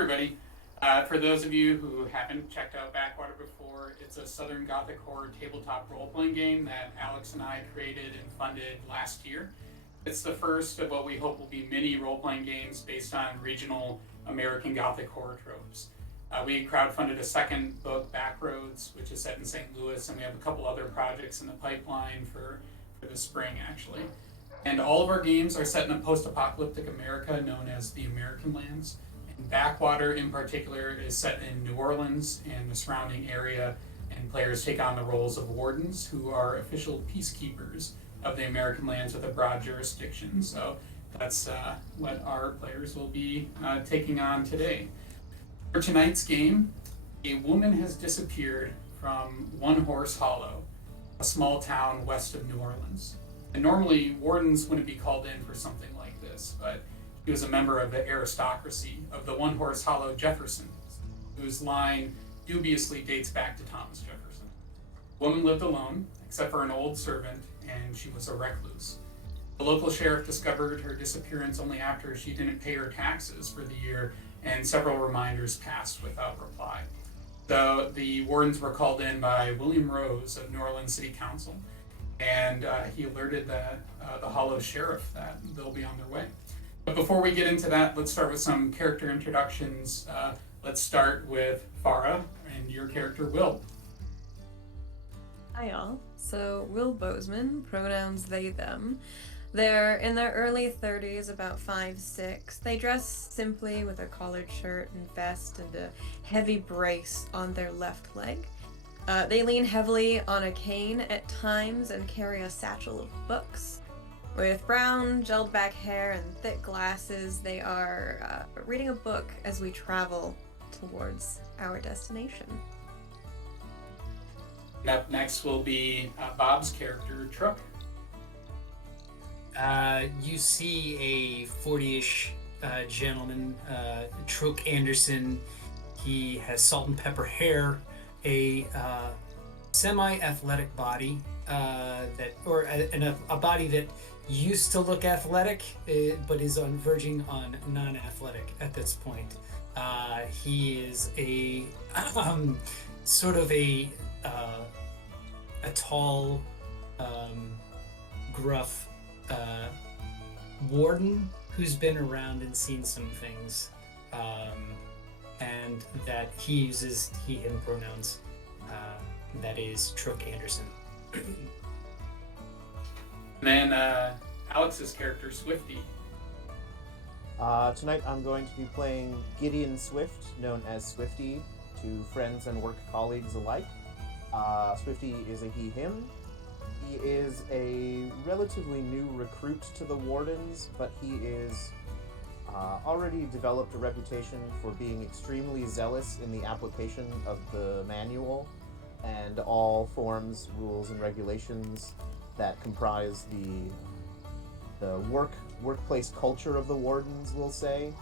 everybody. For those of you who haven't checked out Backwater before, it's a Southern Gothic horror tabletop role-playing game that Alex and I created and funded last year. It's the first of what we hope will be many role-playing games based on regional American Gothic horror tropes. We crowdfunded a second book, Backroads, which is set in St. Louis, and we have a couple other projects in the pipeline for the spring, actually. And all of our games are set in a post-apocalyptic America known as the American Lands. And Backwater, in particular, is set in New Orleans and the surrounding area, and players take on the roles of wardens, who are official peacekeepers of the American lands with a broad jurisdiction. So that's what our players will be taking on today. For tonight's game, a woman has disappeared from One Horse Hollow, a small town west of New Orleans. And normally, wardens wouldn't be called in for something like this, but he was a member of the aristocracy of the One Horse Hollow Jeffersons, whose line dubiously dates back to Thomas Jefferson. The woman lived alone, except for an old servant, and she was a recluse. The local sheriff discovered her disappearance only after she didn't pay her taxes for the year, and several reminders passed without reply. So the wardens were called in by William Rose of New Orleans City Council, and he alerted the Hollow sheriff that they'll be on their way. But before we get into that, let's start with some character introductions. Let's start with Farah and your character, Will. Hi y'all. So Will Bozeman, pronouns they, them. They're in their early 30s, about 5'6". They dress simply with a collared shirt and vest and a heavy brace on their left leg. They lean heavily on a cane at times and carry a satchel of books. With brown, gelled back hair and thick glasses, they are reading a book as we travel towards our destination. And up next will be Bob's character, Truck. You see a 40-ish gentleman, Troke Anderson. He has salt and pepper hair, a semi-athletic body, a body that used to look athletic, but is verging on non-athletic at this point. He is a sort of a tall, gruff warden who's been around and seen some things, and that he uses he/him pronouns. That is Trook Anderson. And then Alex's character, Swifty. Tonight I'm going to be playing Gideon Swift, known as Swifty, to friends and work colleagues alike. Swifty is a he/him. He is a relatively new recruit to the Wardens, but he is already developed a reputation for being extremely zealous in the application of the manual and all forms, rules, and regulations that comprise the workplace culture of the Wardens, we'll say.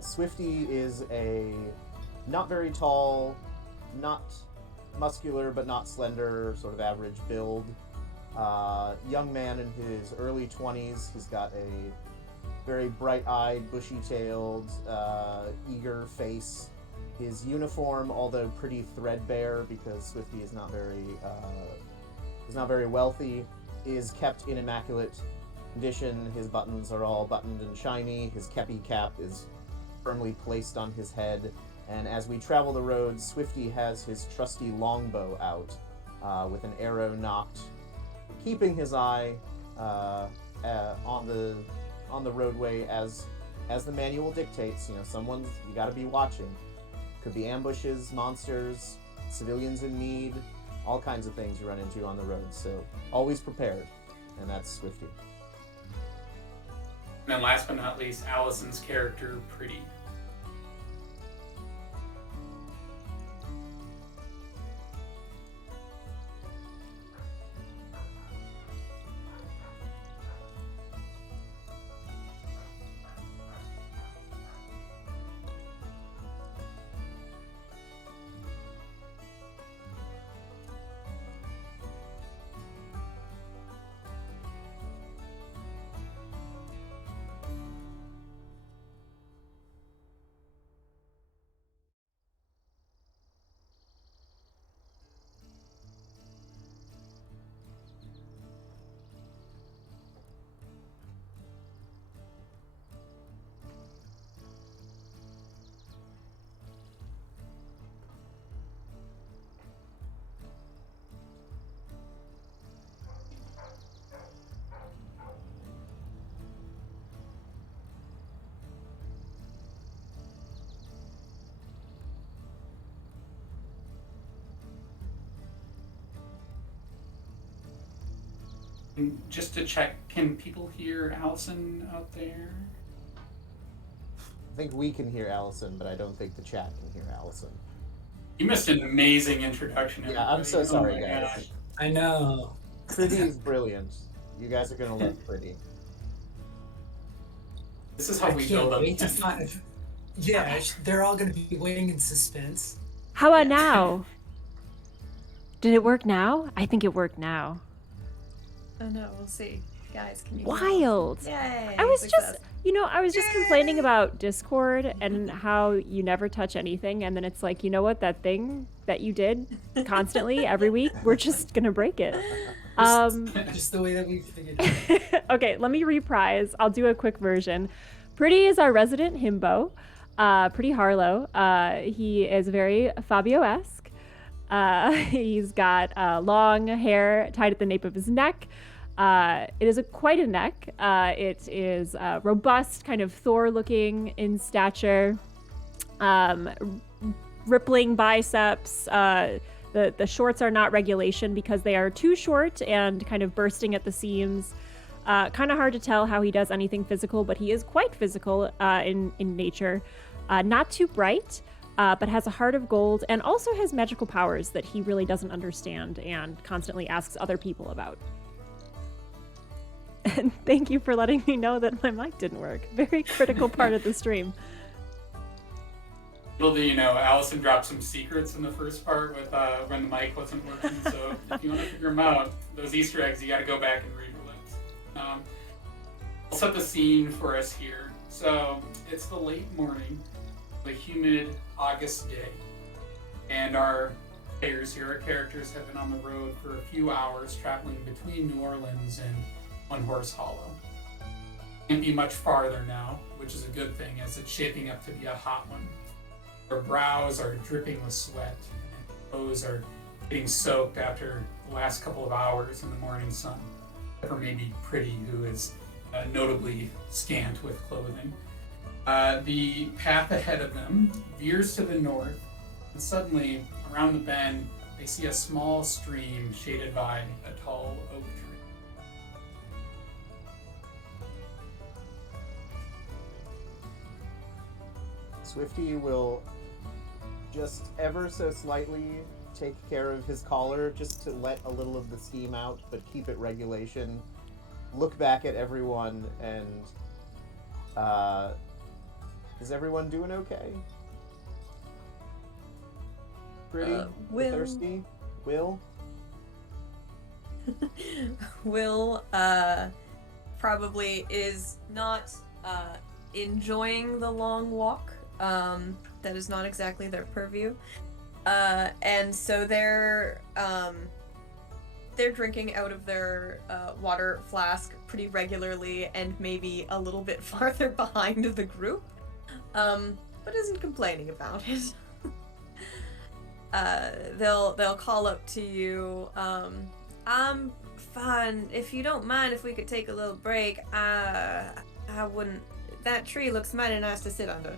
Swifty is a not very tall, not muscular but not slender, sort of average build. Young man in his early 20s. He's got a very bright-eyed, bushy-tailed, eager face. His uniform, although pretty threadbare because Swifty is not very wealthy, is kept in immaculate condition. His buttons are all buttoned and shiny. His kepi cap is firmly placed on his head. And as we travel the roads, Swifty has his trusty longbow out, with an arrow nocked, keeping his eye on the roadway as the manual dictates. You got to be watching. Could be ambushes, monsters, civilians in need, all kinds of things you run into on the road. So always prepared, and that's Swifty. And then last but not least, Allison's character, Pretty. And just to check, can people hear Allison out there? I think we can hear Allison, but I don't think the chat can hear Allison. You missed an amazing introduction. Yeah, I'm so everybody. sorry, Oh my guys. gosh. I know. Pretty is brilliant. You guys are gonna love Pretty. This is how I we can't build up wait to tension. find. Yeah, they're all going to be waiting in suspense. How about now? Did it work now? I think it worked now. Oh no, we'll see. Guys, can you? Wild. Yay! I was success. I was just complaining about Discord and how you never touch anything, and then it's like, you know what, that thing that you did constantly every week, we're just gonna break it. Just the way that we figured it out. Okay, let me reprise. I'll do a quick version. Pretty is our resident himbo. Pretty Harlow. He is very Fabio-esque. He's got long hair tied at the nape of his neck. It is quite a neck. It is robust, kind of Thor-looking in stature. Rippling biceps. The shorts are not regulation because they are too short and kind of bursting at the seams. Kind of hard to tell how he does anything physical, but he is quite physical in nature. Not too bright, but has a heart of gold and also has magical powers that he really doesn't understand and constantly asks other people about. And thank you for letting me know that my mic didn't work. Very critical part of the stream. Little do you know, Allison dropped some secrets in the first part with when the mic wasn't working. So if you want to figure them out, those Easter eggs, you got to go back and read your lips. I'll set the scene for us here. So it's the late morning, a humid August day, and our players here, our characters, have been on the road for a few hours, traveling between New Orleans and One Horse Hollow. Can't be much farther now, which is a good thing, as it's shaping up to be a hot one. Our brows are dripping with sweat, and clothes are getting soaked after the last couple of hours in the morning sun. Except for maybe Pretty, who is notably scant with clothing. The path ahead of them veers to the north, and suddenly, around the bend, they see a small stream shaded by a tall oak tree. Swifty will just ever so slightly take care of his collar just to let a little of the steam out, but keep it regulation. Look back at everyone and is everyone doing okay? Pretty? Will. Thirsty? Will? Will probably is not enjoying the long walk. That is not exactly their purview. And so they're drinking out of their water flask pretty regularly and maybe a little bit farther behind the group, but isn't complaining about it. They'll call up to you. I'm fine. If you don't mind, if we could take a little break, I wouldn't. That tree looks mighty nice to sit under.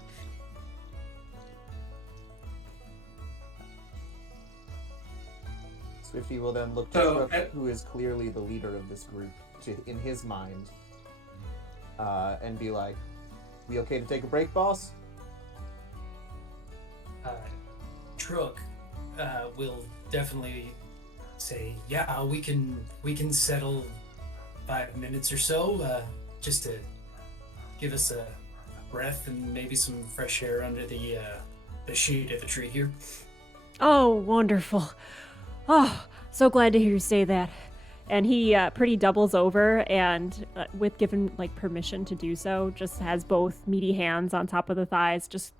Swifty will then look to Crook, who is clearly the leader of this group, in his mind, and be like, "We okay to take a break, boss?" Trook will definitely say, "Yeah, we can settle 5 minutes or so, just to give us a breath and maybe some fresh air under the shade of a tree here." Oh, wonderful. Oh, so glad to hear you say that. And he pretty doubles over and, with given permission to do so, just has both meaty hands on top of the thighs, just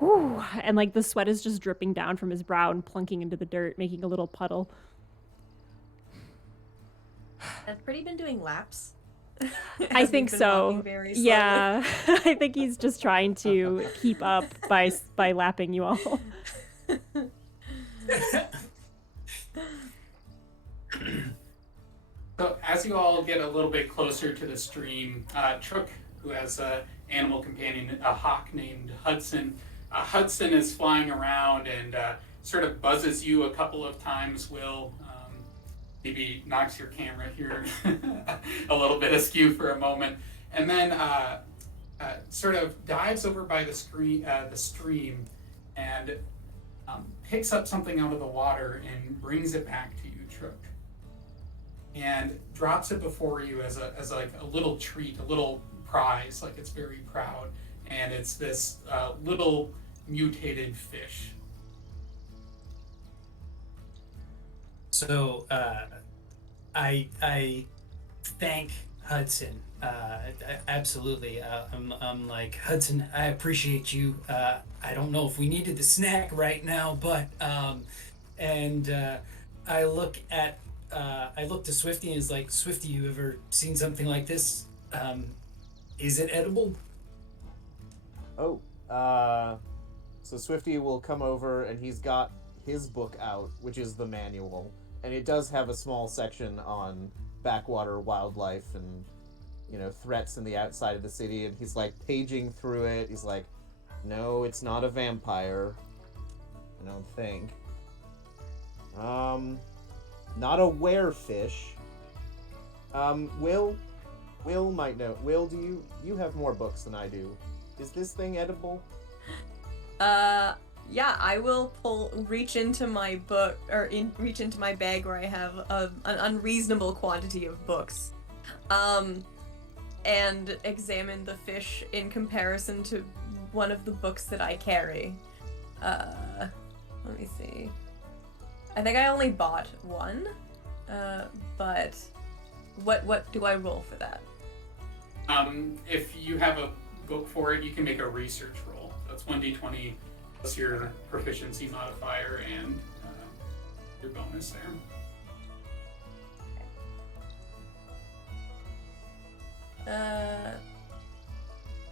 whoo, and the sweat is just dripping down from his brow and plunking into the dirt, making a little puddle. Has Pretty been doing laps? I think so. Yeah, I think he's just trying to keep up by lapping you all. So as you all get a little bit closer to the stream, Trook, who has an animal companion, a hawk named Hudson, Hudson is flying around and sort of buzzes you a couple of times, Will, maybe knocks your camera here a little bit askew for a moment, and then sort of dives over by the stream, and picks up something out of the water and brings it back to you, Trook, and drops it before you as like a little treat, a little prize, like it's very proud, and it's this little mutated fish. So I thank Hudson. Absolutely. I'm like, Hudson, I appreciate you. I don't know if we needed the snack right now, but and I look to Swifty and is like, Swifty, you ever seen something like this? Is it edible? Oh, so Swifty will come over and he's got his book out, which is the manual, and it does have a small section on backwater wildlife and, you know, threats in the outside of the city, and he's like paging through it. He's like, no, it's not a vampire, I don't think. Not a werefish. Will might know. Will, do you have more books than I do? Is this thing edible? Yeah, I will reach into my book, or reach into my bag where I have an unreasonable quantity of books, and examine the fish in comparison to one of the books that I carry. Let me see. I think I only bought one, but what do I roll for that? If you have a book for it, you can make a research roll. That's 1d20 plus your proficiency modifier and your bonus there.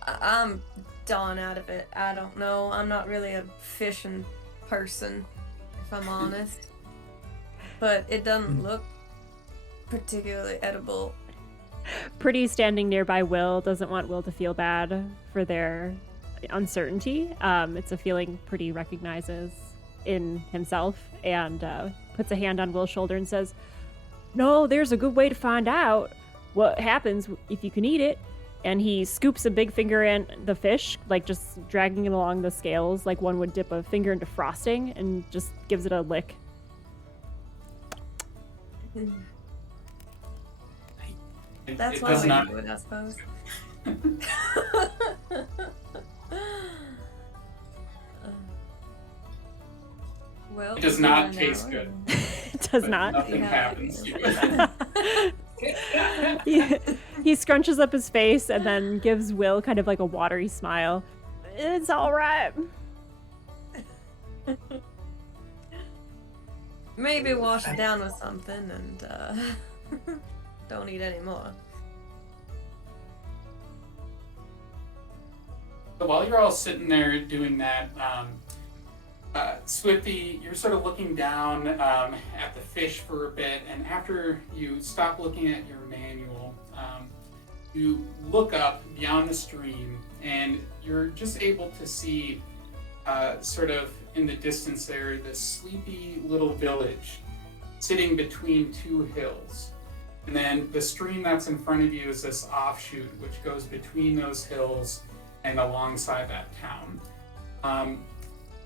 I'm done out of it. I don't know. I'm not really a fishing person, if I'm honest. But it doesn't look particularly edible. Pretty standing nearby Will doesn't want Will to feel bad for their uncertainty. It's a feeling Pretty recognizes in himself, and puts a hand on Will's shoulder and says, no, there's a good way to find out what happens if you can eat it. And he scoops a big finger in the fish, like just dragging it along the scales like one would dip a finger into frosting, and just gives it a lick. That's It one does way not. to do it, I suppose. Well, It does not taste good. It does But not. Nothing Yeah. happens to it. He scrunches up his face and then gives Will kind of like a watery smile. It's all right. Maybe wash it down with something and don't eat any more. So while you're all sitting there doing that, Swifty, you're sort of looking down at the fish for a bit, and after you stop looking at your manual, you look up beyond the stream, and you're just able to see sort of in the distance there this sleepy little village sitting between two hills. And then the stream that's in front of you is this offshoot which goes between those hills and alongside that town.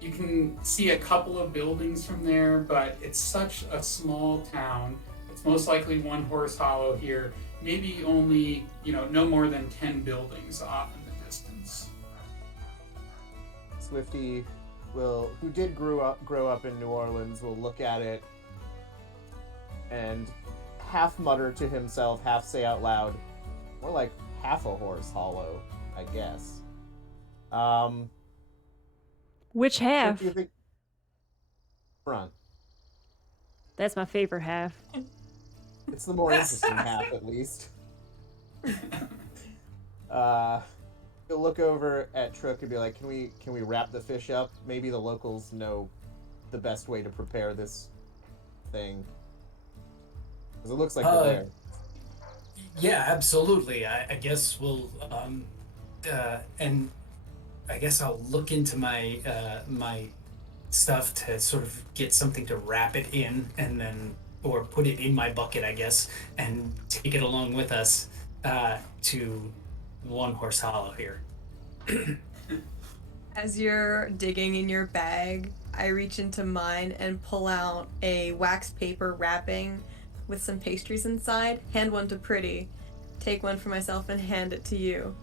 You can see a couple of buildings from there, but it's such a small town. It's most likely one horse hollow here, maybe only, no more than 10 buildings off in the distance. Swifty who did grow up in New Orleans, will look at it and half mutter to himself, half say out loud, more like half a horse hollow, I guess. Which half? What do you think? Front. That's my favorite half. It's the more interesting half, at least. He'll look over at Trook and be like, can we wrap the fish up? Maybe the locals know the best way to prepare this thing. Because it looks like they're there. Yeah, absolutely. I guess we'll and I guess I'll look into my my stuff to sort of get something to wrap it in, and then or put it in my bucket, I guess, and take it along with us to One Horse Hollow here. As you're digging in your bag, I reach into mine and pull out a wax paper wrapping with some pastries inside, hand one to Pretty, take one for myself, and hand it to you.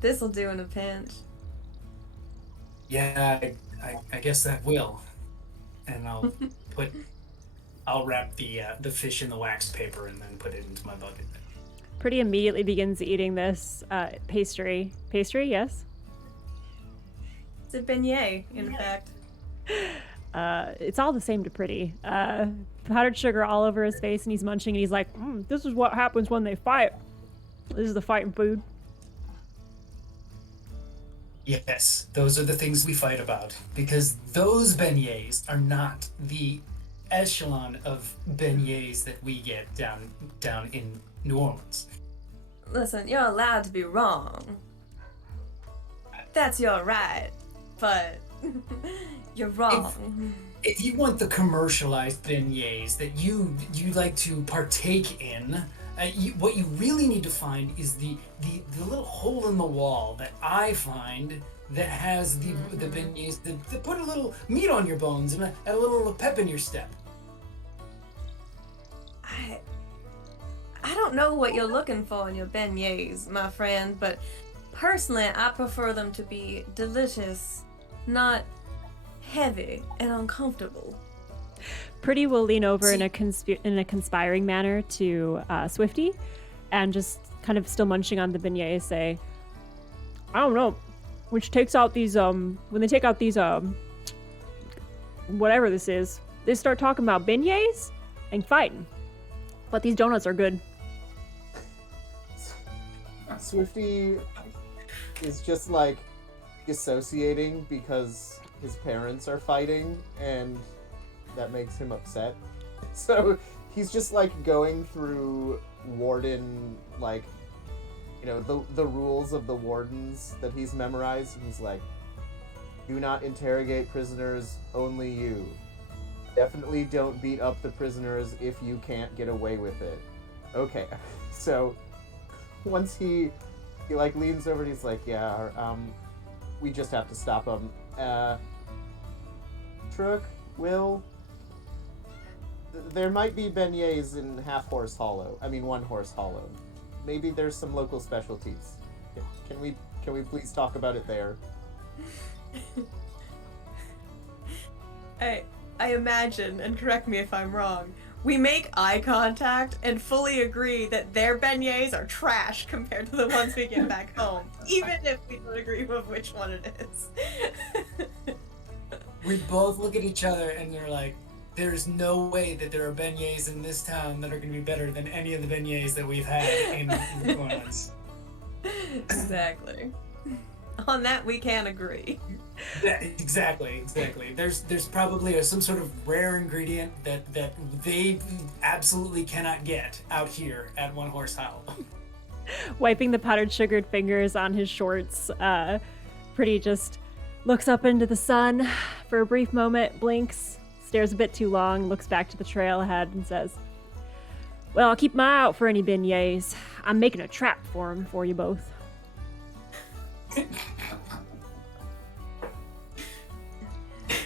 This'll do in a pinch. Yeah, I guess that will. And I'll wrap the fish in the wax paper and then put it into my bucket. Pretty immediately begins eating this pastry. Pastry, yes? It's a beignet, in fact. It's all the same to Pretty. Powdered sugar all over his face, and he's munching, and he's like, this is what happens when they fight. This is the fighting food. Yes, those are the things we fight about, because those beignets are not the echelon of beignets that we get down in New Orleans. Listen, you're allowed to be wrong. That's your right, but you're wrong. If you want the commercialized beignets that you like to partake in, what you really need to find is the little hole in the wall that I find that has the beignets that put a little meat on your bones and a little pep in your step. I don't know what you're looking for in your beignets, my friend, but personally, I prefer them to be delicious, not heavy and uncomfortable. Pretty will lean over in a conspiring manner to Swifty, and just kind of still munching on the beignets, say, I don't know, which takes out these when they take out these whatever this is, they start talking about beignets and fighting. But these donuts are good. Swifty is just like dissociating because his parents are fighting, and that makes him upset. So he's just like going through warden, like, you know, the rules of the wardens that he's memorized, and he's like, do not interrogate prisoners, only you. Definitely don't beat up the prisoners if you can't get away with it. Okay, so once he like leans over and he's like, yeah, we just have to stop him. Trook, Will, there might be beignets in One Horse Hollow. Maybe there's some local specialties. Can we please talk about it there? I imagine, and correct me if I'm wrong, we make eye contact and fully agree that their beignets are trash compared to the ones we get back home, even if we don't agree with which one it is. We both look at each other and they're like, there's no way that there are beignets in this town that are going to be better than any of the beignets that we've had in New Orleans. Exactly. On that we can agree. Yeah, exactly. There's probably some sort of rare ingredient that they absolutely cannot get out here at One Horse Hollow. Wiping the powdered sugared fingers on his shorts, Pretty just looks up into the sun for a brief moment, blinks, stares a bit too long, looks back to the trail ahead and says, well, I'll keep my eye out for any beignets. I'm making a trap for them for you both.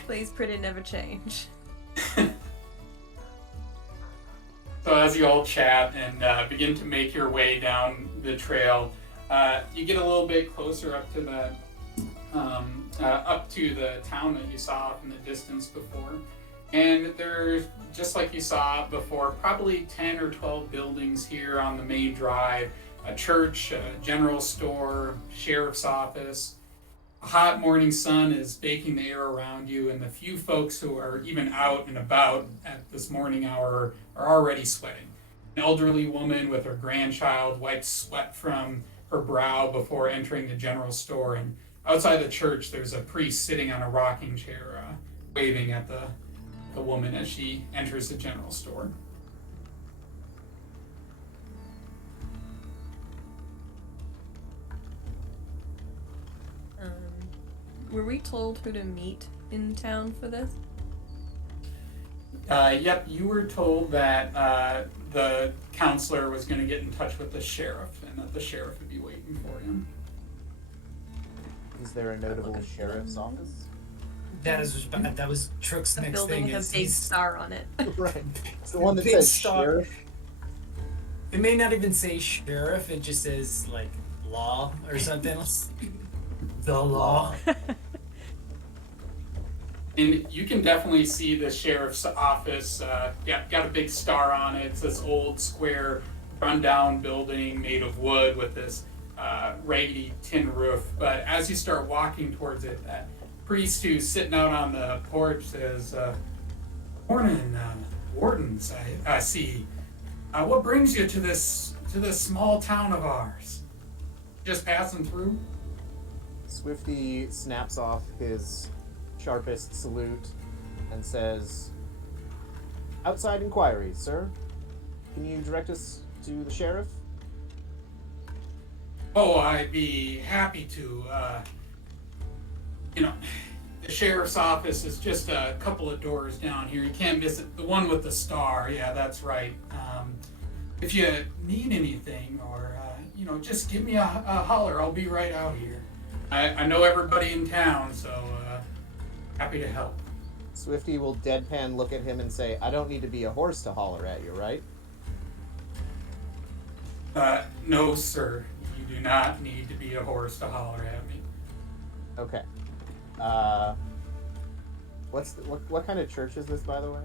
Please, Pretty, never change. So as you all chat and begin to make your way down the trail, you get a little bit closer up to the town that you saw in the distance before. And there's, just like you saw before, probably 10 or 12 buildings here on the main drive. A church, a general store, sheriff's office. A hot morning sun is baking the air around you, and the few folks who are even out and about at this morning hour are already sweating. An elderly woman with her grandchild wipes sweat from her brow before entering the general store, and outside the church there's a priest sitting on a rocking chair, waving at the woman as she enters the general store. Were we told who to meet in town for this? Yep, you were told that the counselor was going to get in touch with the sheriff, and that the sheriff would be waiting for him. Is there a notable sheriff's office? That was Trook's The next building thing. with Is a big he's star on it. Right. It's the one that Big says star. sheriff. It may not even say sheriff. It just says like law or something. The law. And you can definitely see the sheriff's office. Got a big star on it. It's this old square, rundown building made of wood with this raggedy tin roof. But as you start walking towards it, that priest who's sitting out on the porch says, "Morning, wardens. I see. What brings you to this small town of ours? Just passing through?" Swifty snaps off his sharpest salute and says, "Outside inquiries, sir. Can you direct us to the sheriff?" Oh, I'd be happy to. The sheriff's office is just a couple of doors down here. You can't miss it. The one with the star. Yeah, that's right. If you need anything or, just give me a holler. I'll be right out here. I know everybody in town, so happy to help. Swifty will deadpan look at him and say, "I don't need to be a horse to holler at you, right?" No, sir. You do not need to be a horse to holler at me. Okay. What kind of church is this, by the way?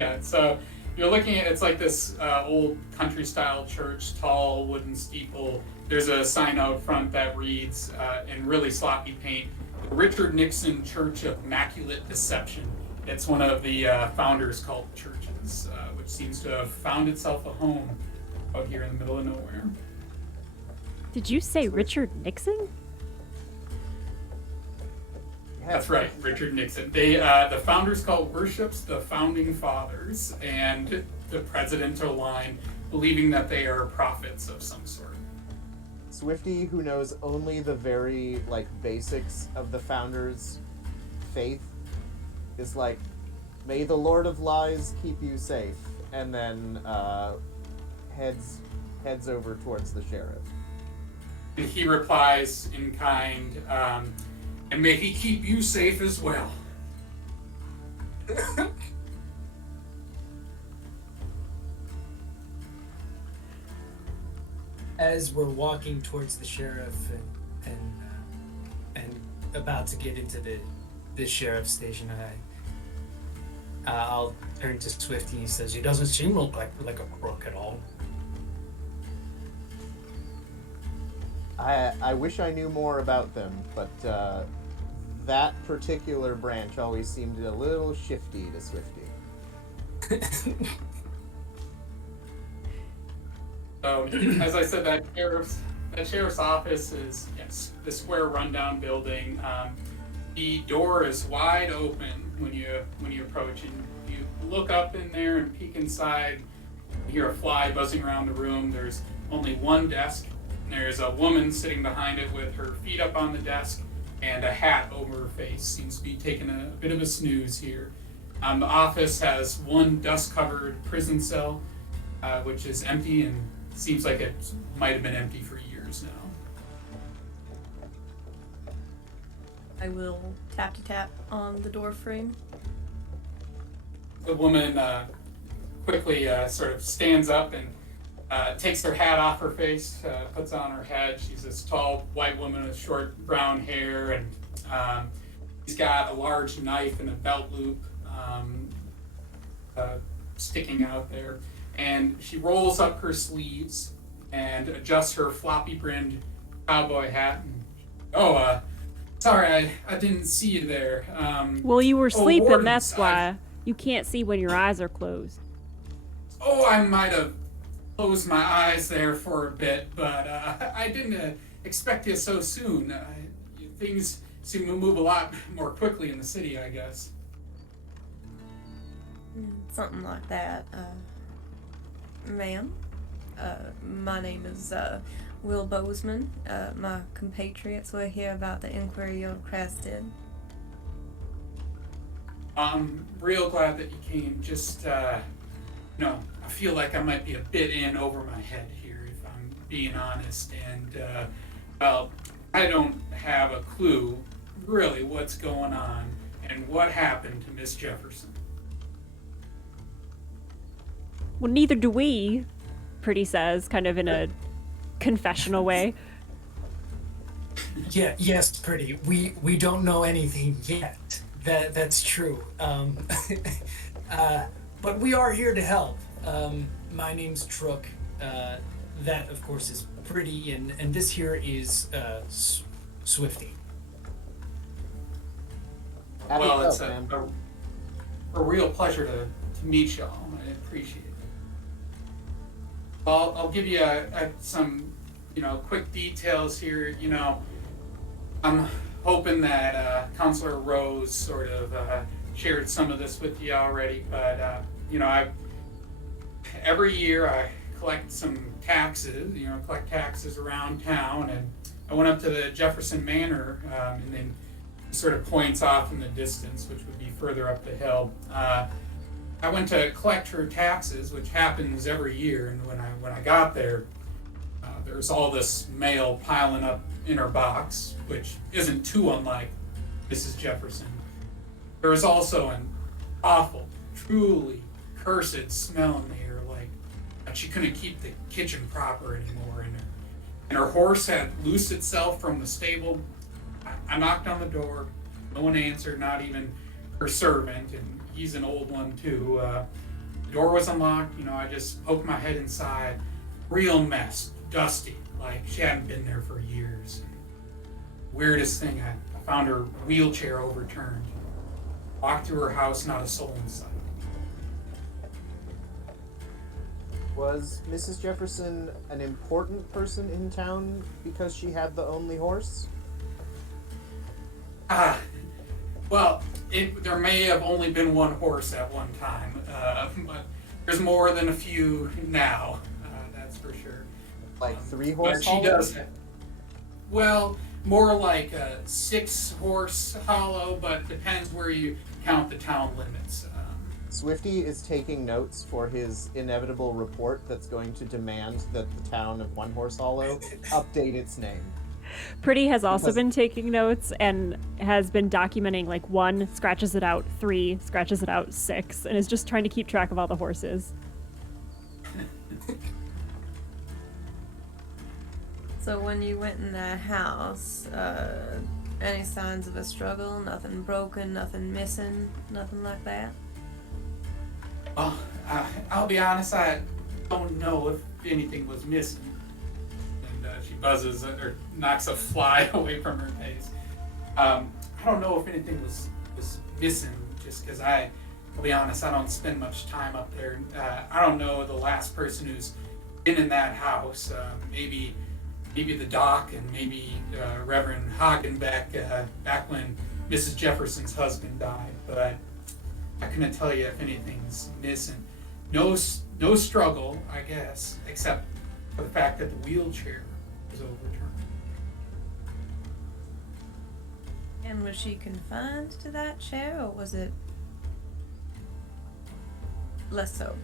Yeah, so you're looking at, it's like this old country style church, tall wooden steeple. There's a sign out front that reads in really sloppy paint, "The Richard Nixon Church of Immaculate Deception." It's one of the founders' cult churches, which seems to have found itself a home out here in the middle of nowhere. Did you say Richard Nixon? That's right, Richard Nixon. They the founders' cult worships the founding fathers, and the presidential line, believing that they are prophets of some sort. Swifty, who knows only the very basics of the founders' faith, is like, "May the Lord of Lies keep you safe," and then heads over towards the sheriff. And he replies in kind, "And may he keep you safe as well." As we're walking towards the sheriff and about to get into the sheriff's station, I'll turn to Swifty and he says, "He doesn't seem like a crook at all." I wish I knew more about them, but that particular branch always seemed a little shifty to Swifty. So, as I said, that sheriff's office is, yes, the square rundown building. The door is wide open when you approach, and you look up in there and peek inside. You hear a fly buzzing around the room. There's only one desk. And there's a woman sitting behind it with her feet up on the desk and a hat over her face. Seems to be taking a bit of a snooze here. The office has one dust-covered prison cell, which is empty and seems like it might have been empty for years now. I will tap on the door frame. The woman quickly sort of stands up and takes her hat off her face, puts it on her head. She's this tall white woman with short brown hair, and she's got a large knife and a belt loop sticking out there. And she rolls up her sleeves and adjusts her floppy-brimmed cowboy hat. And, sorry, I didn't see you there. Well, you were sleeping, wardens, that's why. You can't see when your eyes are closed. I might have closed my eyes there for a bit, but I didn't expect you so soon. Things seem to move a lot more quickly in the city, I guess. Something like that. Ma'am, my name is Will Bozeman. My compatriots were here about the inquiry you requested. I'm real glad that you came. Just, I feel like I might be a bit in over my head here, if I'm being honest. And, well, I don't have a clue really what's going on and what happened to Miss Jefferson. Well, neither do we, Pretty says, kind of in a confessional way. Yeah, yes, Pretty. We don't know anything yet. That's true. But we are here to help. My name's Trook. That, of course, is Pretty, and this here is Swifty. Happy Well, to it's help, ma'am. a real pleasure to meet y'all. I appreciate it. I'll give you some, quick details here. I'm hoping that Counselor Rose sort of shared some of this with you already, but every year I collect some taxes. Collect taxes around town, and I went up to the Jefferson Manor, and then he sort of points off in the distance, which would be further up the hill. I went to collect her taxes, which happens every year, and when I got there, there's all this mail piling up in her box, which isn't too unlike Mrs. Jefferson. There was also an awful, truly cursed smell in the air, like she couldn't keep the kitchen proper anymore, and her horse had loosed itself from the stable. I knocked on the door, no one answered, not even her servant, and he's an old one too. The door was unlocked, I just poked my head inside. Real mess, dusty, like she hadn't been there for years. Weirdest thing, I found her wheelchair overturned. Walked through her house, not a soul in sight. Was Mrs. Jefferson an important person in town because she had the only horse? Well, there may have only been one horse at one time, but there's more than a few now, that's for sure. Like 3 horse But she hollow? does have, well, more like a 6 horse hollow, but depends where you count the town limits. Swifty is taking notes for his inevitable report that's going to demand that the town of One Horse Hollow update its name. Pretty has also Because- been taking notes and has been documenting 1 scratches it out, 3 scratches it out, 6, and is just trying to keep track of all the horses. So when you went in that house, any signs of a struggle? Nothing broken, nothing missing, nothing like that? Well, I'll be honest, I don't know if anything was missing. And she buzzes or knocks a fly away from her face. I don't know if anything was missing, just because I'll be honest, I don't spend much time up there. I don't know the last person who's been in that house. Maybe the doc and maybe Reverend Hagenbeck back when Mrs. Jefferson's husband died, but I couldn't tell you if anything's missing. No struggle, I guess, except for the fact that the wheelchair was overturned. And was she confined to that chair, or was it less so?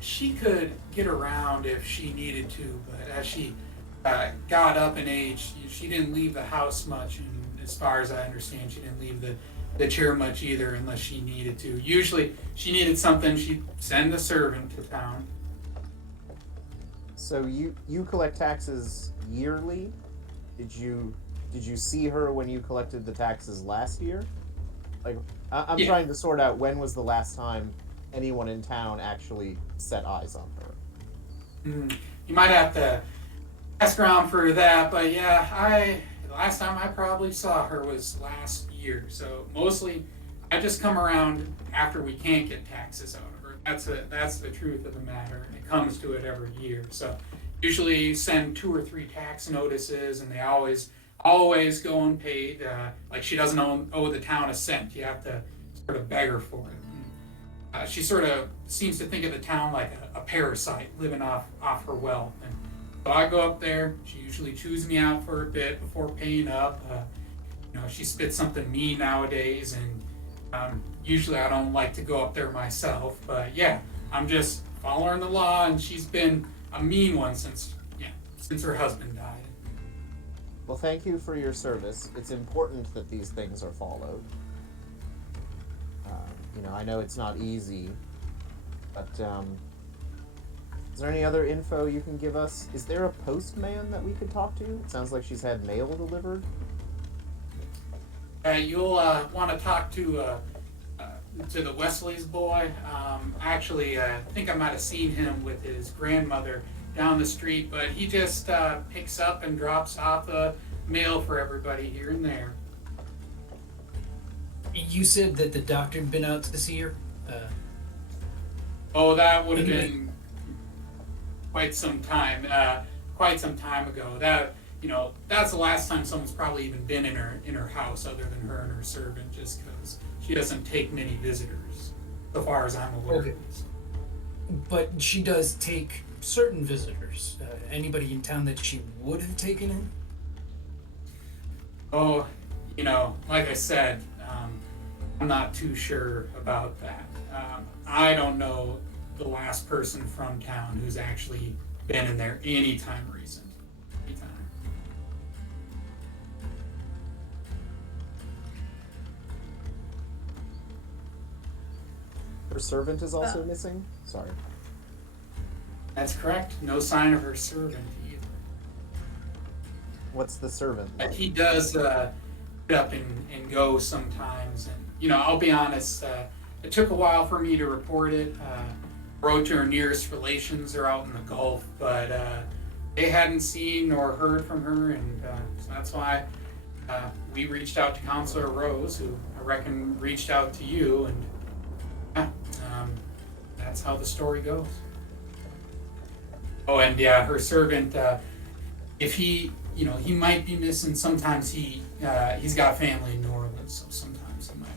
She could get around if she needed to, but as she got up in age, she didn't leave the house much, and as far as I understand, she didn't leave the chair much either unless she needed to. Usually, she needed something, she'd send a servant to town. So you collect taxes yearly? Did you see her when you collected the taxes last year? I'm Yeah. trying to sort out when was the last time anyone in town actually set eyes on her. You might have to ask around for that, but yeah, the last time I probably saw her was last year. So mostly, I just come around after we can't get taxes out of her. That's the truth of the matter. It comes to it every year. So usually send 2 or 3 tax notices, and they always go unpaid. Like she doesn't owe the town a cent. You have to sort of beg her for it. She sort of seems to think of the town like a parasite living off her wealth. And so I go up there. She usually chews me out for a bit before paying up. She spits something mean nowadays, and Usually I don't like to go up there myself, but yeah, I'm just following the law, and she's been a mean one since her husband died. Well, thank you for your service. It's important that these things are followed. I know it's not easy, but is there any other info you can give us? Is there a postman that we could talk to? It sounds like she's had mail delivered. You'll want to talk to the Wesley's boy. Actually, I think I might have seen him with his grandmother down the street, but he just picks up and drops off the mail for everybody here and there. You said that the doctor had been out to see her? That would have been quite some time ago. That's the last time someone's probably even been in her house other than her and her servant, just because she doesn't take many visitors, so far as I'm aware. Okay. But she does take certain visitors. Anybody in town that she would have taken in? Like I said, I'm not too sure about that. I don't know the last person from town who's actually been in there anytime recent. Anytime. Her servant is also missing? Sorry. That's correct. No sign of her servant either. What's the servant But like? he does get up and go sometimes. And, I'll be honest, it took a while for me to report it. Wrote to her nearest relations. They're out in the Gulf, but they hadn't seen or heard from her, and so that's why we reached out to Counselor Rose, who I reckon reached out to you, and that's how the story goes. Oh, and yeah, her servant, if he might be missing. Sometimes he's got family in New Orleans, so sometimes he might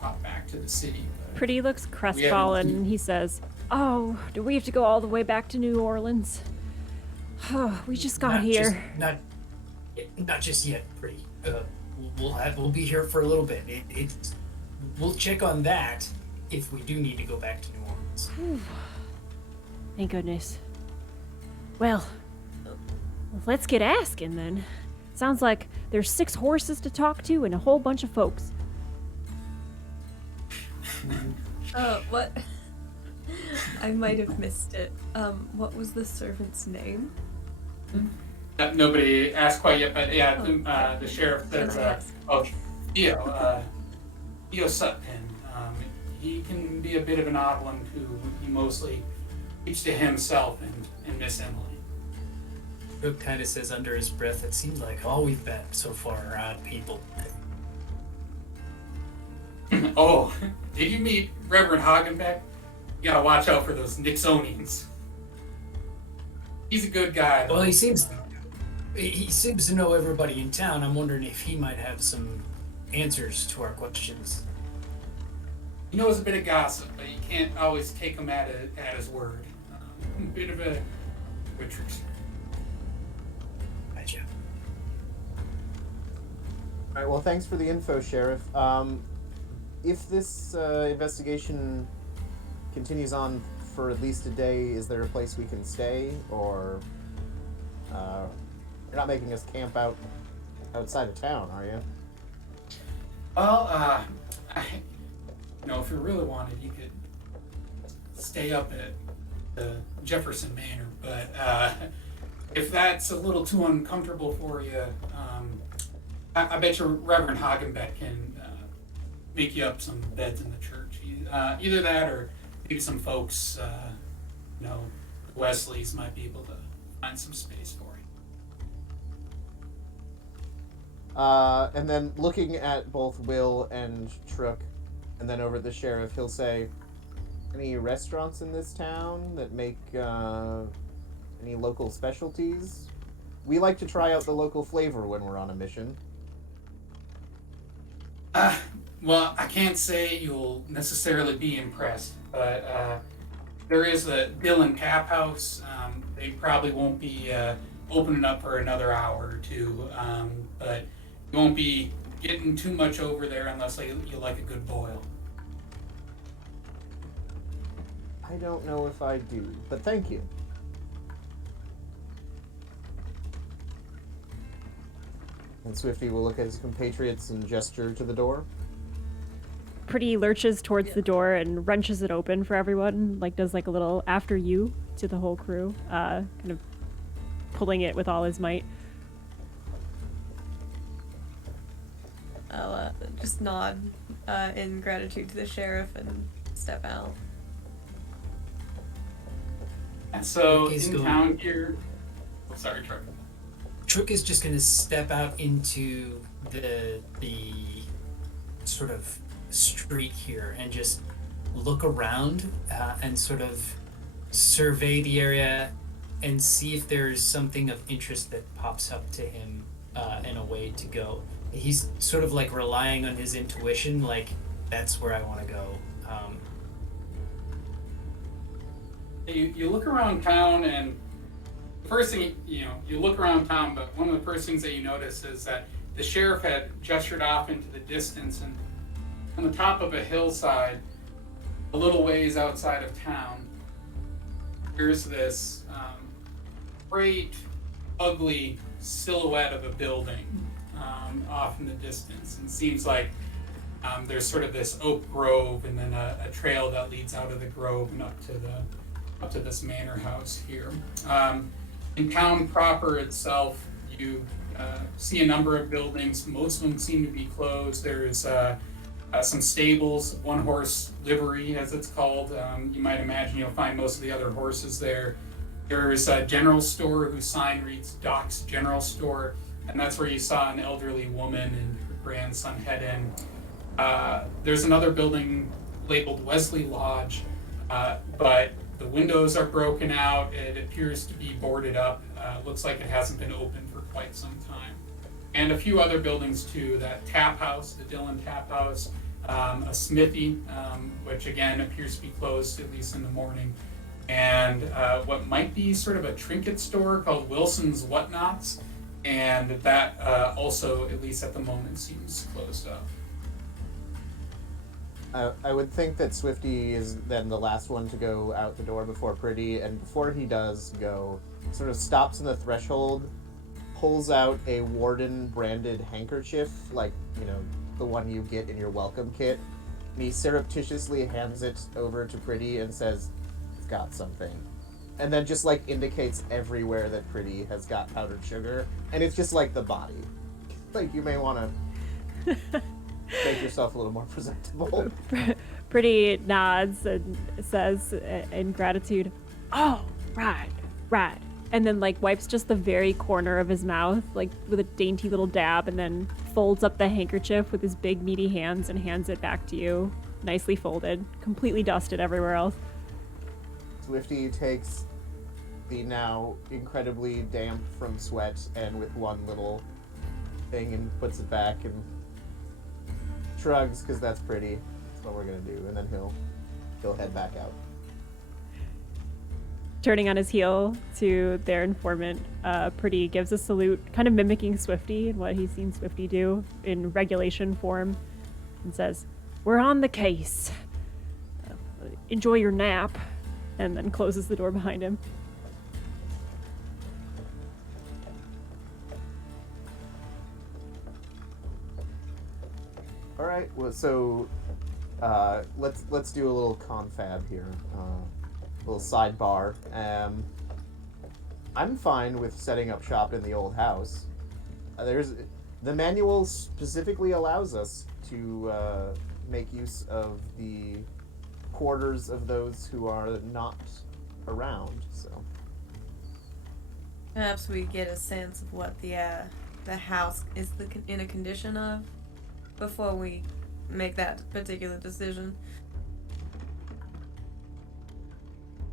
pop back to the city. But Pretty looks crestfallen, and he says, "Oh, do we have to go all the way back to New Orleans? Oh, we just got here." Not just yet, Pretty. We'll be here for a little bit. We'll check on that if we do need to go back to New Orleans. Thank goodness. Well, let's get asking then. Sounds like there's 6 horses to talk to and a whole bunch of folks. What? I might have missed it. What was the servant's name? Nobody asked quite yet, but yeah, the sheriff says, Theo Sutton. He can be a bit of an odd one who he mostly keeps to himself and Miss Emily. Brooke kind of says under his breath, "It seems like all we've met so far are odd people." Oh, did you meet Reverend Hagenbeck? You gotta watch out for those Nixonians. He's a good guy. Well, he seems to know everybody in town. I'm wondering if he might have some answers to our questions. He knows a bit of gossip, but you can't always take him at his word. A bit of a trickster. Gotcha. All right, well, thanks for the info, Sheriff. If this investigation continues on for at least a day, is there a place we can stay, or you're not making us camp outside of town, are you? Well, if you really wanted, you could stay up at the Jefferson Manor, but if that's a little too uncomfortable for you, I bet you Reverend Hagenbeck can make you up some beds in the church. Either that, or maybe some folks, Wesley's might be able to find some space for you. And then looking at both Will and Trook, and then over at the sheriff, he'll say, "Any restaurants in this town that make any local specialties? We like to try out the local flavor when we're on a mission." Well, I can't say you'll necessarily be impressed, but there is a Bill and Tap House. They probably won't be opening up for another hour or two, but you won't be getting too much over there unless you like a good boil. I don't know if I do, but thank you. And Swifty will look at his compatriots and gesture to the door. Pretty lurches towards the door and wrenches it open for everyone, like does like a little after you to the whole crew, kind of pulling it with all his might. I'll just nod in gratitude to the sheriff and step out. And so He's in going- town here. Oh, sorry, Truck. Trook is just going to step out into the sort of street here and just look around and sort of survey the area and see if there's something of interest that pops up to him and a way to go. He's sort of like relying on his intuition, like that's where I want to go. You look around town, and the first thing, you look around town, but one of the first things that you notice is that the sheriff had gestured off into the distance, and on the top of a hillside, a little ways outside of town, there's this great, ugly silhouette of a building off in the distance. And it seems like there's sort of this oak grove, and then a trail that leads out of the grove and up to this manor house here. In town proper itself, you see a number of buildings. Most of them seem to be closed. There's some stables, one horse livery, as it's called. You might imagine you'll find most of the other horses there. There's a general store whose sign reads Doc's General Store, and that's where you saw an elderly woman and her grandson head in. There's another building labeled Wesley Lodge, but the windows are broken out. It appears to be boarded up. Looks like it hasn't been open for quite some time. And a few other buildings too, that tap house, the Dillon Tap House, a smithy, which again appears to be closed, at least in the morning, and what might be sort of a trinket store called Wilson's Whatnots, and that also, at least at the moment, seems closed up. I would think that Swifty is then the last one to go out the door before Pretty, and before he does go, sort of stops in the threshold, pulls out a Warden branded handkerchief, like, the one you get in your welcome kit, and he surreptitiously hands it over to Pretty and says, "It's got something." And then just like indicates everywhere that Pretty has got powdered sugar, and it's just like the body. Like, you may want to make yourself a little more presentable. Pretty nods and says in gratitude, "Oh, right. And then like wipes just the very corner of his mouth, like with a dainty little dab, and then folds up the handkerchief with his big meaty hands and hands it back to you, nicely folded, completely dusted everywhere else." Swifty takes the now incredibly damp from sweat and with one little thing and puts it back and shrugs, because that's Pretty. That's what we're gonna do, and then he'll head back out. Turning on his heel to their informant, Pretty gives a salute, kind of mimicking Swifty and what he's seen Swifty do in regulation form, and says, "We're on the case. Enjoy your nap," and then closes the door behind him. All right. Well, so let's do a little confab here. Little sidebar. I'm fine with setting up shop in the old house. The manual specifically allows us to make use of the quarters of those who are not around. So Perhaps we get a sense of what the house is in a condition of before we make that particular decision.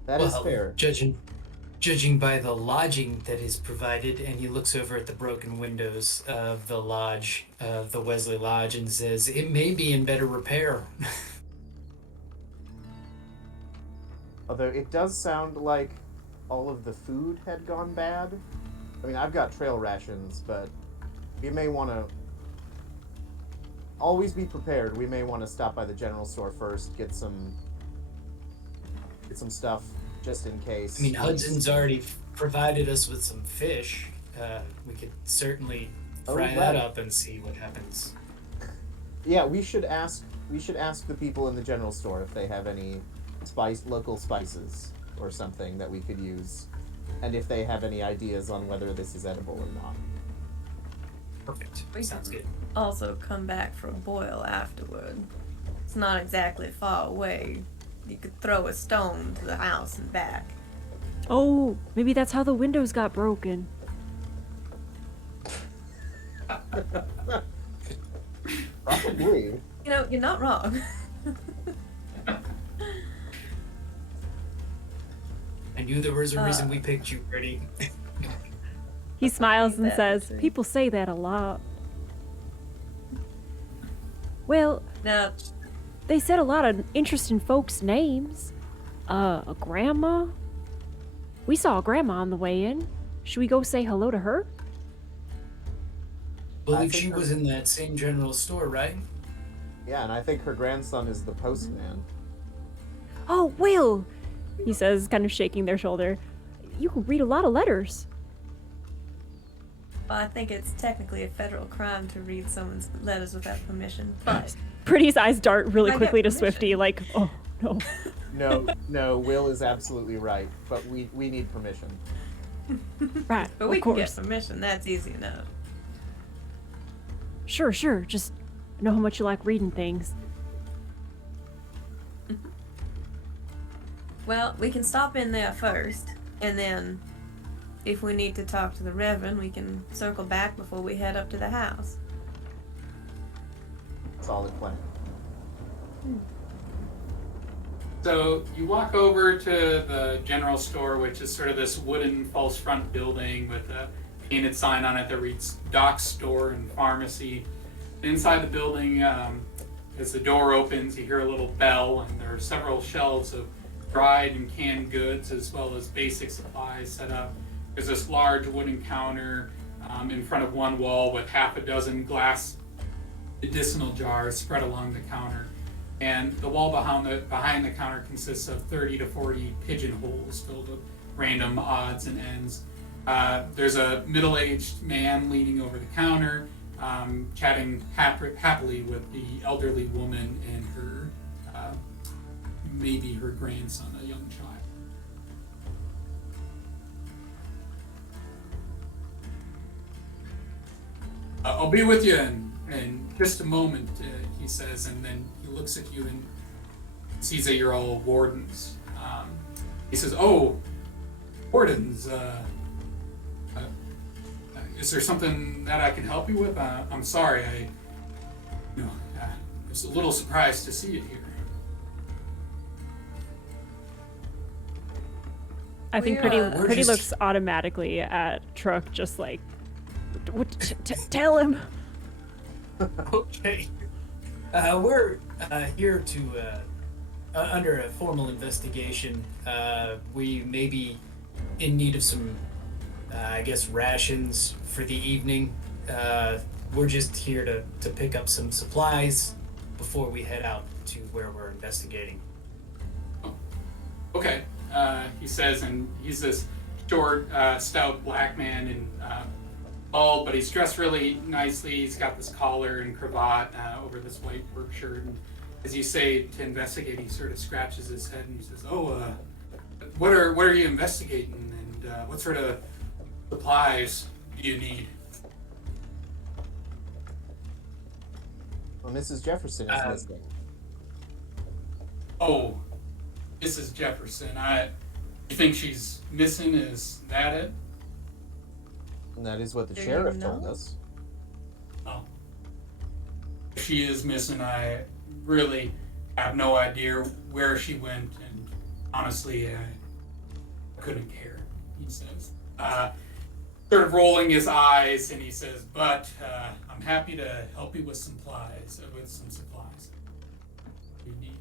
that is fair. Judging by the lodging that is provided, and he looks over at the broken windows of the lodge, the Wesley Lodge, and says, "It may be in better repair." Although it does sound like all of the food had gone bad. I mean, I've got trail rations, but you may want to always be prepared. We may want to stop by the general store first, get some stuff just in case. I mean, Hudson's already provided us with some fish. We could certainly fry that up and see what happens. Yeah, we should ask the people in the general store if they have any local spices or something that we could use, and if they have any ideas on whether this is edible or not. Perfect. We Sounds can good. also come back for a boil afterward. It's not exactly far away. You could throw a stone to the house and back. Oh, maybe that's how the windows got broken. Probably. You know, you're not wrong. I knew there was a reason we picked you, Pretty. He smiles and that says, too. people say that a lot. Well, Now, they said a lot of interesting folks' names. A grandma? We saw a grandma on the way in. Should we go say hello to her? Believe think she her- was in that same general store, right? Yeah, and I think her grandson is the postman. Oh, Will! He says, kind of shaking their shoulder. You can read a lot of letters. well, I think it's technically a federal crime to read someone's letters without permission, but Pretty's eyes dart really I get quickly to permission. Swifty, like, oh, no. No, Will is absolutely right, but we need permission. Right, but we of can course. get permission. That's easy enough. Sure, just know how much you like reading things. Well, we can stop in there first, and then if we need to talk to the Reverend, we can circle back before we head up to the house. Solid plan. So you walk over to the general store, which is sort of this wooden false front building with a painted sign on it that reads Dock Store and Pharmacy. Inside the building, as the door opens, you hear a little bell, and there are several shelves of dried and canned goods as well as basic supplies set up. There's this large wooden counter in front of one wall with half a dozen glass medicinal jars spread along the counter. And the wall behind the counter consists of 30 to 40 pigeonholes filled with random odds and ends. There's a middle-aged man leaning over the counter, chatting happily with the elderly woman and her, maybe her grandson, a young child. I'll be with you in just a moment, he says, and then he looks at you and sees that you're all wardens. He says, "Oh, wardens, is there something that I can help you with? I'm sorry, I was a little surprised to see you here." I think We're Pretty just- looks automatically at Truck, just like, tell him. Okay. We're here to, under a formal investigation. We may be in need of some, I guess, rations for the evening. We're just here to pick up some supplies before we head out to where we're investigating. Okay, he says, and he's this short, stout black man and bald, but he's dressed really nicely. He's got this collar and cravat over this white work shirt. And as you say to investigate, he sort of scratches his head and he says, "Oh, what are you investigating? And what sort of supplies do you need?" Well, Mrs. Jefferson is missing. "Oh, Mrs. Jefferson. You think she's missing? Is that it?" And that is what the Do you sheriff told know? us. "Oh, if she is missing, I really have no idea where she went, and honestly, I couldn't care," he says. Sort of rolling his eyes, and he says, "But I'm happy to help you with some supplies you need."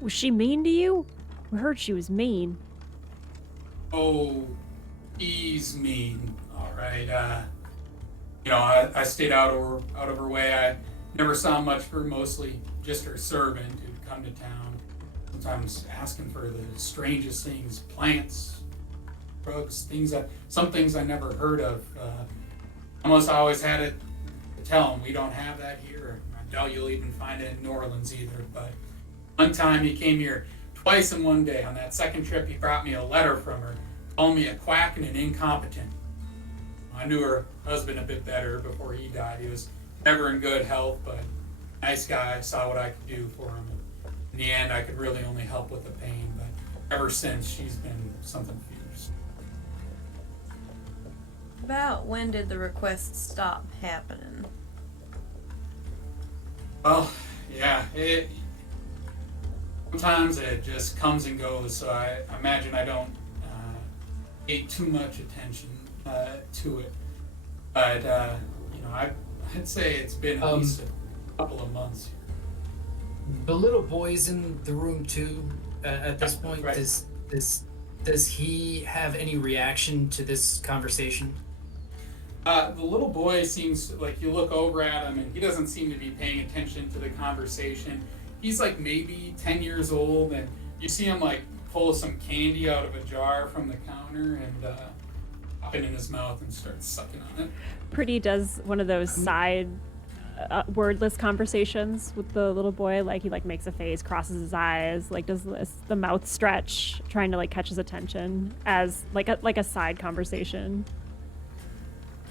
Was she mean to you? We heard she was mean. "Oh, he's mean, all right. I stayed out of her way. I never saw much of her, mostly just her servant who'd come to town, sometimes asking for the strangest things, plants, drugs, some things I never heard of. Almost always had it to tell them, we don't have that here. I doubt you'll even find it in New Orleans either. But one time he came here twice in one day. On that second trip, he brought me a letter from her, calling me a quack and an incompetent. I knew her husband a bit better before he died. He was never in good health, but nice guy. Saw what I could do for him. In the end, I could really only help with the pain. But ever since, she's been something fierce. About when did the requests stop happening? Well, yeah, sometimes it just comes and goes, so I imagine I don't pay too much attention to it. But, I'd say it's been at least a couple of months here. The little boy's in the room too at this point. Right. Does he have any reaction to this conversation? The little boy seems like you look over at him and he doesn't seem to be paying attention to the conversation. He's like maybe 10 years old, and you see him like pull some candy out of a jar from the counter and pop it in his mouth and start sucking on it. Pretty does one of those side wordless conversations with the little boy. Like he like makes a face, crosses his eyes, like does the mouth stretch, trying to like catch his attention as like a side conversation.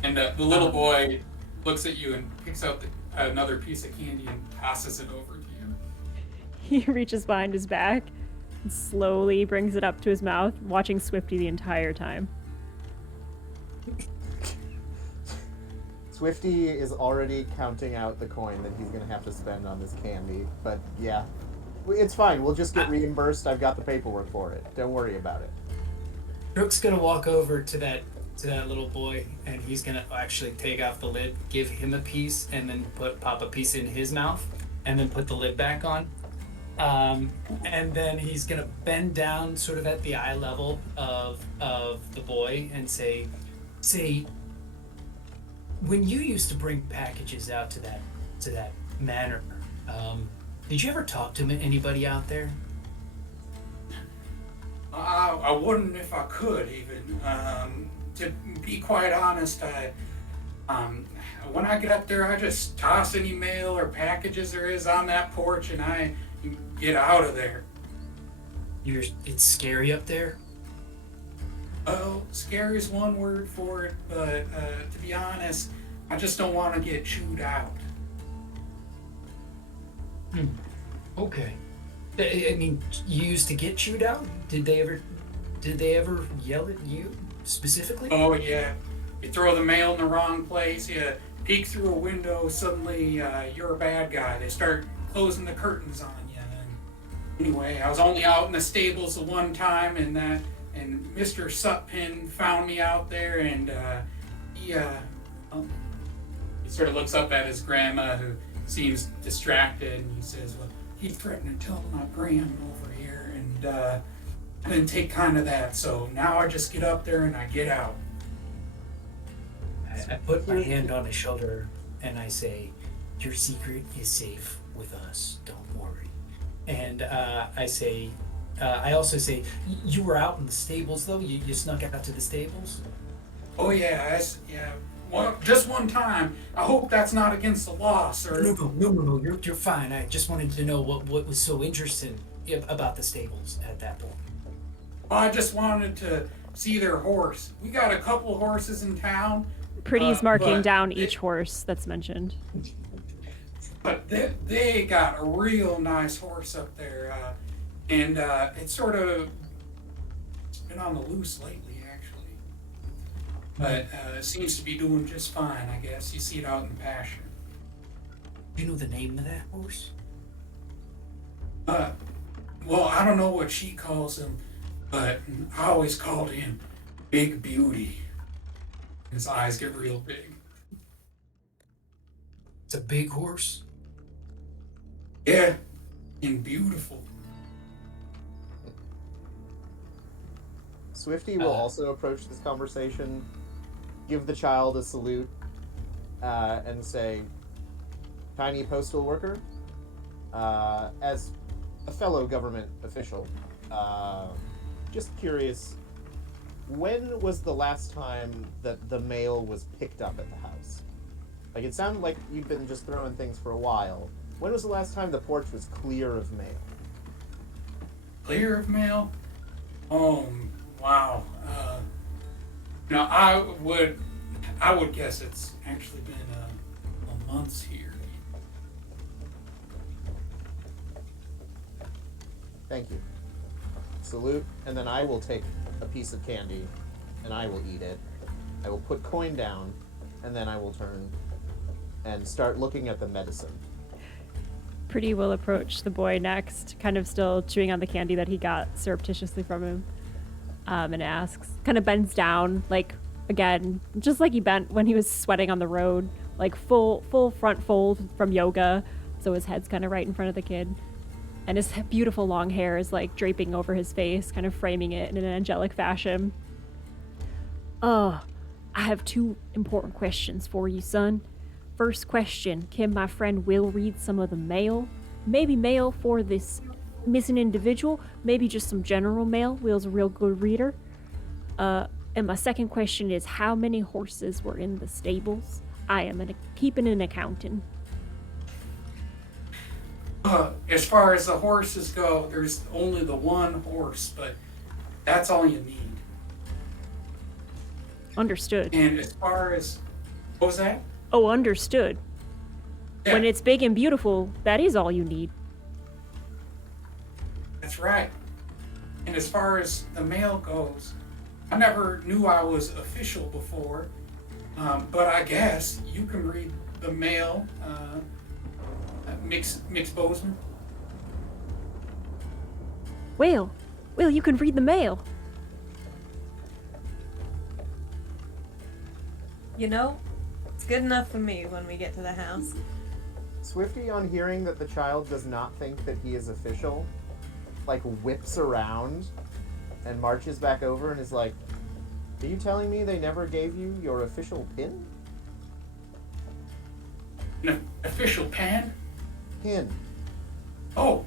And the little boy looks at you and picks out another piece of candy and passes it over to you. He reaches behind his back and slowly brings it up to his mouth, watching Swifty the entire time. Swifty is already counting out the coin that he's going to have to spend on this candy. But yeah, it's fine. We'll just get reimbursed. I've got the paperwork for it. Don't worry about it. Brooke's gonna walk over to that little boy, and he's gonna actually take off the lid, give him a piece, and then pop a piece in his mouth, and then put the lid back on. And then he's gonna bend down, sort of at the eye level of the boy, and say, when you used to bring packages out to that manor, did you ever talk to anybody out there? I wouldn't if I could, even. To be quite honest, when I get up there, I just toss any mail or packages there is on that porch, and I get out of there. It's scary up there? Oh, scary is one word for it, but to be honest, I just don't want to get chewed out. Okay. I mean, you used to get chewed out? Did they ever yell at you specifically? Oh yeah, you throw the mail in the wrong place, you peek through a window, suddenly you're a bad guy. They start closing the curtains on you. And anyway, I was only out in the stables the one time, and Mr. Sutpin found me out there, and he sort of looks up at his grandma, who seems distracted, and he says, well, he threatened to tell my grand over here, and I didn't take kind of that, so now I just get up there and I get out. I put my hand on his shoulder and I say, your secret is safe with us, don't worry. And I also say, you were out in the stables though? You snuck out to the stables? Oh yeah, just one time. I hope that's not against the law, sir. No, you're fine. I just wanted to know what was so interesting about the stables at that point. Well, I just wanted to see their horse. We got a couple horses in town. Pretty's marking down each horse that's mentioned. But they got a real nice horse up there, and it's sort of been on the loose lately, actually. But it seems to be doing just fine, I guess. You see it out in the pasture. Do you know the name of that horse? Well, I don't know what she calls him, but I always called him Big Beauty. His eyes get real big. It's a big horse? Yeah, and beautiful. Swifty will also approach this conversation, give the child a salute, and say, "Tiny postal worker, as a fellow government official, just curious, when was the last time that the mail was picked up at the house? Like, it sounded like you've been just throwing things for a while. When was the last time the porch was clear of mail?" Clear of mail? Oh, wow. I would guess it's actually been a month's here. Thank you. Salute, and then I will take a piece of candy, and I will eat it. I will put coin down, and then I will turn and start looking at the medicine. Pretty will approach the boy next, kind of still chewing on the candy that he got surreptitiously from him, and asks, kind of bends down, like, again, just like he bent when he was sweating on the road, like full front fold from yoga, so his head's kind of right in front of the kid. And his beautiful long hair is like draping over his face, kind of framing it in an angelic fashion. I have 2 important questions for you, son. First question, can my friend Will read some of the mail? Maybe mail for this missing individual, maybe just some general mail. Will's a real good reader. And my second question is, how many horses were in the stables? I am keeping an accountant. As far as the horses go, there's only the one horse, but that's all you need. Understood. And as far as, what was that? Oh, understood. Yeah, When it's big and beautiful, that is all you need. that's right. And as far as the mail goes, I never knew I was official before, but I guess you can read the mail, Mix Bozeman. Will, you can read the mail. You know, it's good enough for me when we get to the house. Swifty, on hearing that the child does not think that he is official, like whips around and marches back over and is like, "Are you telling me they never gave you your official pin?" An official pen? Pin. Oh,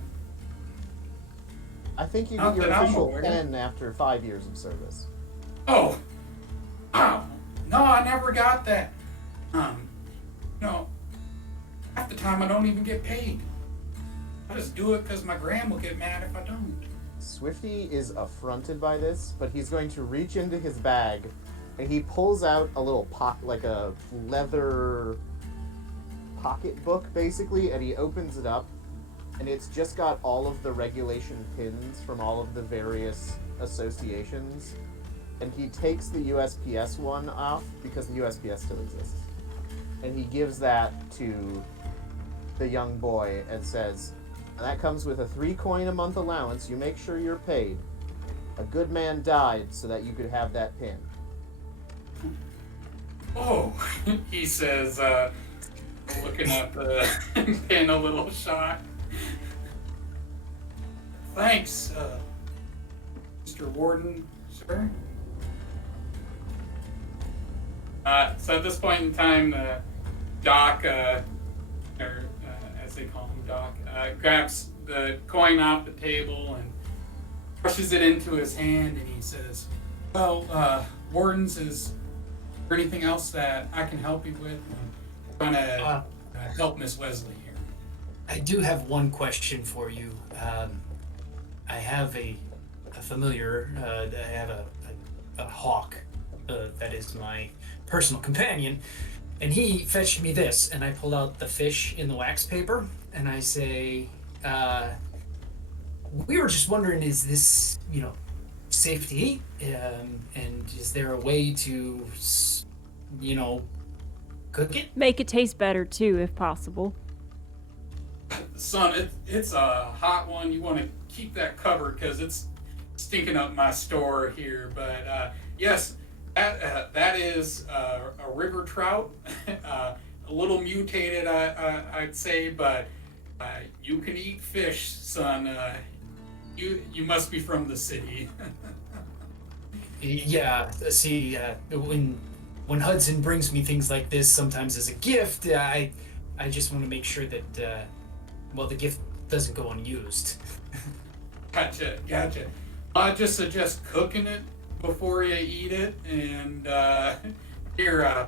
I think you Not get your that I'm official aware. pin after 5 years of service. oh, wow. No, I never got that. No, half the time I don't even get paid. I just do it because my gram will get mad if I don't. Swifty is affronted by this, but he's going to reach into his bag and he pulls out a little like a leather pocketbook, basically, and he opens it up, and it's just got all of the regulation pins from all of the various associations, and he takes the USPS one off because the USPS still exists, and he gives that to the young boy and says, "That comes with a 3 coin a month allowance. You make sure you're paid. A good man died so that you could have that pin." Oh, he says, looking at the pin a little shy. Thanks, Mr. Warden, sir. So at this point in time, Doc, or as they call him, Doc, grabs the coin off the table and brushes it into his hand, and he says, "Well, Wardens, is there anything else that I can help you with? I'm trying to help Miss Wesley here." I do have one question for you. I have a familiar. I have a hawk that is my personal companion, and he fetched me this. And I pulled out the fish in the wax paper, and I say, "We were just wondering, is this, safe to eat? And is there a way to, cook it?" Make it taste better too, if possible. Son, it's a hot one. You want to keep that covered because it's stinking up my store here. But yes, that is a river trout, a little mutated, I'd say. But you can eat fish, son. You must be from the city. Yeah. See, when when Hudson brings me things like this, sometimes as a gift, I just want to make sure that well, the gift doesn't go unused. Gotcha. I just suggest cooking it before you eat it, and here,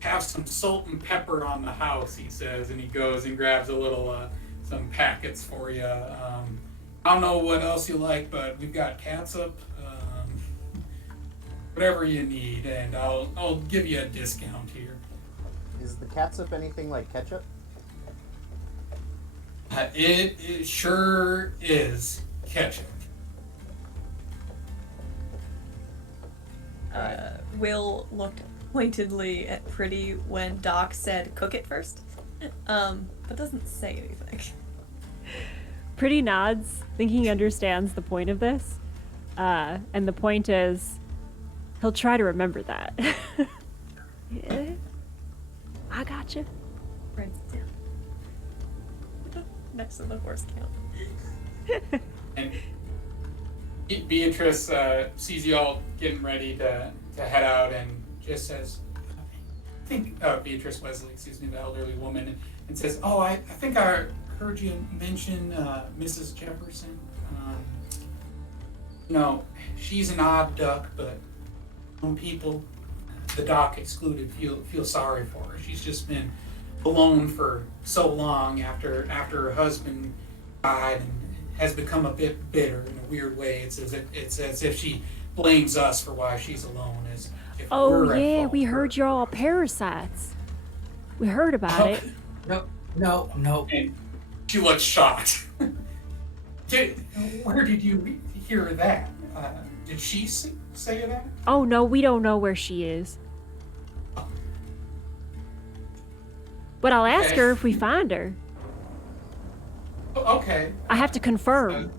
have some salt and pepper on the house, he says, and he goes and grabs a little, some packets for you. I don't know what else you like, but we've got catsup, whatever you need, and I'll give you a discount here. Is the catsup anything like ketchup? It sure is ketchup. Will looked pointedly at Pretty when Doc said cook it first, but doesn't say anything. Pretty nods, thinking he understands the point of this. And the point is, he'll try to remember that. Yeah. I gotcha. Writes it down. Next to the horse count. And Beatrice sees you all getting ready to head out and just says, I think, Beatrice Wesley, excuse me, the elderly woman, and says, oh, I think I heard you mention Mrs. Jefferson. She's an odd duck, but some people, the doc excluded, feel sorry for her. She's just been alone for so long after her husband died, and has become a bit bitter in a weird way. It's as if she blames us for why she's alone. As if Oh, we're at yeah, fault we for heard her. you're all parasites. We heard about it. No. And she looks shocked. Where did you hear that? Did she say that? Oh, no, we don't know where she is. But I'll ask her if we find her. Okay. I have to confirm.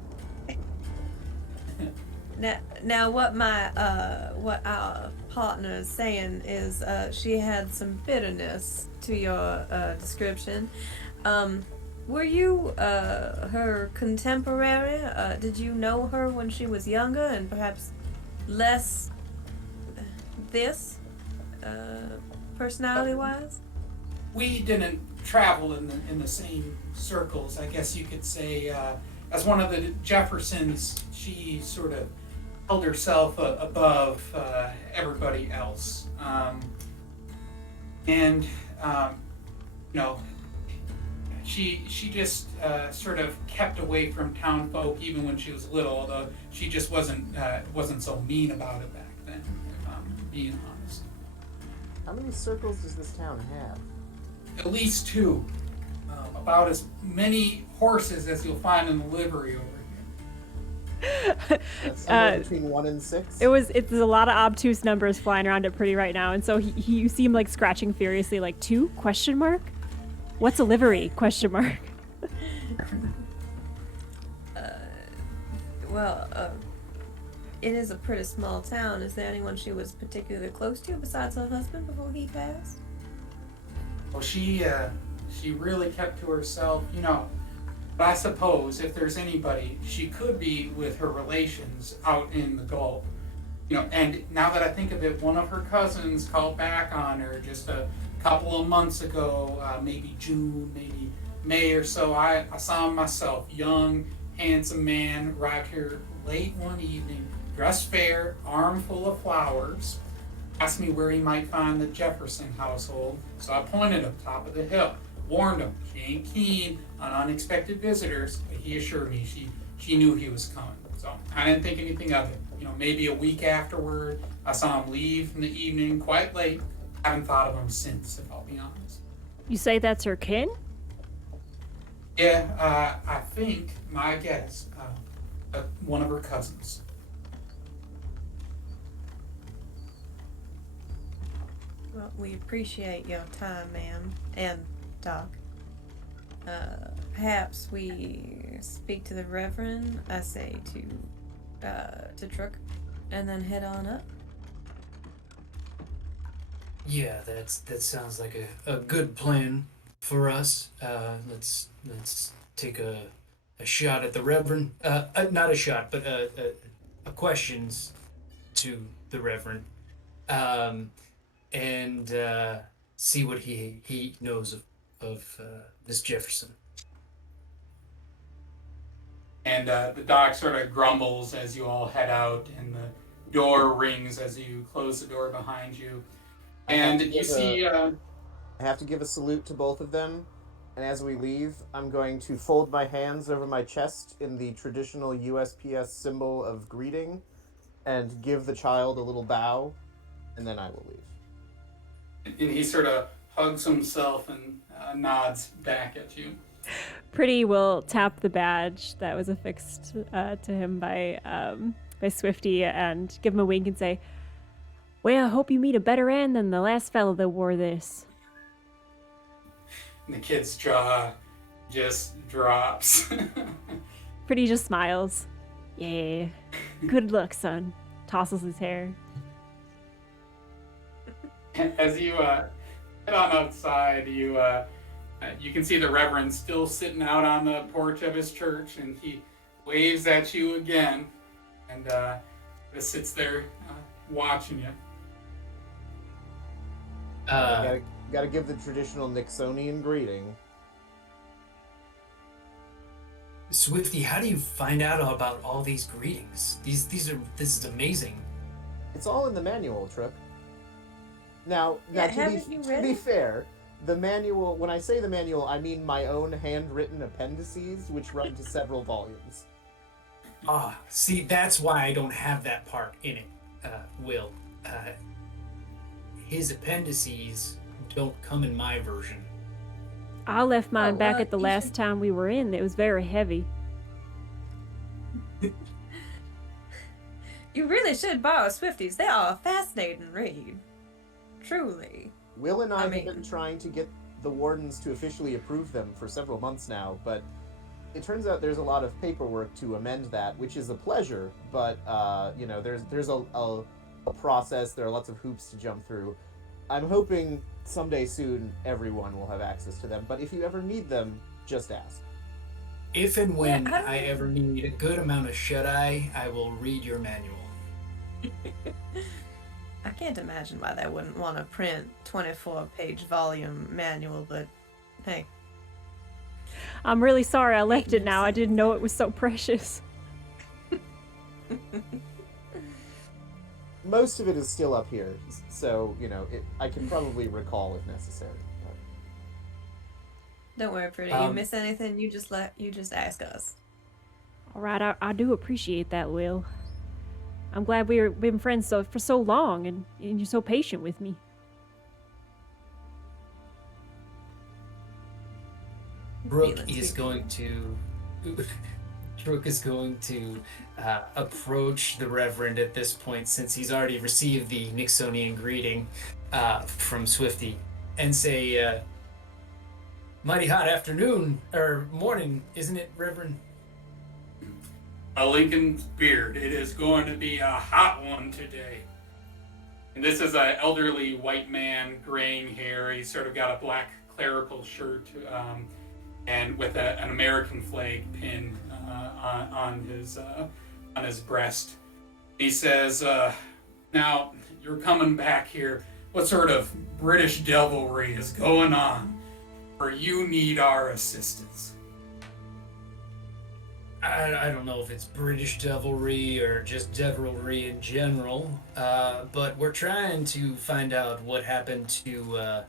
Now what our partner is saying is she had some bitterness to your description. Were you her contemporary? Did you know her when she was younger and perhaps less personality-wise? We didn't travel in the same circles, I guess you could say. As one of the Jeffersons, she sort of held herself above everybody else. She just sort of kept away from town folk even when she was little, although she just wasn't so mean about it back then, if I'm being honest. How many circles does this town have? At least two. About as many horses as you'll find in the livery over here. That's somewhere between 1 and 6? It's a lot of obtuse numbers flying around at Pretty right now, and so you seem like scratching furiously, like 2? Question mark? What's a livery? Question mark. It is a pretty small town. Is there anyone she was particularly close to besides her husband before he passed? Well, she really kept to herself, But I suppose if there's anybody, she could be with her relations out in the Gulf. And now that I think of it, one of her cousins called back on her just a couple of months ago, maybe June, maybe May or so. I saw him myself, young, handsome man, arrived here late one evening, dressed fair, arm full of flowers, asked me where he might find the Jefferson household, so I pointed him top of the hill, warned him she ain't keen on unexpected visitors, but he assured me she knew he was coming. So I didn't think anything of it. Maybe a week afterward, I saw him leave in the evening quite late. Haven't thought of him since, if I'll be honest. You say that's her kin? Yeah, I think, my guess, one of her cousins. Well, we appreciate your time, ma'am, and Doc. Perhaps we speak to the Reverend, I say to Trook, and then head on up. Yeah, that sounds like a good plan for us. Let's take a shot at the Reverend. Not a shot, but a questions to the Reverend. and see what he knows of Miss Jefferson. And the doc sort of grumbles as you all head out, and the door rings as you close the door behind you. And you see. I have to give a salute to both of them, and as we leave, I'm going to fold my hands over my chest in the traditional USPS symbol of greeting, and give the child a little bow, and then I will leave. And he sort of hugs himself and nods back at you. Pretty will tap the badge that was affixed to him by Swifty and give him a wink and say, "Well, I hope you meet a better end than the last fellow that wore this." And the kid's jaw just drops. Pretty just smiles. "Yeah, good luck, son." Tosses his hair. As you head on outside, you can see the Reverend still sitting out on the porch of his church, and he waves at you again, and just sits there watching you. Gotta give the traditional Nixonian greeting. Swifty, how do you find out about all these greetings? This is amazing. It's all in the manual, Trook. Now, haven't you to read be it? fair, the manual, when I say the manual, I mean my own handwritten appendices, which run to several volumes. See, that's why I don't have that part in it, Will. His appendices don't come in my version. I left mine back well, at the you last should- time we were in. It was very heavy. You really should borrow Swifties. They are a fascinating read. Truly. Will and I have mean- been trying to get the wardens to officially approve them for several months now, but it turns out there's a lot of paperwork to amend that, which is a pleasure, but, there's a process, there are lots of hoops to jump through. I'm hoping someday soon everyone will have access to them, but if you ever need them, just ask. If and when Yeah, I ever need a good amount of shut-eye, I will read your manual. I can't imagine why they wouldn't want to print 24-page volume manual, but hey. I'm really sorry I left it now. I didn't know it was so precious. Most of it is still up here, so, I can probably recall if necessary. Don't worry, Pretty. You miss anything, you just ask us. All right, I do appreciate that, Will. I'm glad we've been friends for so long, and you're so patient with me. Brooke Feeling is sweet. going to approach the Reverend at this point, since he's already received the Nixonian greeting from Swifty, and say, "Mighty hot afternoon or morning, isn't it, Reverend?" A Lincoln's beard. It is going to be a hot one today. And this is an elderly white man, graying hair. He's sort of got a black clerical shirt, and with an American flag pin on his breast. He says, "Now you're coming back here. What sort of British devilry is going on? For you need our assistance." I don't know if it's British devilry or just devilry in general, but we're trying to find out what happened to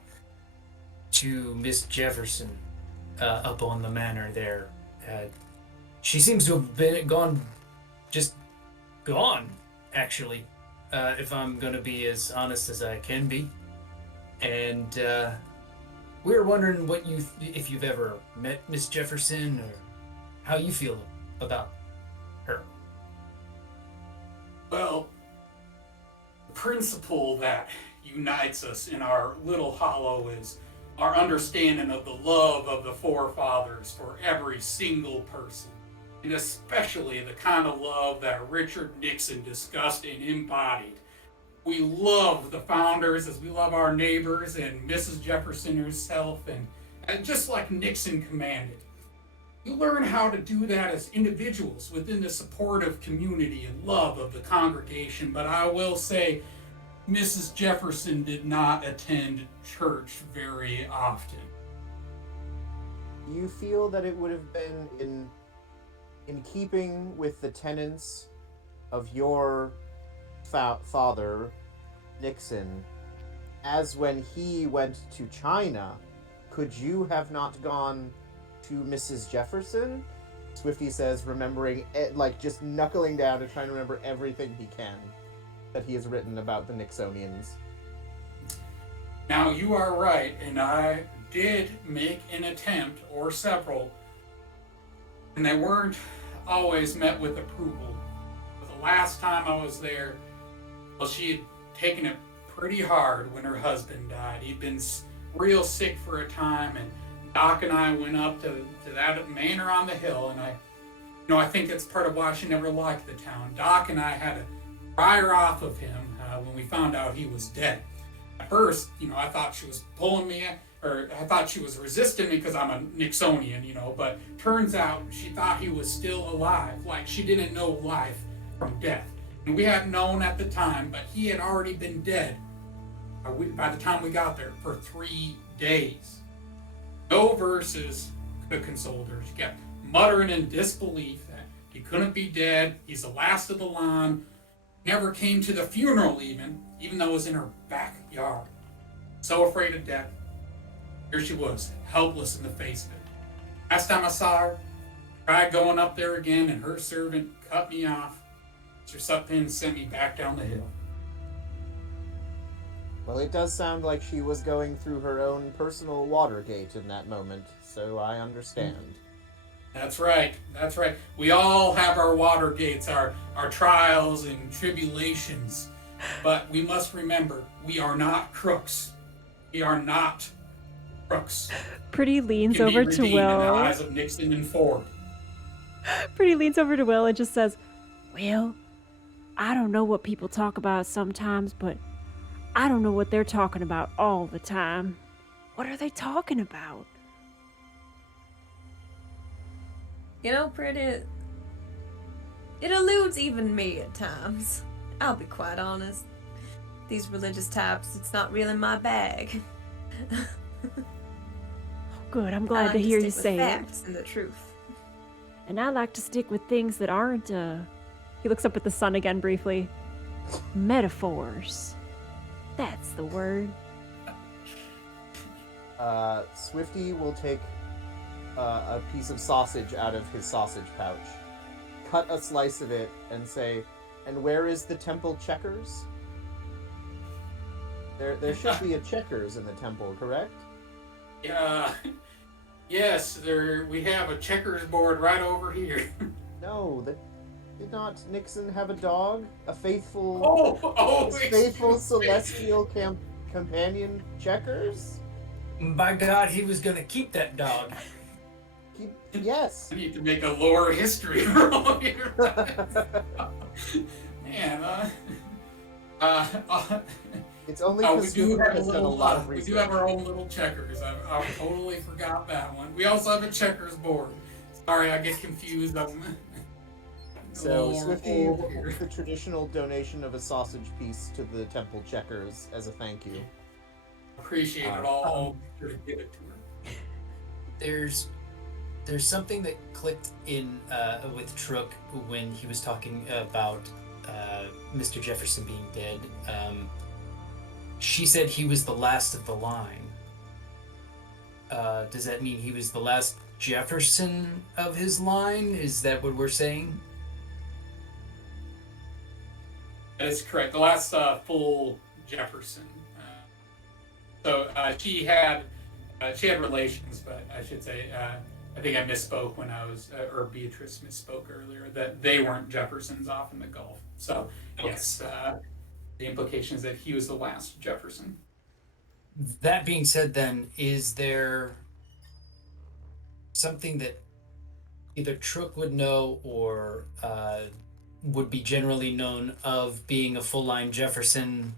Miss Jefferson up on the manor there. She seems to have gone, actually, if I'm going to be as honest as I can be. And we were wondering if you've ever met Miss Jefferson, or how you feel about her. Well, the principle that unites us in our little hollow is our understanding of the love of the forefathers for every single person, and especially the kind of love that Richard Nixon discussed and embodied. We love the founders as we love our neighbors and Mrs. Jefferson herself, and just like Nixon commanded. You learn how to do that as individuals within the supportive community and love of the congregation, but I will say, Mrs. Jefferson did not attend church very often. You feel that it would have been in keeping with the tenets of your father, Nixon, as when he went to China. Could you have not gone to Mrs. Jefferson? Swifty says, remembering it, like just knuckling down and trying to remember everything he can that he has written about the Nixonians. Now, you are right, and I did make an attempt, or several, and they weren't always met with approval. But the last time I was there, well, she had taken it pretty hard when her husband died. He'd been real sick for a time, and Doc and I went up to that manor on the hill, and I think that's part of why she never liked the town. Doc and I had to pry her off of him when we found out he was dead. At first, I thought she was pulling me, or I thought she was resisting me because I'm a Nixonian, but turns out she thought he was still alive, like she didn't know life from death. And we hadn't known at the time, but he had already been dead by the time we got there for 3 days. No verses could console her. She kept muttering in disbelief that he couldn't be dead, he's the last of the line. Never came to the funeral even though it was in her backyard. So afraid of death. Here she was, helpless in the face of it. Last time I saw her, tried going up there again, and her servant cut me off. Mr. Sutpin sent me back down the hill. Well, it does sound like she was going through her own personal Watergate in that moment, so I understand. That's right. We all have our Watergates, our trials and tribulations. But we must remember, we are not crooks. We are not crooks. Pretty leans Can be over to redeemed in the Will. eyes of Nixon and Ford. Pretty leans over to Will and just says, "Well, I don't know what people talk about sometimes, but I don't know what they're talking about all the time. What are they talking about?" Pretty. It eludes even me at times. I'll be quite honest. These religious types, it's not really my bag. Good, I'm I glad like to hear you stick say with it. facts and the truth. And I like to stick with things that aren't, He looks up at the sun again briefly. Metaphors. That's the word. Swifty will take a piece of sausage out of his sausage pouch, cut a slice of it, and say, "And where is the temple checkers?" There should be a checkers in the temple, correct? Yes, we have a checkers board right over here. No, did not Nixon have a dog? A faithful, excuse me. celestial companion, Checkers? By God, he was gonna keep that dog. Yes. I need to make a lore history roll here. Man, It's only we because do have has done a lot of we research. do have our own little checkers. I totally forgot that one. We also have a checkers board. Sorry, I get confused. So Swifty will give the traditional donation of a sausage piece to the temple Checkers as a thank you. Appreciate it all. Sure to give it to her. There's something that clicked in with Trook when he was talking about Mr. Jefferson being dead. She said he was the last of the line. Does that mean he was the last Jefferson of his line? Is that what we're saying? That is correct. The last full Jefferson. She had relations, but I should say I think I misspoke when I was, or Beatrice misspoke earlier that they weren't Jeffersons off in the Gulf. So yes, the implication is that he was the last Jefferson. That being said, then, is there something that either Trook would know or would be generally known of being a full-line Jefferson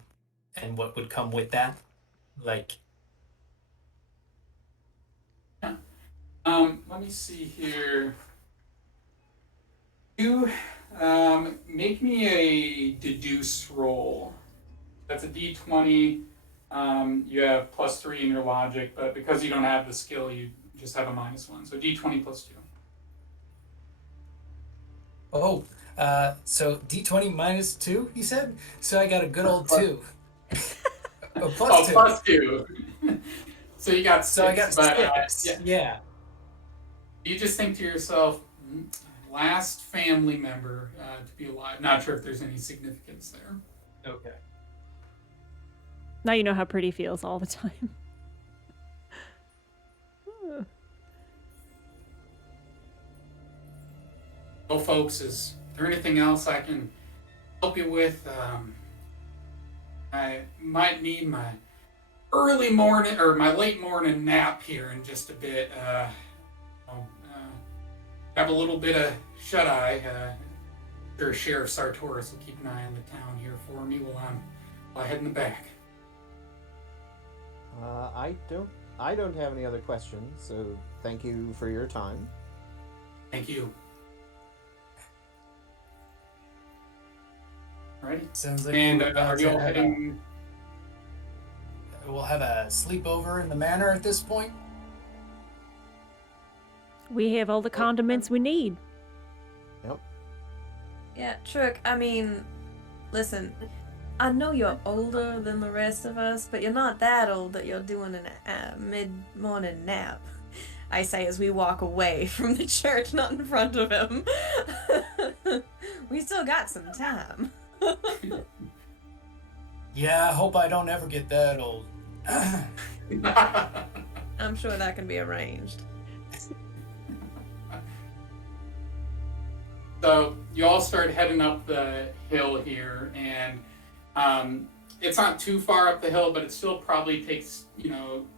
and what would come with that? Like... Let me see here. You make me a deduce roll That's a D20. You have +3 in your logic, but because you don't have the skill, you just have a -1. So D20 +2. Oh, so D20 -2, you said? So I got a good old 2. Oh, +2. +2. So you got 6. So I got but, 6. Yeah. You just think to yourself, last family member to be alive. Not sure if there's any significance there. Okay. Now you know how Pretty feels all the time. Well, folks, is there anything else I can help you with? I might need my early morning or my late morning nap here in just a bit. Have a little bit of shut eye. Sure, Sheriff Sartoris will keep an eye on the town here for me while I head in the back. I don't have any other questions, so thank you for your time. Thank you. Alrighty. Sounds like And we're about are you all to have heading? we'll have a sleepover in the manor at this point. We have all the condiments we need. Yep. Yeah, Truk, I mean, listen, I know you're older than the rest of us, but you're not that old that you're doing a mid-morning nap. I say as we walk away from the church, not in front of him. We still got some time. Yeah, I hope I don't ever get that old. I'm sure that can be arranged. So you all start heading up the hill here, and it's not too far up the hill, but it still probably takes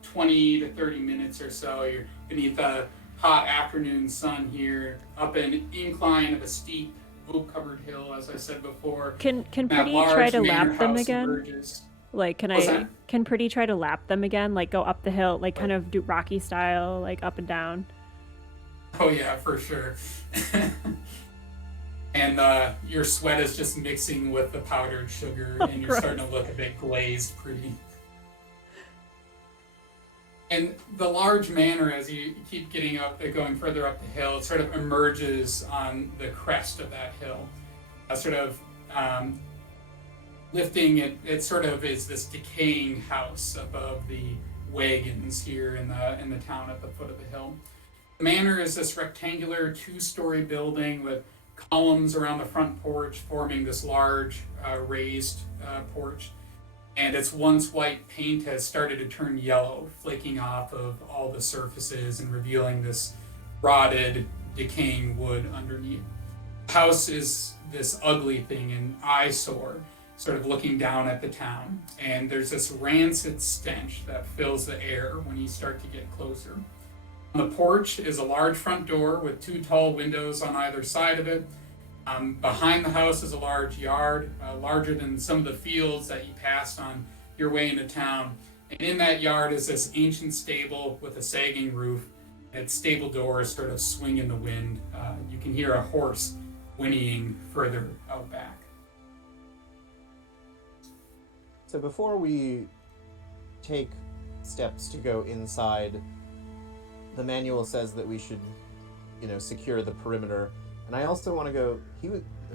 20 to 30 minutes or so. You're beneath a hot afternoon sun here, up an incline of a steep, oak-covered hill, as I said before. Can That Pretty large try to manor lap them house again? emerges. Like, What's that? can Pretty try to lap them again? Like, go up the hill, like, kind of do Rocky style, like, up and down? Oh yeah, for sure. And your sweat is just mixing with the powdered sugar, and you're starting to look a bit glazed pretty. And the large manor, as you keep going further up the hill, it sort of emerges on the crest of that hill. Sort of lifting it, it sort of is this decaying house above the wagons here in the town at the foot of the hill. The manor is this rectangular 2-story building with columns around the front porch forming this large raised porch. And its once white paint has started to turn yellow, flaking off of all the surfaces and revealing this rotted, decaying wood underneath. The house is this ugly thing, an eyesore, sort of looking down at the town. And there's this rancid stench that fills the air when you start to get closer. On the porch is a large front door with 2 tall windows on either side of it. Behind the house is a large yard, larger than some of the fields that you passed on your way into town. And in that yard is this ancient stable with a sagging roof. Its stable doors sort of swing in the wind. You can hear a horse whinnying further out back. So before we take steps to go inside, the manual says that we should, secure the perimeter. And I also want to go.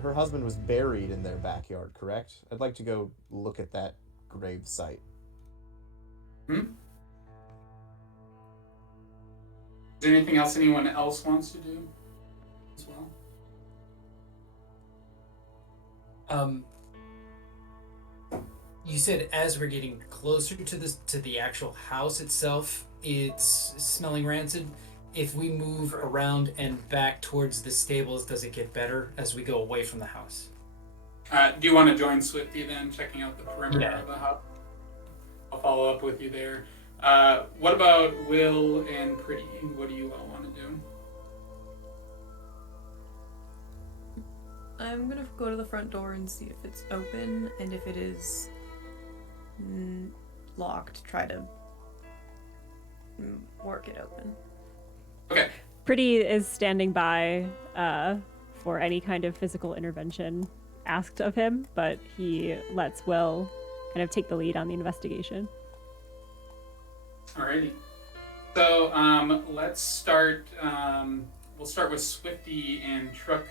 Her husband was buried in their backyard, correct? I'd like to go look at that grave site. Is there anything else anyone else wants to do as well? You said as we're getting closer to the actual house itself, it's smelling rancid. If we move around and back towards the stables, does it get better as we go away from the house? Do you want to join Swifty then, checking out the perimeter Yeah. of the house? I'll follow up with you there. What about Will and Pretty? What do you all want to do? I'm gonna go to the front door and see if it's open, and if it is locked, try to work it open. Okay. Pretty is standing by for any kind of physical intervention asked of him, but he lets Will kind of take the lead on the investigation. Alrighty. So let's start. We'll start with Swifty and Trook.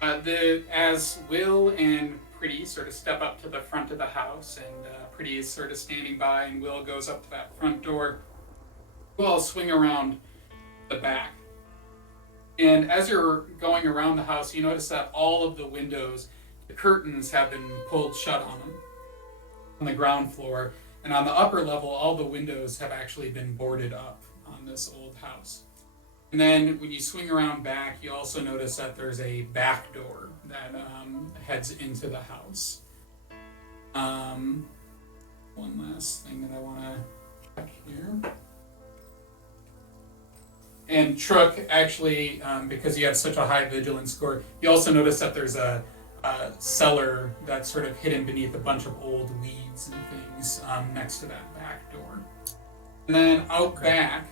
As Will and Pretty sort of step up to the front of the house, and Pretty is sort of standing by, and Will goes up to that front door. You all swing around the back. And as you're going around the house, you notice that all of the windows, the curtains have been pulled shut on them on the ground floor. And on the upper level, all the windows have actually been boarded up on this old house. And then when you swing around back, you also notice that there's a back door that heads into the house. One last thing that I want to check here. And Trook, actually, because you have such a high vigilance score, you also notice that there's a cellar that's sort of hidden beneath a bunch of old weeds and things next to that back door. And then out back,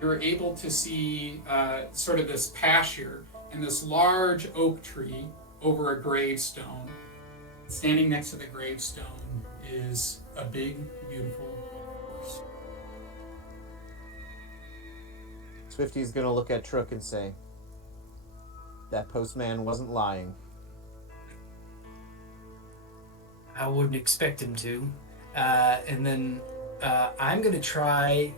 you're able to see sort of this pasture and this large oak tree over a gravestone. Standing next to the gravestone is a big, beautiful horse. Swifty's gonna look at Trook and say, "That postman wasn't lying." I wouldn't expect him to. And then I'm going to try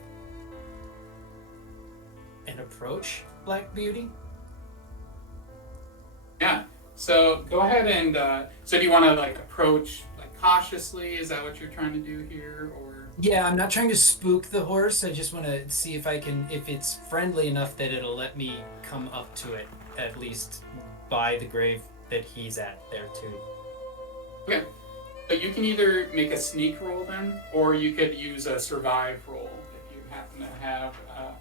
and approach Black Beauty. Yeah. So go ahead and so do you want to like approach like cautiously? Is that what you're trying to do here, or? Yeah, I'm not trying to spook the horse. I just want to see if it's friendly enough that it'll let me come up to it, at least by the grave that he's at there too. Okay. So you can either make a sneak roll then, or you could use a survive roll if you happen to have,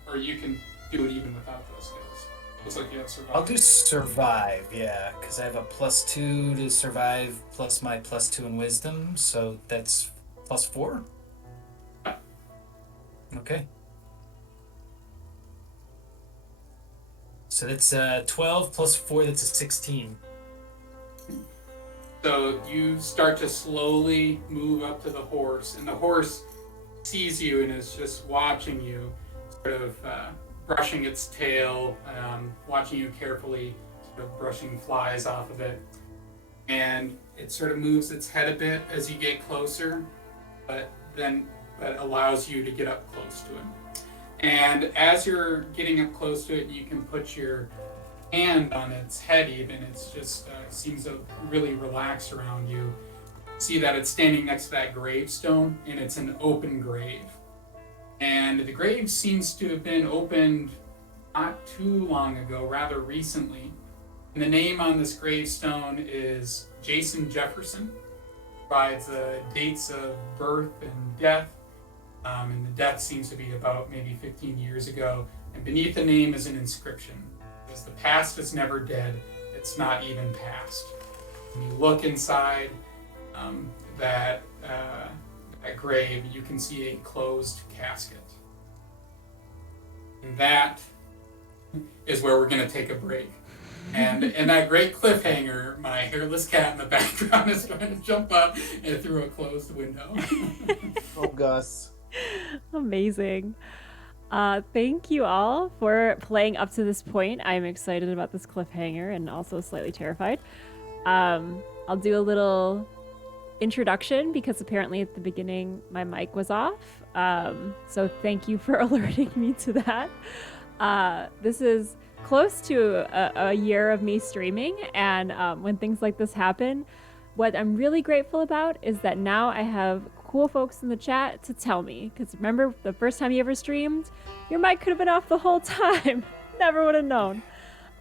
or you can do it even without those skills. Looks like you have survive. I'll do survive, yeah, because I have a +2 to survive plus my +2 in wisdom, so that's +4. Okay. So that's 12 plus 4, that's a 16. So you start to slowly move up to the horse, and the horse sees you and is just watching you, sort of brushing its tail, watching you carefully, sort of brushing flies off of it. And it sort of moves its head a bit as you get closer, but allows you to get up close to it. And as you're getting up close to it, you can put your hand on its head even. It's just seems to really relax around you. See that it's standing next to that gravestone, and it's an open grave. And the grave seems to have been opened not too long ago, rather recently. And the name on this gravestone is Jason Jefferson. Provides dates of birth and death. And the death seems to be about maybe 15 years ago. And beneath the name is an inscription. Because the past is never dead, it's not even past. When you look inside that grave, you can see a closed casket. And that is where we're going to take a break. And in that great cliffhanger, my hairless cat in the background is trying to jump up and through a closed window. Oh, Gus. Amazing. Thank you all for playing up to this point. I'm excited about this cliffhanger and also slightly terrified. I'll do a little introduction because apparently at the beginning my mic was off. So thank you for alerting me to that. This is close to a year of me streaming, and when things like this happen, what I'm really grateful about is that now I have cool folks in the chat to tell me, because remember the first time you ever streamed, your mic could have been off the whole time. Never would have known.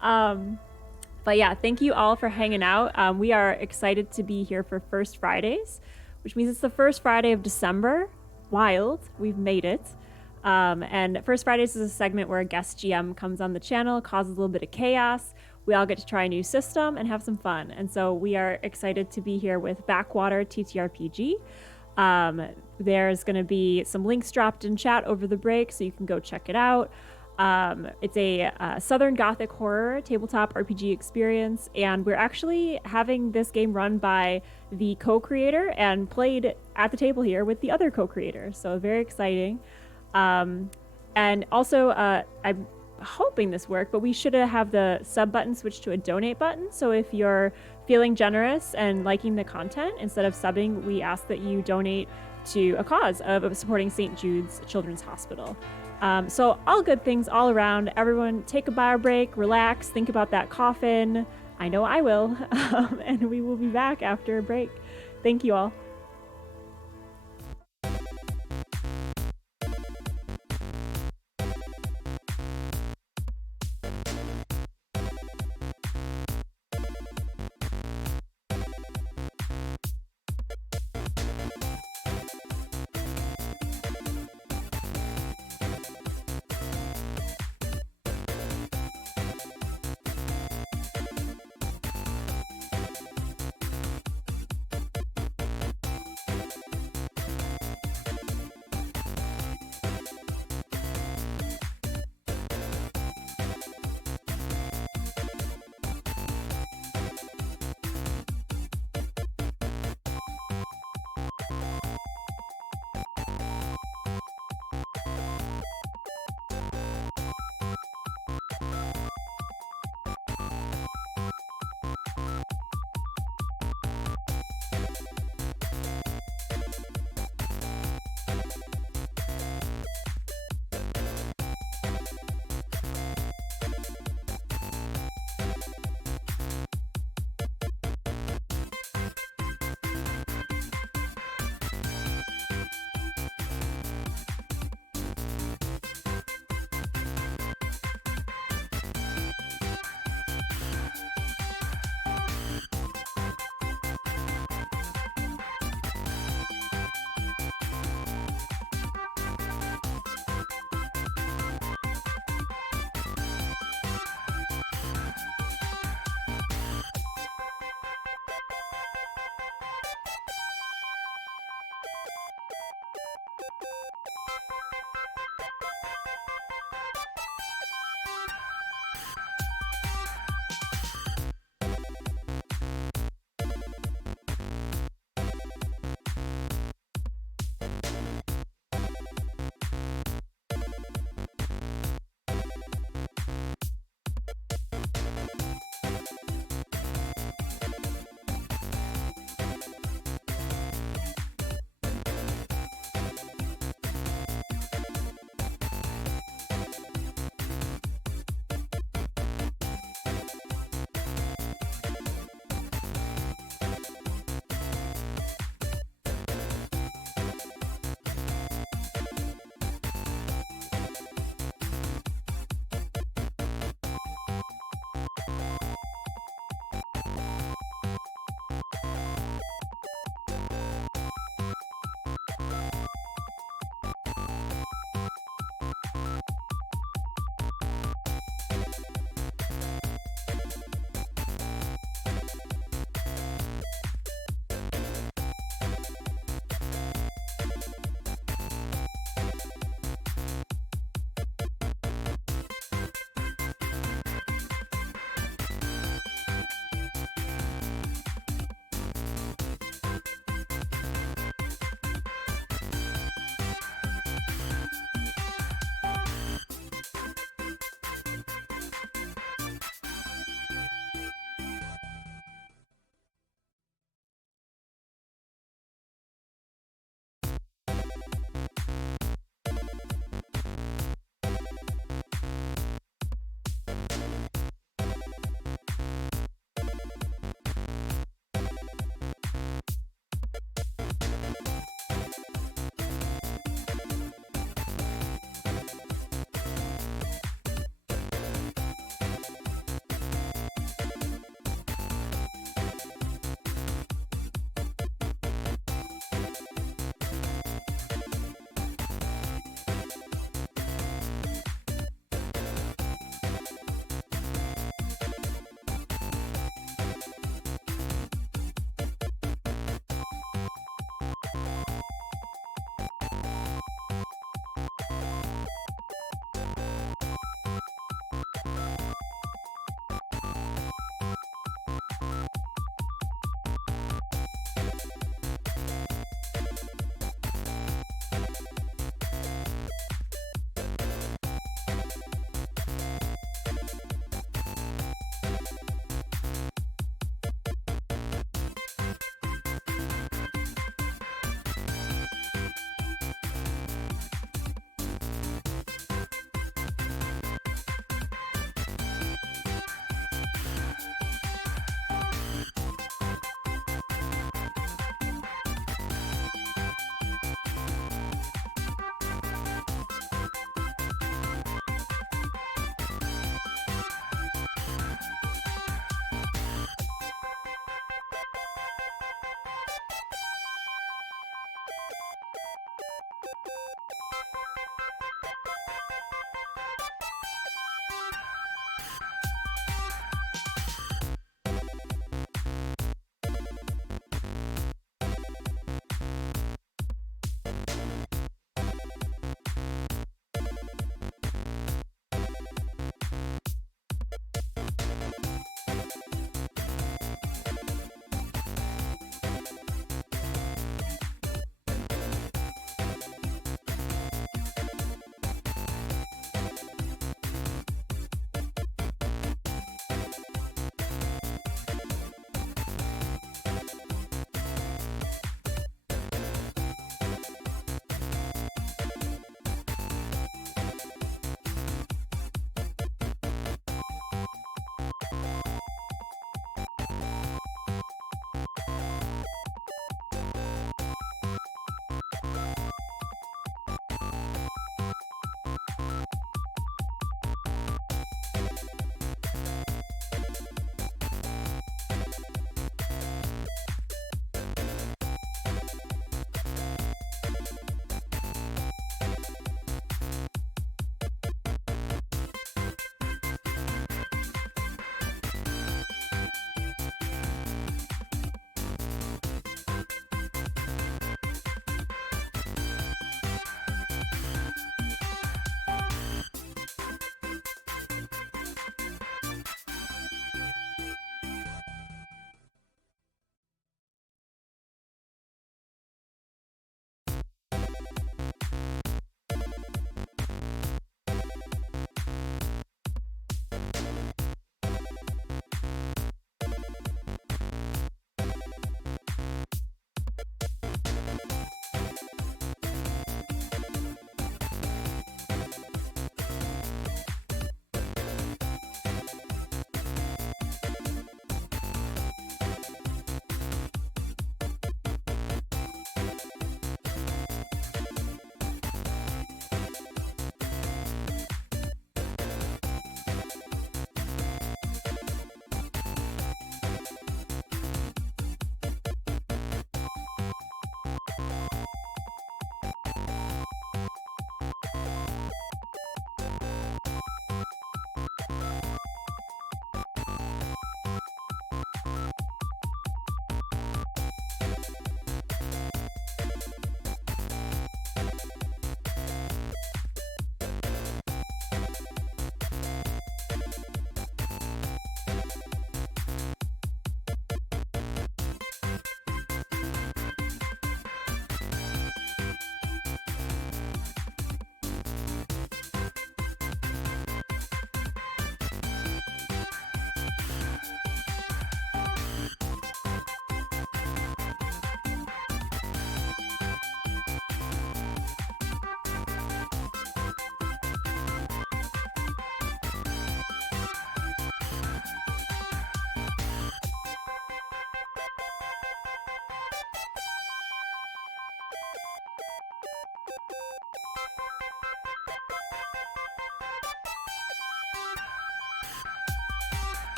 But yeah, thank you all for hanging out. We are excited to be here for First Fridays, which means it's the first Friday of December. Wild, we've made it. And First Fridays is a segment where a guest GM comes on the channel, causes a little bit of chaos. We all get to try a new system and have some fun. And so we are excited to be here with Backwater TTRPG. There's going to be some links dropped in chat over the break, so you can go check it out. It's a Southern Gothic horror tabletop RPG experience, and we're actually having this game run by the co-creator and played at the table here with the other co-creator. So very exciting. And also, I'm hoping this worked, but we should have the sub button switched to a donate button. So if you're feeling generous and liking the content, instead of subbing, we ask that you donate to a cause of supporting St. Jude's Children's Hospital. So all good things all around. Everyone take a bar break, relax, think about that coffin. I know I will. And we will be back after a break. Thank you all.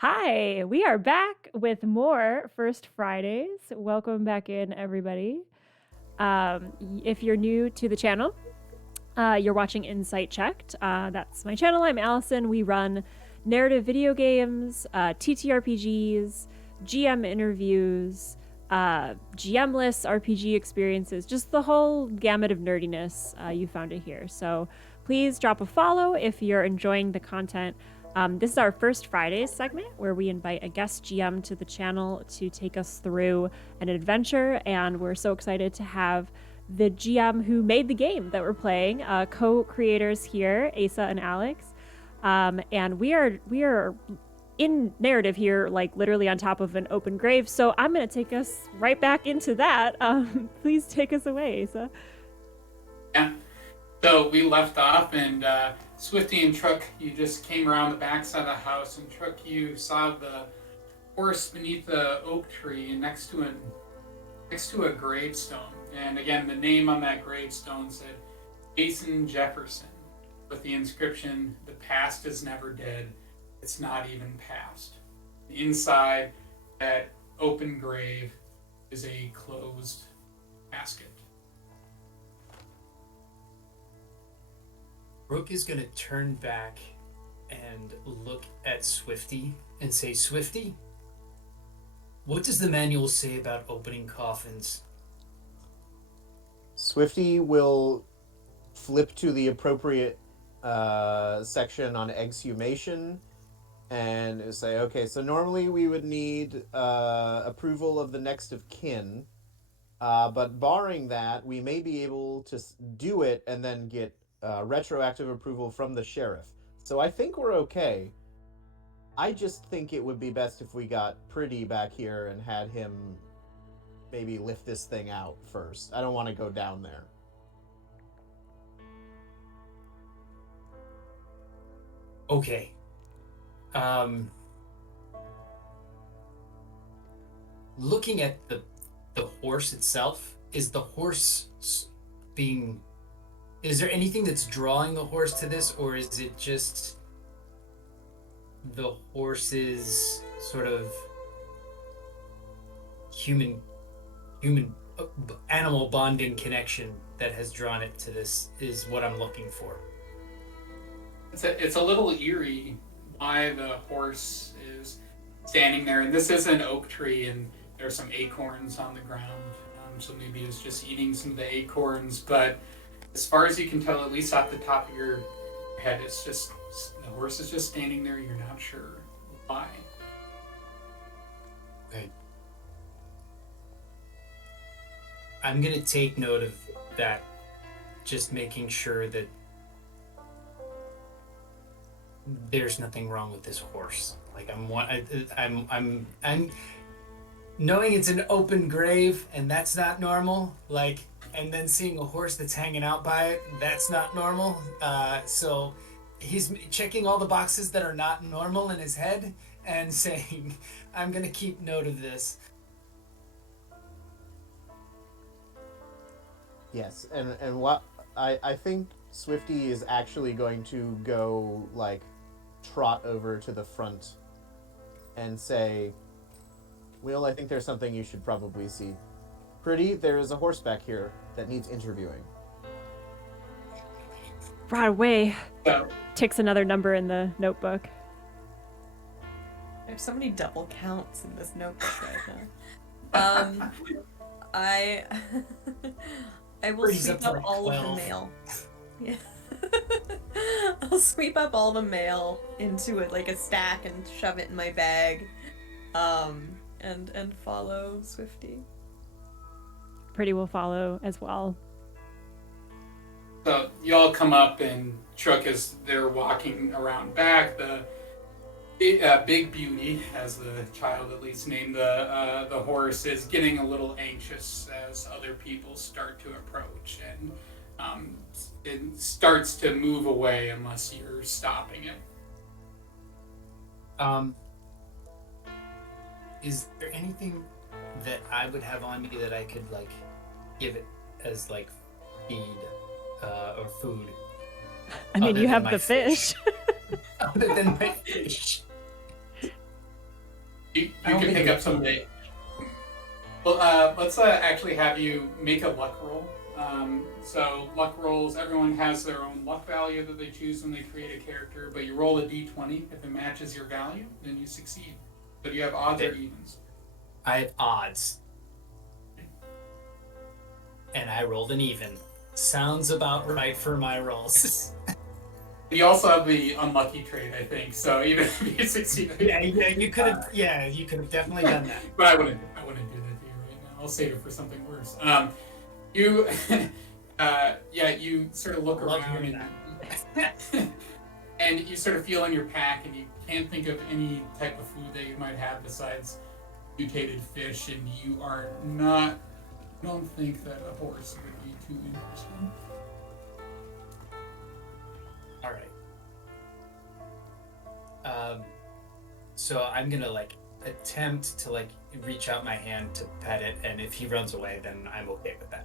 Hi, we are back with more First Fridays. Welcome back in, everybody. If you're new to the channel, you're watching Insight Checked. That's my channel. I'm Allison. We run narrative video games, TTRPGs, GM interviews, GM lists, RPG experiences, just the whole gamut of nerdiness. You found it here. So please drop a follow if you're enjoying the content. This is our First Fridays segment where we invite a guest GM to the channel to take us through an adventure, and we're so excited to have the GM who made the game that we're playing, co-creators here, Asa and Alex, and we are in narrative here, like literally on top of an open grave. So I'm going to take us right back into that. Please take us away, Asa. Yeah. So we left off, and Swifty and Truck, you just came around the backside of the house, and Truck, you saw the horse beneath the oak tree and next to a gravestone. And again, the name on that gravestone said Jason Jefferson, with the inscription, "The past is never dead. It's not even past." Inside that open grave is a closed casket. Brooke is going to turn back and look at Swifty and say, Swifty, what does the manual say about opening coffins? Swifty will flip to the appropriate section on exhumation and say, okay, so normally we would need approval of the next of kin, but barring that, we may be able to do it and then get retroactive approval from the sheriff. So I think we're okay. I just think it would be best if we got Pretty back here and had him maybe lift this thing out first. I don't want to go down there. Okay. Looking at the horse itself, is the horse being... Is there anything that's drawing the horse to this, or is it just the horse's sort of human animal bonding connection that has drawn it to this is what I'm looking for? It's a little eerie why the horse is standing there, and this is an oak tree, and there's some acorns on the ground, so maybe it's just eating some of the acorns, but as far as you can tell, at least off the top of your head, it's just the horse is just standing there. You're not sure why. Okay. I'm gonna take note of that. Just making sure that there's nothing wrong with this horse. Like I'm knowing it's an open grave and that's not normal. Like. And then seeing a horse that's hanging out by it, that's not normal. So he's checking all the boxes that are not normal in his head and saying, I'm going to keep note of this. Yes, and what I think Swifty is actually going to go, like, trot over to the front and say, Will, I think there's something you should probably see. Pretty, there is a horse back here that needs interviewing. Right away. So, Ticks another number in the notebook. There's so many double counts in this notebook right now. I will Pretty's sweep up to up like all 12. of the mail. Yeah. I'll sweep up all the mail into it like a stack and shove it in my bag. And follow Swifty. Pretty will follow as well. so you all come up, and Truck is there walking around back. The Big Beauty, as the child at least named the horse, is getting a little anxious as other people start to approach, and it starts to move away unless you're stopping it. Is there anything that I would have on me that I could like give it as like feed or food? I mean, Other you than have my the fish. Other than my fish. You I don't can think pick we- up someday. Well, let's actually have you make a luck roll. So luck rolls, everyone has their own luck value that they choose when they create a character, but you roll a d20. If it matches your value, then you succeed. So do you have odds or evens? I have odds. And I rolled an even. Sounds about right for my rolls. You also have the unlucky trait, I think. So even if you succeed, you could have. You could have definitely done that. but I wouldn't do that to you right now. I'll save it for something worse. You, you sort of look Love around hearing and, and you sort of feel in your pack, and you can't think of any type of food that you might have besides mutated fish, and you are not. I don't think that a horse would be too interesting. All right. So I'm gonna attempt to reach out my hand to pet it, and if he runs away, then I'm okay with that.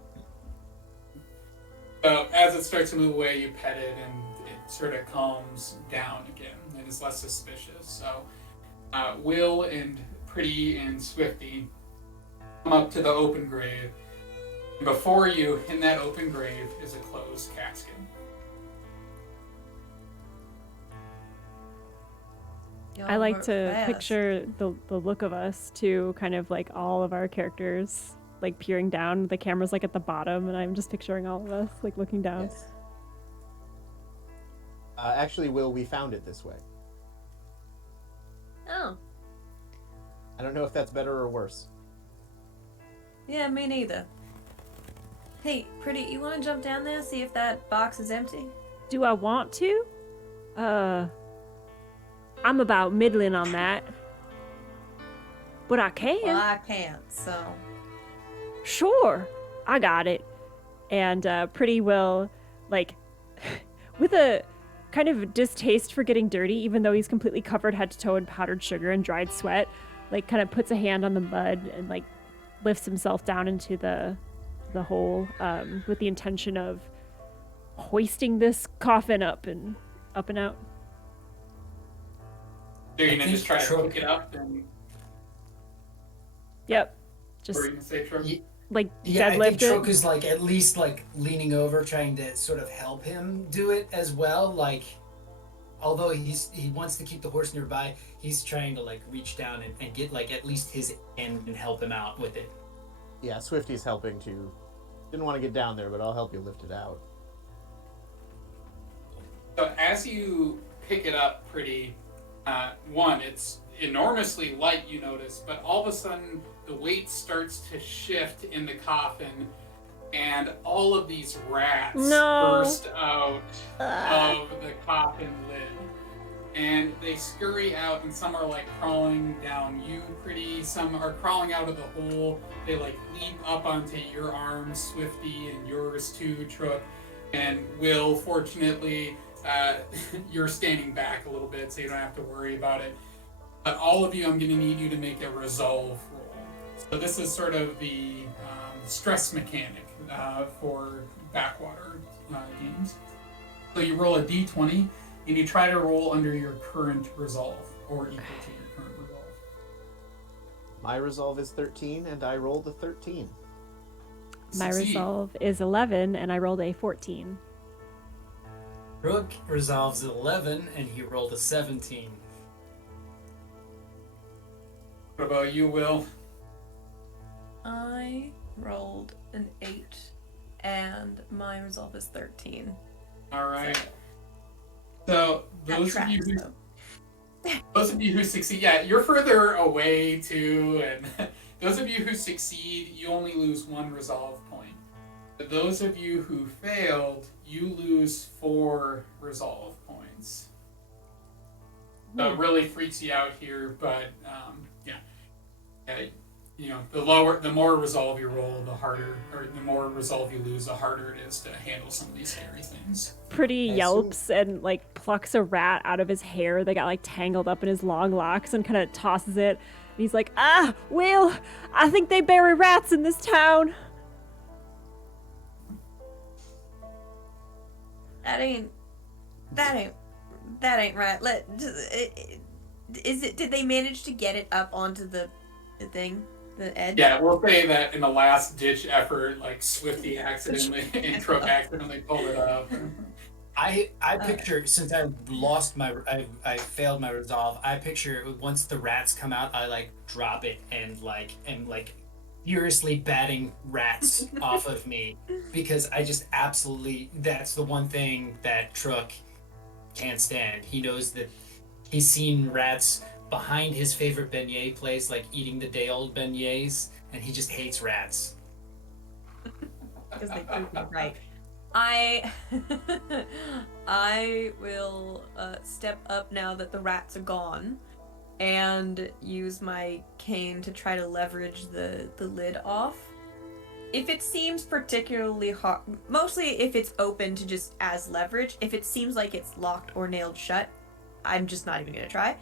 So as it starts to move away, you pet it, and it sort of calms down again, and is less suspicious. So Will and Pretty and Swifty come up to the open grave. And before you, in that open grave, is a closed casket. I like Y'all to work fast. picture the look of us too, kind of like all of our characters peering down. The camera's at the bottom, and I'm just picturing all of us looking down. Yes. Actually, Will, we found it this way. Oh, I don't know if that's better or worse. yeah, me neither. Hey, Pretty, you want to jump down there, see if that box is empty? Do I want to? I'm about middling on that. But I can. Well, I can't, so... Sure, I got it. And Pretty will, with a kind of distaste for getting dirty, even though he's completely covered head to toe in powdered sugar and dried sweat, kind of puts a hand on the mud and lifts himself down into the hole with the intention of hoisting this coffin up and out. So you're I gonna think just try to Trook- pick it up, and Yep. or Just you can say Trook? I think deadlift Trook it. is at least leaning over, trying to sort of help him do it as well. Although he wants to keep the horse nearby, he's trying to reach down and get at least his end and help him out with it. Yeah, Swifty's helping to. Didn't want to get down there, but I'll help you lift it out. So as you pick it up, Pretty, one, it's enormously light, you notice, but all of a sudden the weight starts to shift in the coffin, and all of these rats burst out of the coffin lid. And they scurry out, and some are crawling down you, Pretty, some are crawling out of the hole. They leap up onto your arms, Swifty, and yours too, Trook. And Will, fortunately, you're standing back a little bit, so you don't have to worry about it. But all of you, I'm going to need you to make a resolve roll. So this is sort of the stress mechanic for Backwater games. So you roll a d20, and you try to roll under your current resolve, or equal to your current resolve. My resolve is 13, and I rolled a 13. My Succeed. resolve is 11, and I rolled a 14. Trook resolves 11, and he rolled a 17. What about you, Will? I rolled an 8, and my resolve is 13. All right. So That those of tracks, you who though. Those of you who succeed, yeah, you're further away too, and those of you who succeed, you only lose 1 resolve point. But those of you who failed, you lose 4 resolve points. So it really freaks you out here, but the more resolve you roll, the harder, or the more resolve you lose, the harder it is to handle some of these scary things. Pretty I yelps and plucks a rat out of his hair that got tangled up in his long locks and kind of tosses it. And he's like, Will, I think they bury rats in this town. That ain't right. is it? Did they manage to get it up onto the thing, the edge? Yeah, we'll say that in the last ditch effort, like Swifty accidentally and Crook accidentally pulled it up. I picture, since I failed my resolve, I picture once the rats come out, I like drop it and like furiously batting rats off of me, because I just absolutely, that's the one thing that Truck can't stand. He knows that he's seen rats behind his favorite beignet place, like eating the day old beignets, and he just hates rats. Because they poop me, right. I I will step up now that the rats are gone and use my cane to try to leverage the lid off. If it seems particularly hard, mostly if it's open to just as leverage, if it seems like it's locked or nailed shut, I'm just not even gonna try.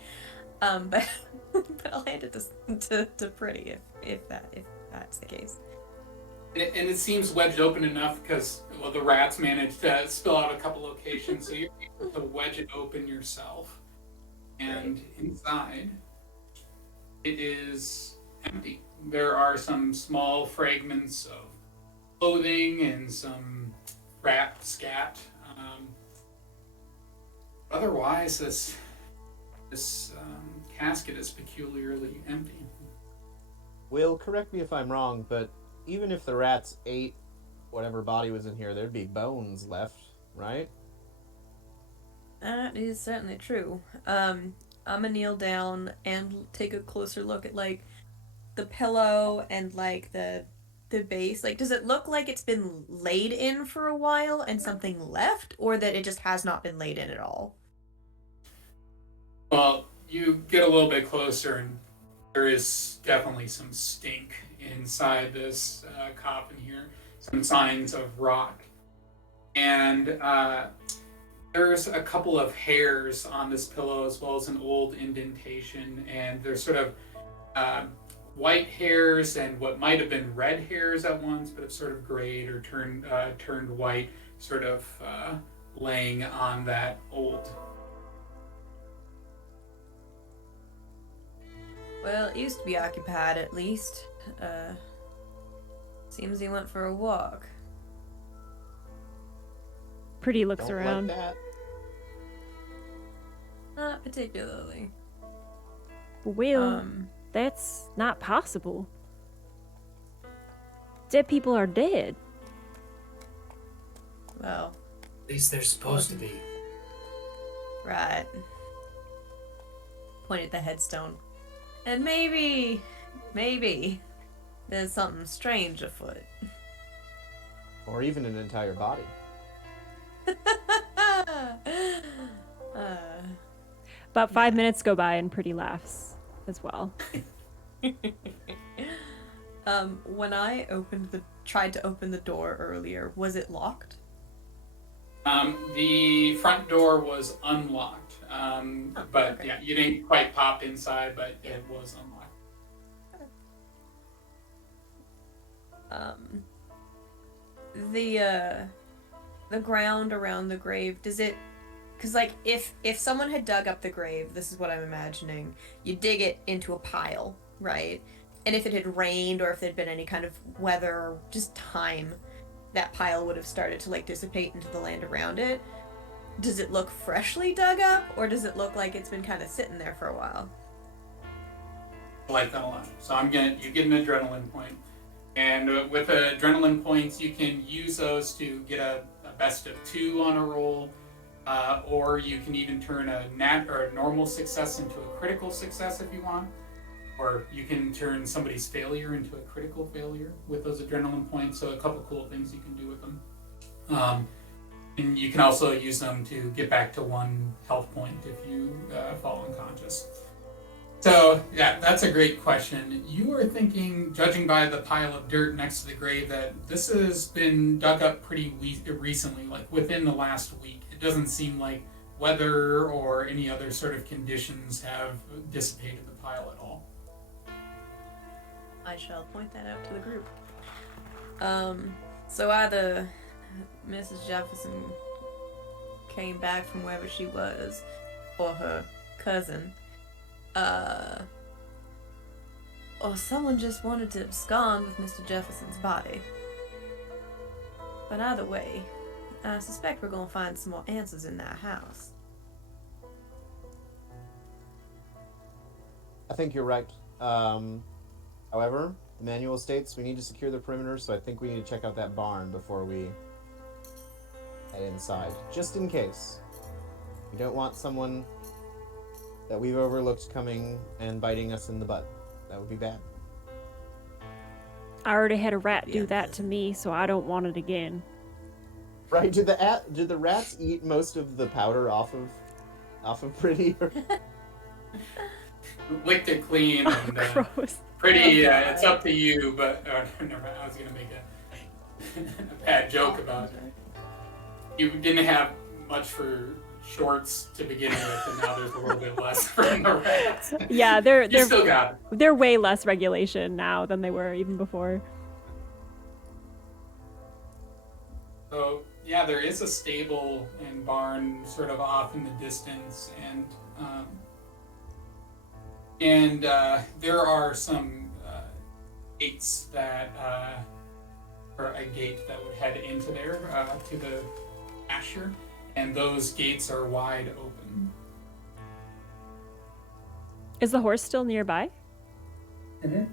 But but I'll hand it to Pretty if that's the case. And it seems wedged open enough because the rats managed to spill out a couple locations, so you're able to wedge it open yourself. And inside, it is empty. There are some small fragments of clothing and some rat scat. Otherwise, this casket is peculiarly empty. Will, correct me if I'm wrong, but even if the rats ate whatever body was in here, there'd be bones left, right? That is certainly true. I'm gonna kneel down and take a closer look at like the pillow and like the base. Like, does it look like it's been laid in for a while and something left, or that it just has not been laid in at all? Well, you get a little bit closer, and there is definitely some stink inside this coffin here. Some signs of rot. And there's a couple of hairs on this pillow, as well as an old indentation. And there's sort of white hairs and what might have been red hairs at once, but have sort of grayed or turned white, sort of laying on that old. Well, it used to be occupied at least. Seems he went for a walk. Pretty looks Don't around. like that. Not particularly. Will, that's not possible. Dead people are dead. Well, At least they're supposed to be. right. Point at the headstone. And maybe there's something strange afoot. Or even an entire body. About 5 minutes go by and Pretty laughs as well. When I tried to open the door earlier, was it locked? The front door was unlocked, but okay. yeah, you didn't quite pop inside, but it was unlocked. The ground around the grave, does it? Because like if someone had dug up the grave, this is what I'm imagining. You dig it into a pile, right? And if it had rained or if there'd been any kind of weather or just time, that pile would have started to like dissipate into the land around it. Does it look freshly dug up, or does it look like it's been kind of sitting there for a while? I like that a lot. So you get an adrenaline point. And with adrenaline points, you can use those to get a best of 2 on a roll, or you can even turn a normal success into a critical success if you want, or you can turn somebody's failure into a critical failure with those adrenaline points. So a couple cool things you can do with them. And you can also use them to get back to 1 health point if you fall unconscious. So, yeah, that's a great question. You are thinking, judging by the pile of dirt next to the grave, that this has been dug up pretty recently, like within the last week. It doesn't seem like weather or any other sort of conditions have dissipated the pile at all. I shall point that out to the group. So either Mrs. Jefferson came back from wherever she was, or her cousin, Or someone just wanted to abscond with Mr. Jefferson's body. But either way, I suspect we're gonna find some more answers in that house. I think you're right. However, the manual states we need to secure the perimeter, so I think we need to check out that barn before we head inside, just in case. We don't want someone that we've overlooked coming and biting us in the butt. That would be bad. I already had a rat do Yeah. that to me, so I don't want it again. Right? Did the rats eat most of the powder off of Pretty? Licked it clean and Gross. Pretty. Oh, It's up to you, but never mind. I was gonna make a bad joke about it. You didn't have much for shorts to begin with, and now there's a little bit less from the rats. Yeah, You still got it. they're way less regulation now than they were even before. So yeah, there is a stable and barn sort of off in the distance, and there are some gates that, or a gate that would head into there to the pasture, and those gates are wide open. Is the horse still nearby? The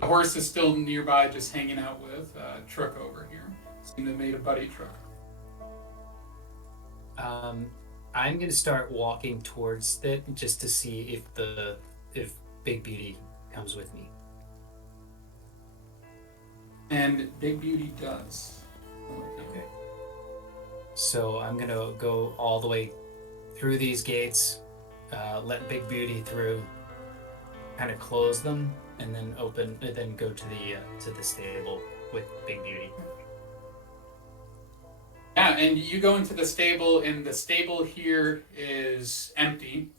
horse is still nearby, just hanging out with Truck over here. Seem to have made a buddy Truck. I'm gonna start walking towards it just to see if Big Beauty comes with me. And Big Beauty does. Okay. So I'm gonna go all the way through these gates, let Big Beauty through, kind of close them, and then then go to the stable with Big Beauty. Yeah, and you go into the stable, and the stable here is empty,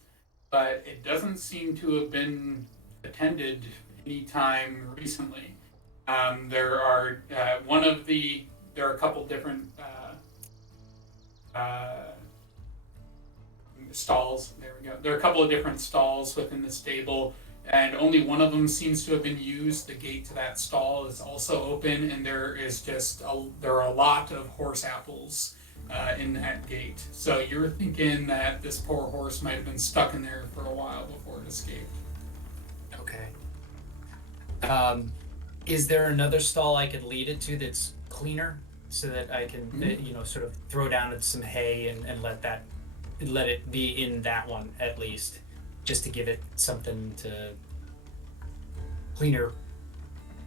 but it doesn't seem to have been attended any time recently. There are a couple different stalls. There we go. There are a couple of different stalls within the stable, and only one of them seems to have been used. The gate to that stall is also open, and there are a lot of horse apples in that gate. So you're thinking that this poor horse might have been stuck in there for a while before it escaped. Okay. Is there another stall I could lead it to that's cleaner, so that I can, sort of throw down some hay and let it be in that one at least, just to give it something to cleaner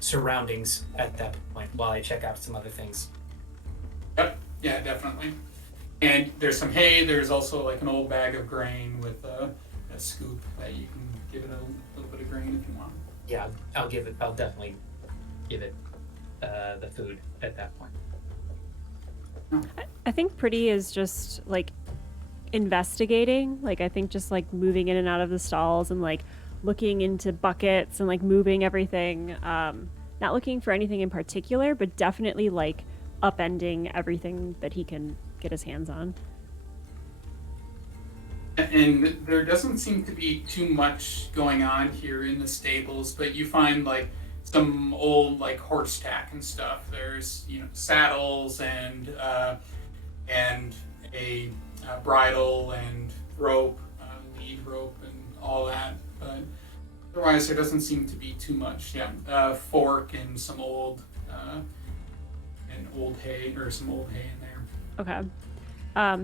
surroundings at that point while I check out some other things. Yep. Yeah, definitely. And there's some hay. There's also like an old bag of grain with a scoop that you can give it a little bit of grain if you want. Yeah, I'll definitely give it the food at that point. I think Pretty is just like investigating. Like I think just like moving in and out of the stalls and like looking into buckets and like moving everything. Not looking for anything in particular, but definitely like upending everything that he can get his hands on. And there doesn't seem to be too much going on here in the stables, but you find like some old like horse tack and stuff. There's saddles and a bridle and rope, lead rope and all that. But otherwise, there doesn't seem to be too much. Yeah, fork and some old hay or some old hay in there. Okay.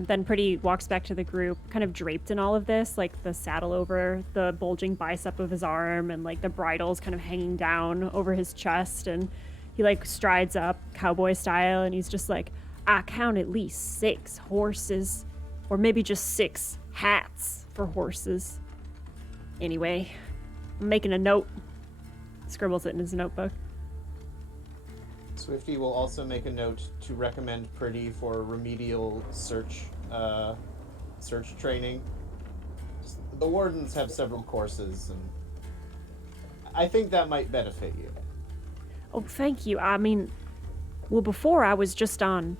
Then Pretty walks back to the group, kind of draped in all of this, like the saddle over the bulging bicep of his arm and like the bridle's kind of hanging down over his chest. And he like strides up cowboy style and he's just like, I count at least 6 horses, or maybe just 6 hats for horses. Anyway, I'm making a note. Scribbles it in his notebook. Swifty will also make a note to recommend Pretty for remedial search training. The wardens have several courses, and I think that might benefit you. Oh, thank you. I mean, well, before I was just on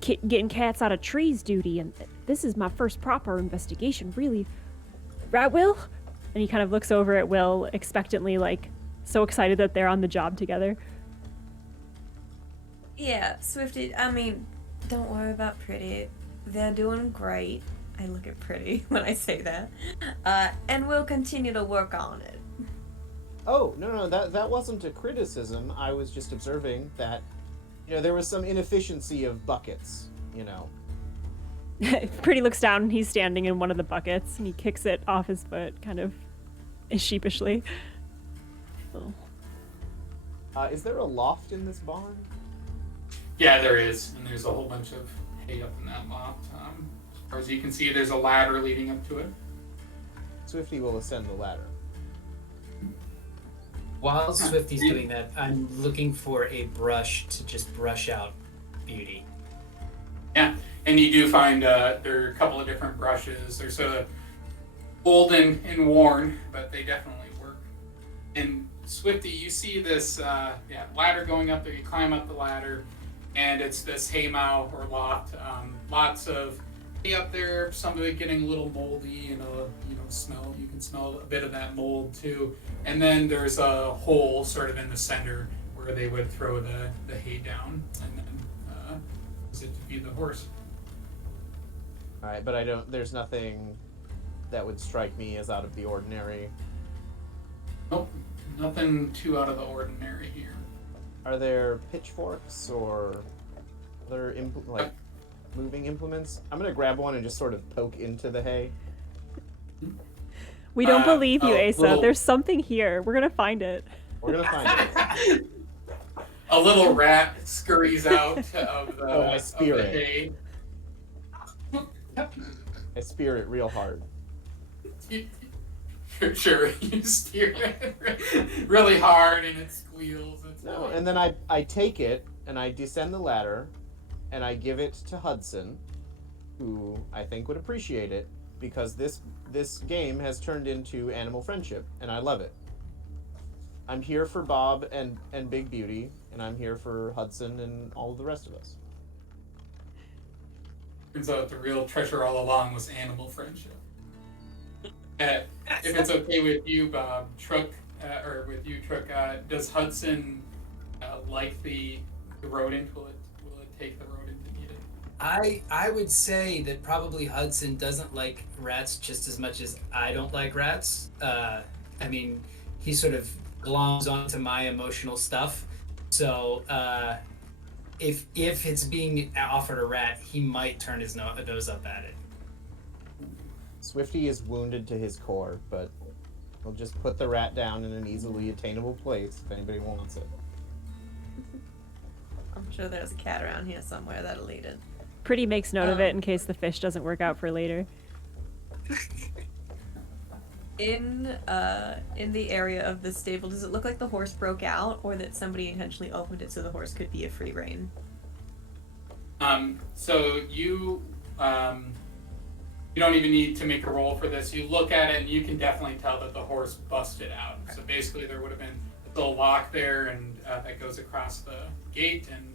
getting cats out of trees duty, and this is my first proper investigation. Really, Rat Will? And he kind of looks over at Will expectantly, like, so excited that they're on the job together. Yeah, Swifty, I mean, don't worry about Pretty. They're doing great. I look at Pretty when I say that. And we'll continue to work on it. Oh, no, that wasn't a criticism. I was just observing that, there was some inefficiency of buckets, Pretty looks down and he's standing in one of the buckets and he kicks it off his foot, kind of sheepishly. Oh. Is there a loft in this barn? Yeah, there is, and there's a whole bunch of hay up in that loft. As far as you can see, there's a ladder leading up to it. Swifty will ascend the ladder. While Swifty's doing that, I'm looking for a brush to just brush out Beauty. Yeah, and you do find there are a couple of different brushes. They're sort of old and worn, but they definitely work. And Swifty, you see this ladder going up there. You climb up the ladder, and it's this haymow or loft. Lots of hay up there. Some of it getting a little moldy and smell. You can smell a bit of that mold too. And then there's a hole sort of in the center where they would throw the hay down and then use it to feed the horse. All right, but there's nothing that would strike me as out of the ordinary. Nope, nothing too out of the ordinary here. Are there pitchforks or other moving implements? I'm gonna grab one and just sort of poke into the hay. We don't believe you, Asa. Little... There's something here. We're gonna find it. We're gonna find it. A little rat scurries out of the, I spear of the it. hay. I spear it real hard. Sure, you steer it really hard and it squeals. And then I take it and I descend the ladder and I give it to Hudson, who I think would appreciate it because this game has turned into animal friendship and I love it. I'm here for Bob and Big Beauty, and I'm here for Hudson and all of the rest of us. Turns out the real treasure all along was animal friendship. If it's okay with you, Bob, Truck, does Hudson like the rodent? Will it take the rodent and eat it? I would say that probably Hudson doesn't like rats just as much as I don't like rats. I mean, he sort of gloms onto my emotional stuff. So if it's being offered a rat, he might turn his nose up at it. Swifty is wounded to his core, but he'll just put the rat down in an easily attainable place if anybody wants it. I'm sure there's a cat around here somewhere that'll eat it. Pretty makes note of it in case the fish doesn't work out for later. In the area of the stable, does it look like the horse broke out, or that somebody intentionally opened it so the horse could be a free rein? So you don't even need to make a roll for this. You look at it and you can definitely tell that the horse busted out. So basically there would have been a little lock there and that goes across the gate and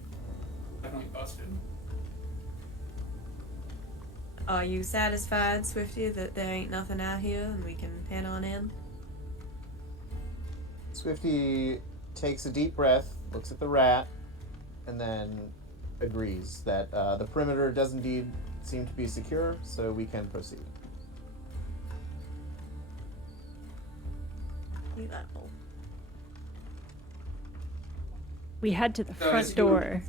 definitely busted. Are you satisfied, Swifty, that there ain't nothing out here and we can pan on in? Swifty takes a deep breath, looks at the rat, and then agrees that the perimeter does indeed seem to be secure, so we can proceed. Leave that hole. We head to the front door.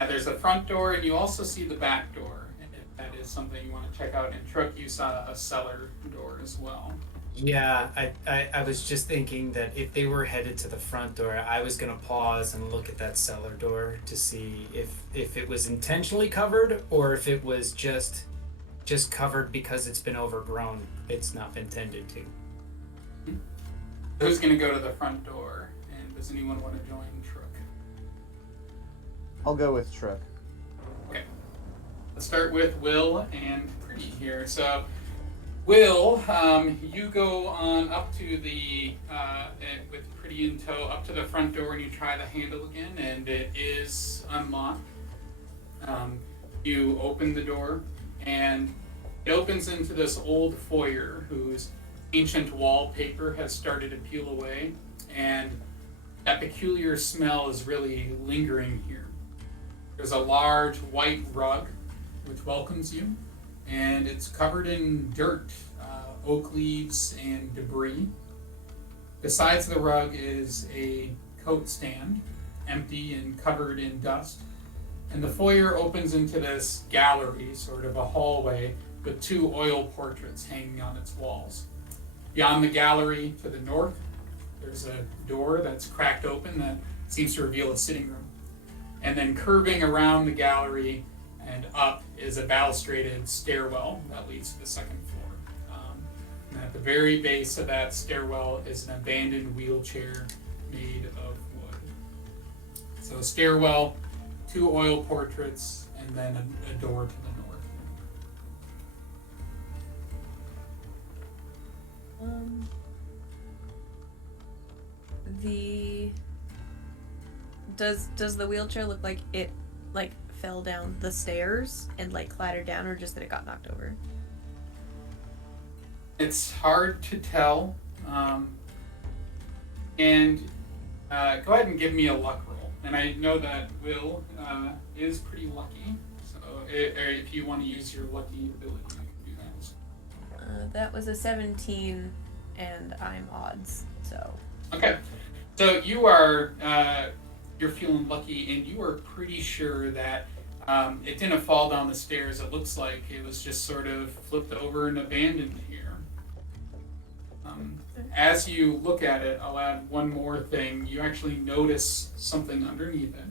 There's a front door, and you also see the back door. And if that is something you want to check out. In Truck, you saw a cellar door as well. Yeah, I was just thinking that if they were headed to the front door, I was going to pause and look at that cellar door to see if it was intentionally covered or if it was just covered because it's been overgrown. It's not been tended to. Who's going to go to the front door? And does anyone want to join Truck? I'll go with Truck. Okay. Let's start with Will and Pretty here. So, Will, you go on up to the, with Pretty in tow, up to the front door and you try the handle again, and it is unlocked. You open the door, and It opens into this old foyer whose ancient wallpaper has started to peel away, and that peculiar smell is really lingering here. There's a large white rug which welcomes you, and it's covered in dirt, oak leaves, and debris. Besides the rug is a coat stand, empty and covered in dust. And the foyer opens into this gallery, sort of a hallway, with 2 oil portraits hanging on its walls. Beyond the gallery to the north, there's a door that's cracked open that seems to reveal a sitting room. And then curving around the gallery and up is a balustraded stairwell that leads to the second floor. And at the very base of that stairwell is an abandoned wheelchair made of wood. So a stairwell, 2 oil portraits, and then a door to the north. Does the wheelchair look like it fell down the stairs and clattered down, or just that it got knocked over? It's hard to tell. And go ahead and give me a luck roll. And I know that Will is pretty lucky, so if you want to use your lucky ability, you can do that. That was a 17, and I'm odds, so. Okay, so you are you're feeling lucky, and you are pretty sure that it didn't fall down the stairs. It looks like it was just sort of flipped over and abandoned here. As you look at it, I'll add one more thing. You actually notice something underneath it,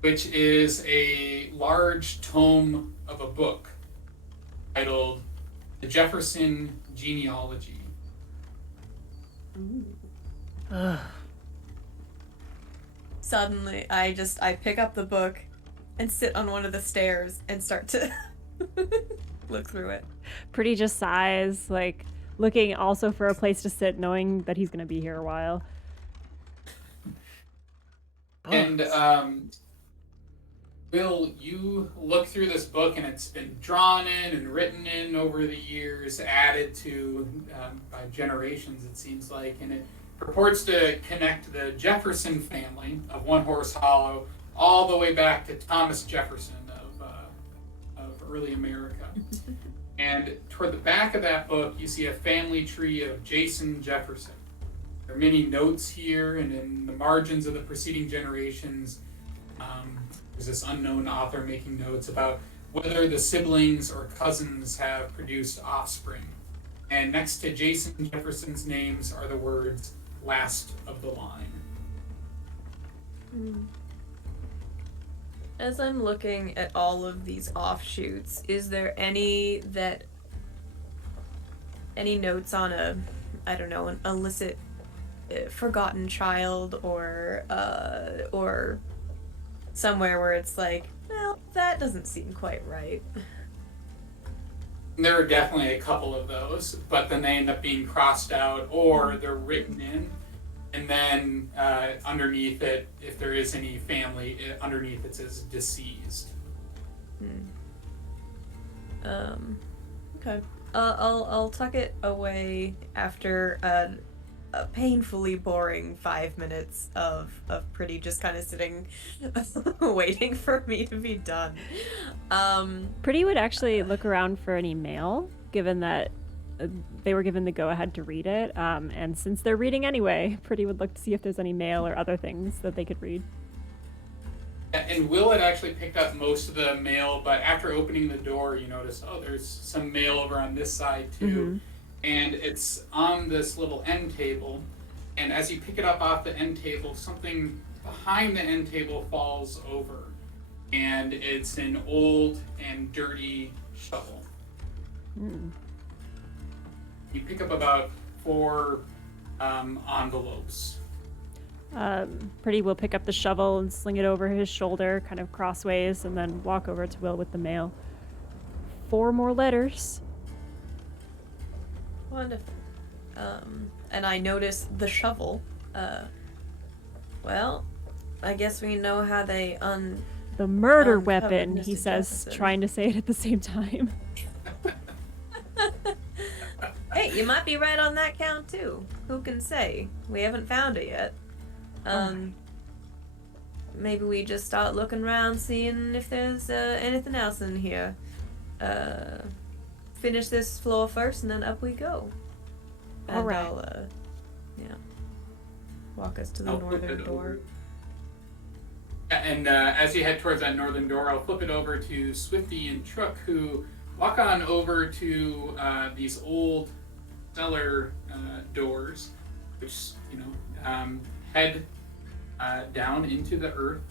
which is a large tome of a book titled The Jefferson Genealogy. Suddenly, I pick up the book and sit on one of the stairs and start to look through it. Pretty just sighs, looking also for a place to sit, knowing that he's going to be here a while. And Will, you look through this book, and it's been drawn in and written in over the years, added to by generations, it seems like, and it purports to connect the Jefferson family of One Horse Hollow all the way back to Thomas Jefferson of early America. And toward the back of that book, you see a family tree of Jason Jefferson. There are many notes here, and in the margins of the preceding generations, there's this unknown author making notes about whether the siblings or cousins have produced offspring. And next to Jason Jefferson's names are the words, last of the line. As I'm looking at all of these offshoots, is there any notes on an illicit forgotten child or somewhere where it's like, well, that doesn't seem quite right? There are definitely a couple of those, but then they end up being crossed out or they're written in. And then underneath it, if there is any family, underneath it says deceased. Okay. I'll tuck it away after a painfully boring 5 minutes of Pretty just kind of sitting, waiting for me to be done. Pretty would actually look around for any mail, given that they were given the go-ahead to read it, and since they're reading anyway, Pretty would look to see if there's any mail or other things that they could read. And Will had actually picked up most of the mail, but after opening the door, you notice, there's some mail over on this side too, and it's on this little end table, and as you pick it up off the end table, something behind the end table falls over, and it's an old and dirty shovel. You pick up about 4 envelopes. Pretty will pick up the shovel and sling it over his shoulder, kind of crossways, and then walk over to Will with the mail. 4 more letters. Wonderful. And I notice the shovel. Well, I guess we know how they The murder Covered weapon, he Mr. says, Jefferson. trying to say it at the same time. Hey, you might be right on that count too. Who can say? We haven't found it yet. Maybe we just start looking around, seeing if there's anything else in here. Finish this floor first, and then up we go. And All right. I'll, walk us to the I'll flip northern it door. over. And as you head towards that northern door, I'll flip it over to Swifty and Trook, who walk on over to these old cellar doors, which head down into the earth.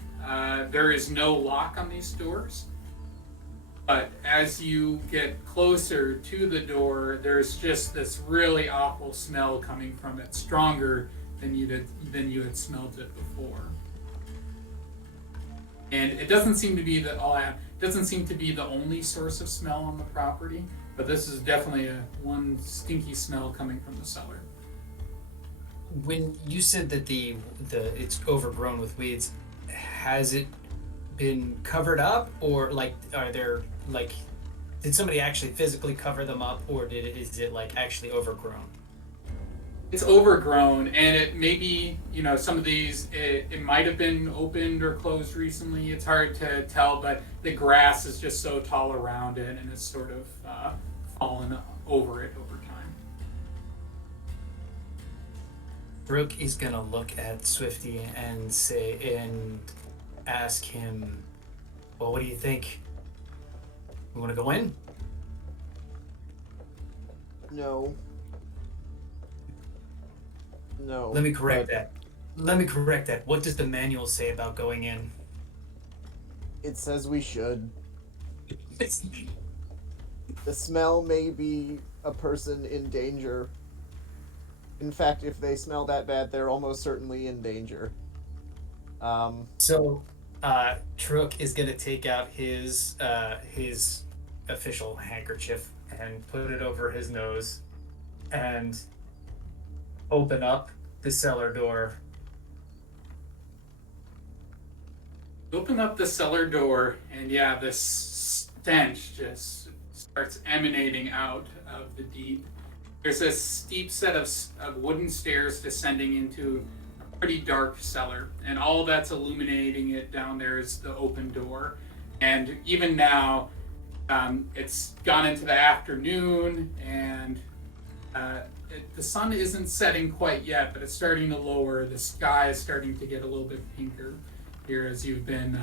There is no lock on these doors, but as you get closer to the door, there's just this really awful smell coming from it, stronger than you had smelled it before. And it doesn't seem to be the only source of smell on the property, but this is definitely one stinky smell coming from the cellar. When you said that the it's overgrown with weeds, has it been covered up, or like are there like did somebody actually physically cover them up, or is it like actually overgrown? It's overgrown, and it maybe, some of these, it might have been opened or closed recently. It's hard to tell, but the grass is just so tall around it, and it's sort of fallen over it over time. Brooke is gonna look at Swifty and ask him, well, what do you think? You wanna go in? No. No. Let me correct that. What does the manual say about going in? It says we should. The smell may be a person in danger. In fact, if they smell that bad, they're almost certainly in danger. So, Trook is gonna take out his official handkerchief and put it over his nose, and open up the cellar door. Open up the cellar door, and yeah, this stench just starts emanating out of the deep. There's a steep set of wooden stairs descending into a pretty dark cellar, and all that's illuminating it down there is the open door. And even now, it's gone into the afternoon, and the sun isn't setting quite yet, but it's starting to lower. The sky is starting to get a little bit pinker here as you've been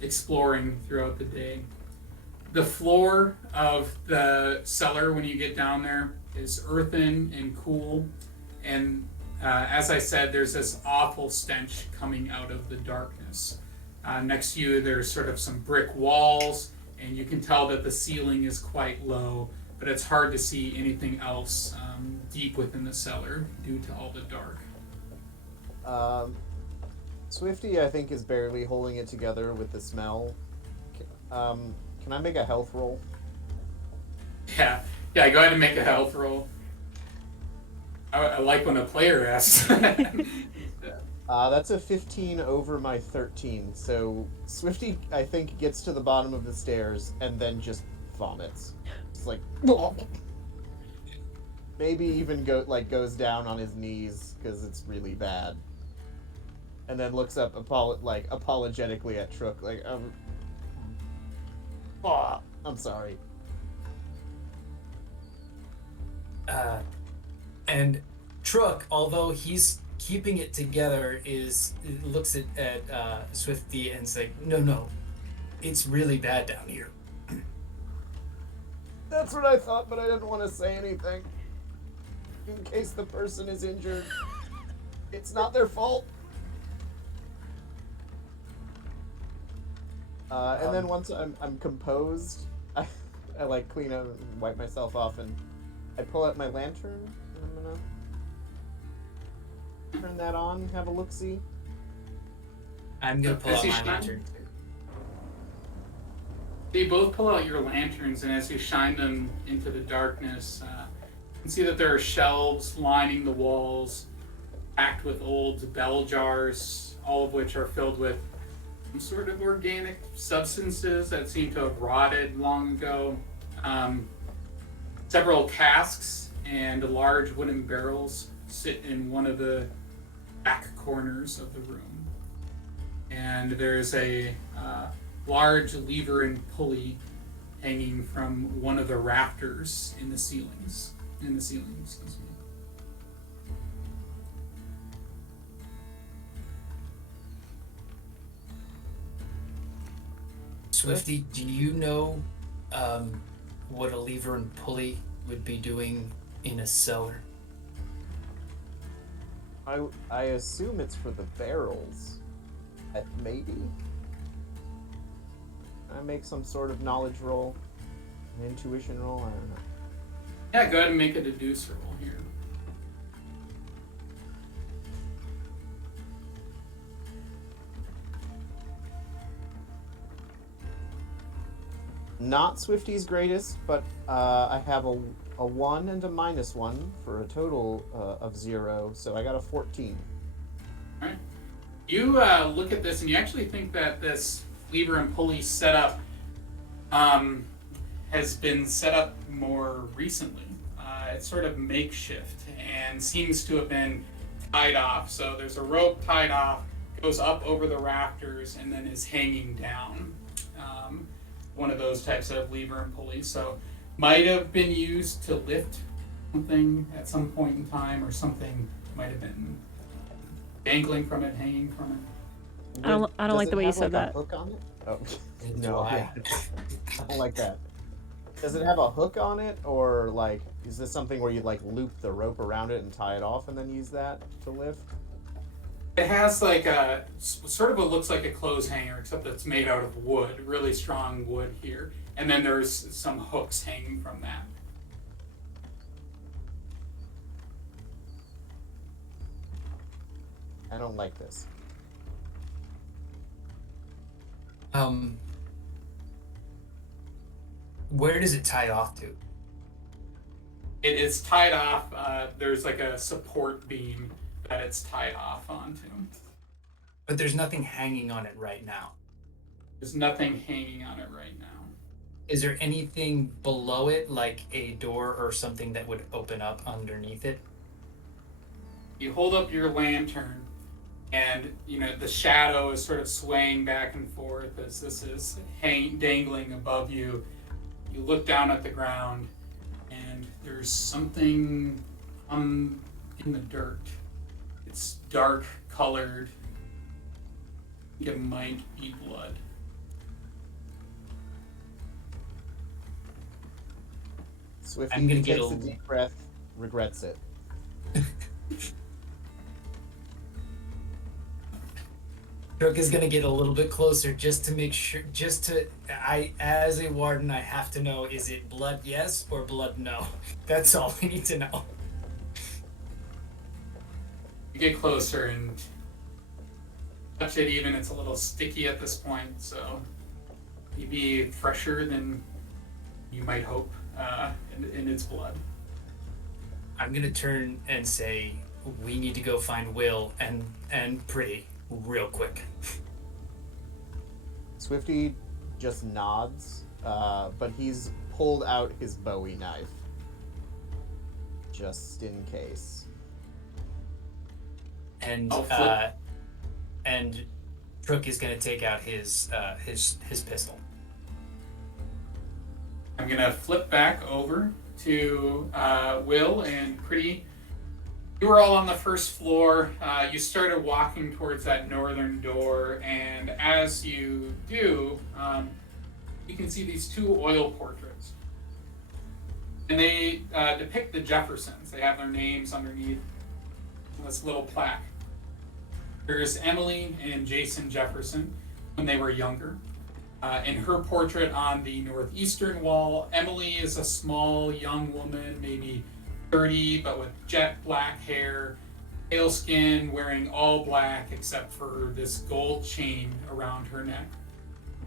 exploring throughout the day. The floor of the cellar, when you get down there, is earthen and cool. And as I said, there's this awful stench coming out of the darkness. Next to you, there's sort of some brick walls, and you can tell that the ceiling is quite low, but it's hard to see anything else deep within the cellar due to all the dark. Swifty, I think, is barely holding it together with the smell. Can I make a health roll? Yeah, go ahead and make a health roll. I like when a player asks. That's a 15 over my 13. So Swifty, I think, gets to the bottom of the stairs and then just vomits. It's like, maybe even goes down on his knees because it's really bad, and then looks up apologetically at Trook, like, I'm sorry. And Trook, although he's keeping it together, looks at Swifty and is like, no, it's really bad down here. That's what I thought, but I didn't want to say anything. In case the person is injured. It's not their fault. And then once I'm composed, I clean up and wipe myself off, and I pull out my lantern, and I'm gonna turn that on, have a look-see. I'm gonna pull out my lantern. You both pull out your lanterns, and as you shine them into the darkness, you can see that there are shelves lining the walls, packed with old bell jars, all of which are filled with some sort of organic substances that seem to have rotted long ago. Several casks and large wooden barrels sit in one of the back corners of the room. And there's a large lever and pulley hanging from one of the rafters in the ceilings. Excuse me. Swifty, do you know what a lever and pulley would be doing in a cellar? I assume it's for the barrels. Maybe? I make some sort of knowledge roll, an intuition roll, I don't know. Yeah, go ahead and make a deduce roll here. Not Swifty's greatest, but I have a 1 and a -1 for a total of 0, so I got a 14. Alright. You look at this and you actually think that this lever and pulley setup has been set up more recently. It's sort of makeshift and seems to have been tied off. So there's a rope tied off, goes up over the rafters, and then is hanging down. One of those types of lever and pulley. So might have been used to lift something at some point in time, or something might have been dangling from it, hanging from it. I don't like the way you said that. A hook on it? Oh, And no, I- I don't like that. Does it have a hook on it, or like, is this something where you like loop the rope around it and tie it off and then use that to lift? It has like a sort of what looks like a clothes hanger, except it's made out of wood, really strong wood here. And then there's some hooks hanging from that. I don't like this. Where does it tie off to? It is tied off. There's like a support beam that it's tied off onto. But there's nothing hanging on it right now. There's nothing hanging on it right now. Is there anything below it, like a door or something that would open up underneath it? You hold up your lantern, and the shadow is sort of swaying back and forth as this is dangling above you. You look down at the ground, and there's something in the dirt. It's dark colored. I think it might be blood. Swifty I'm gonna get takes a a- deep breath, regrets it. Crook is gonna get a little bit closer just to make sure. As a warden, I have to know: is it blood yes or blood no? That's all we need to know. You get closer and touch it even. It's a little sticky at this point, so maybe fresher than you might hope in its blood. I'm gonna turn and say, we need to go find Will and Pretty real quick. Swifty just nods, but he's pulled out his Bowie knife. Just in case. And I'll flip. And Crook is gonna take out his pistol. I'm gonna flip back over to Will and Pretty. You were all on the first floor. You started walking towards that northern door, and as you do, you can see these two oil portraits. And they depict the Jeffersons. They have their names underneath this little plaque. There's Emily and Jason Jefferson when they were younger. In her portrait on the northeastern wall, Emily is a small young woman, maybe 30, but with jet black hair, pale skin, wearing all black except for this gold chain around her neck.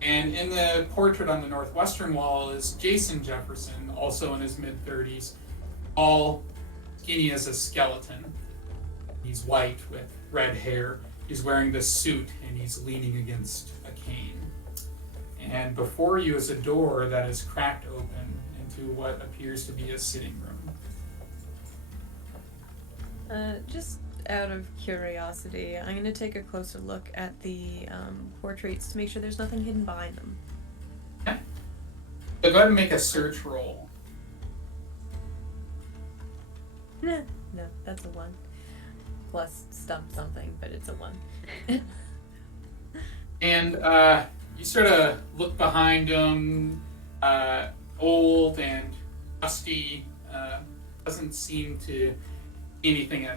And in the portrait on the northwestern wall is Jason Jefferson, also in his mid-30s, all skinny as a skeleton. He's white with red hair. He's wearing this suit and he's leaning against a cane. And before you is a door that is cracked open into what appears to be a sitting room. Just out of curiosity, I'm gonna take a closer look at the portraits to make sure there's nothing hidden behind them. Okay. So go ahead and make a search roll. No, that's a 1. Plus stump something, but it's a 1. And you sort of look behind him, old and dusty, doesn't seem to see anything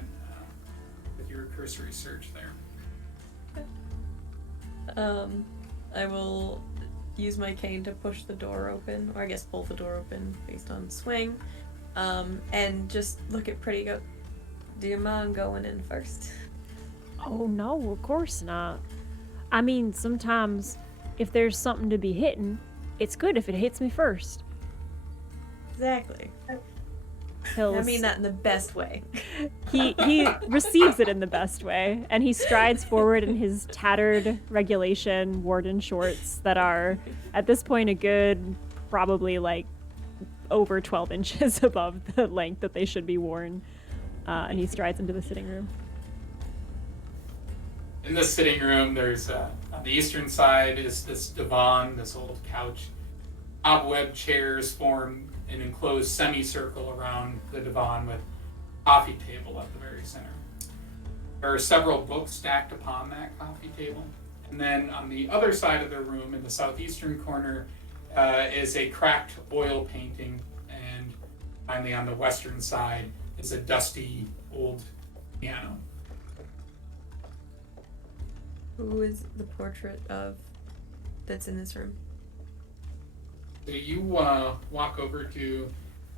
with your cursory search there. I will use my cane to push the door open, or I guess pull the door open based on swing, and just look at Pretty. Go, do you mind going in first? Oh no, of course not. I mean, sometimes if there's something to be hitting, it's good if it hits me first. Exactly. He'll I mean that in the best way. he receives it in the best way, and he strides forward in his tattered regulation warden shorts that are, at this point, a good probably like over 12 inches above the length that they should be worn. And he strides into the sitting room. In the sitting room, there's on the eastern side is this divan, this old couch. Cobweb chairs form an enclosed semicircle around the divan with a coffee table at the very center. There are several books stacked upon that coffee table. And then on the other side of the room, in the southeastern corner, is a cracked oil painting. And finally, on the western side, is a dusty old piano. Who is the portrait of that's in this room? So you walk over to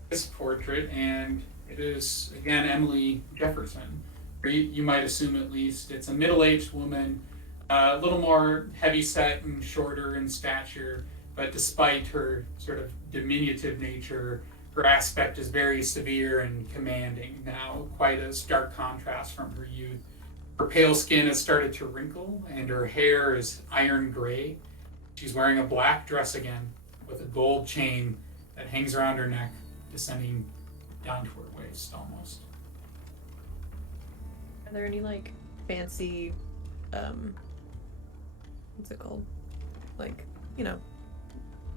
this portrait, and it is, again, Emily Jefferson. Or you might assume, at least. It's a middle-aged woman, a little more heavy-set and shorter in stature, but despite her sort of diminutive nature, her aspect is very severe and commanding now, quite a stark contrast from her youth. Her pale skin has started to wrinkle, and her hair is iron gray. She's wearing a black dress again, with a gold chain that hangs around her neck, descending down to her waist almost. Are there any like fancy, what's it called? Like, you know,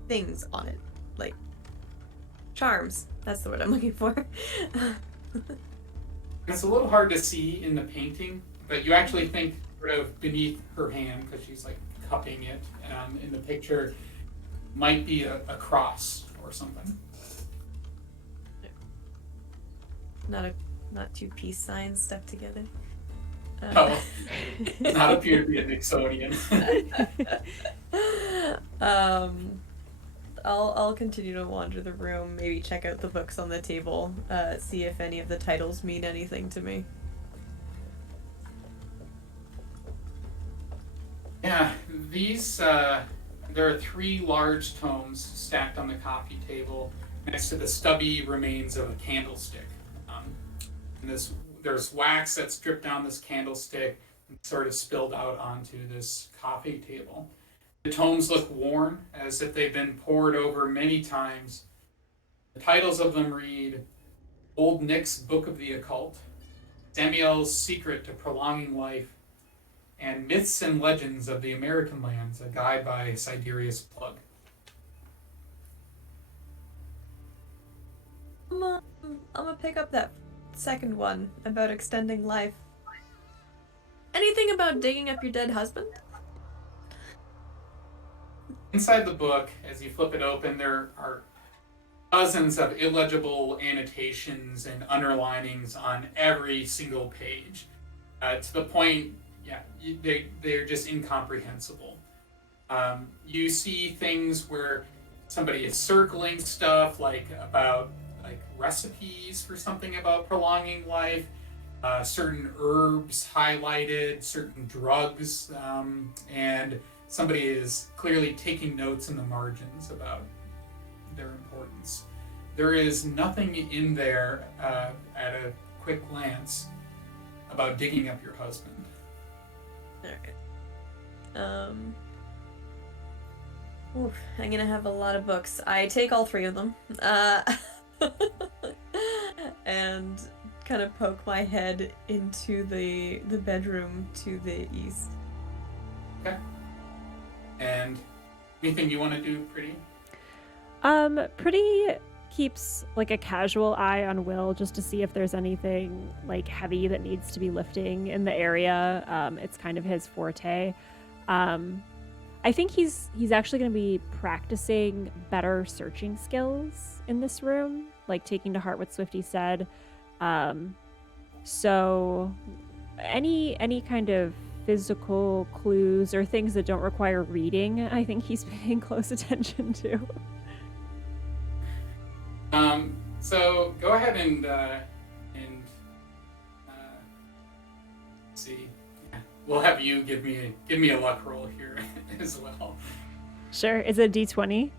things on it, like charms. That's the word I'm looking for. It's a little hard to see in the painting, but you actually think sort of beneath her hand, because she's like cupping it in the picture, might be a cross or something. Not two peace signs stuck together. No, does not appear to be a Nixonian. I'll continue to wander the room, maybe check out the books on the table, see if any of the titles mean anything to me. Yeah, these, there are 3 large tomes stacked on the coffee table next to the stubby remains of a candlestick. And there's wax that's dripped down this candlestick and sort of spilled out onto this coffee table. The tomes look worn, as if they've been pored over many times. The titles of them read, Old Nick's Book of the Occult, Samuel's Secret to Prolonging Life, and Myths and Legends of the American Lands, a guide by Siderius Plug. I'm gonna pick up that second one about extending life. Anything about digging up your dead husband? Inside the book, as you flip it open, there are dozens of illegible annotations and underlinings on every single page. To the point, they're just incomprehensible. You see things where somebody is circling stuff like about like recipes for something about prolonging life, certain herbs highlighted, certain drugs, and somebody is clearly taking notes in the margins about their importance. There is nothing in there at a quick glance about digging up your husband. Alright. Oof, I'm gonna have a lot of books. I take all 3 of them. And kind of poke my head into the bedroom to the east. Okay. And anything you want to do, Pretty? Pretty keeps like a casual eye on Will just to see if there's anything like heavy that needs to be lifting in the area. It's kind of his forte. I think he's actually going to be practicing better searching skills in this room, like taking to heart what Swifty said. So any kind of physical clues or things that don't require reading, I think he's paying close attention to. So go ahead and see. We'll have you give me a luck roll here as well. Sure. Is it a D20?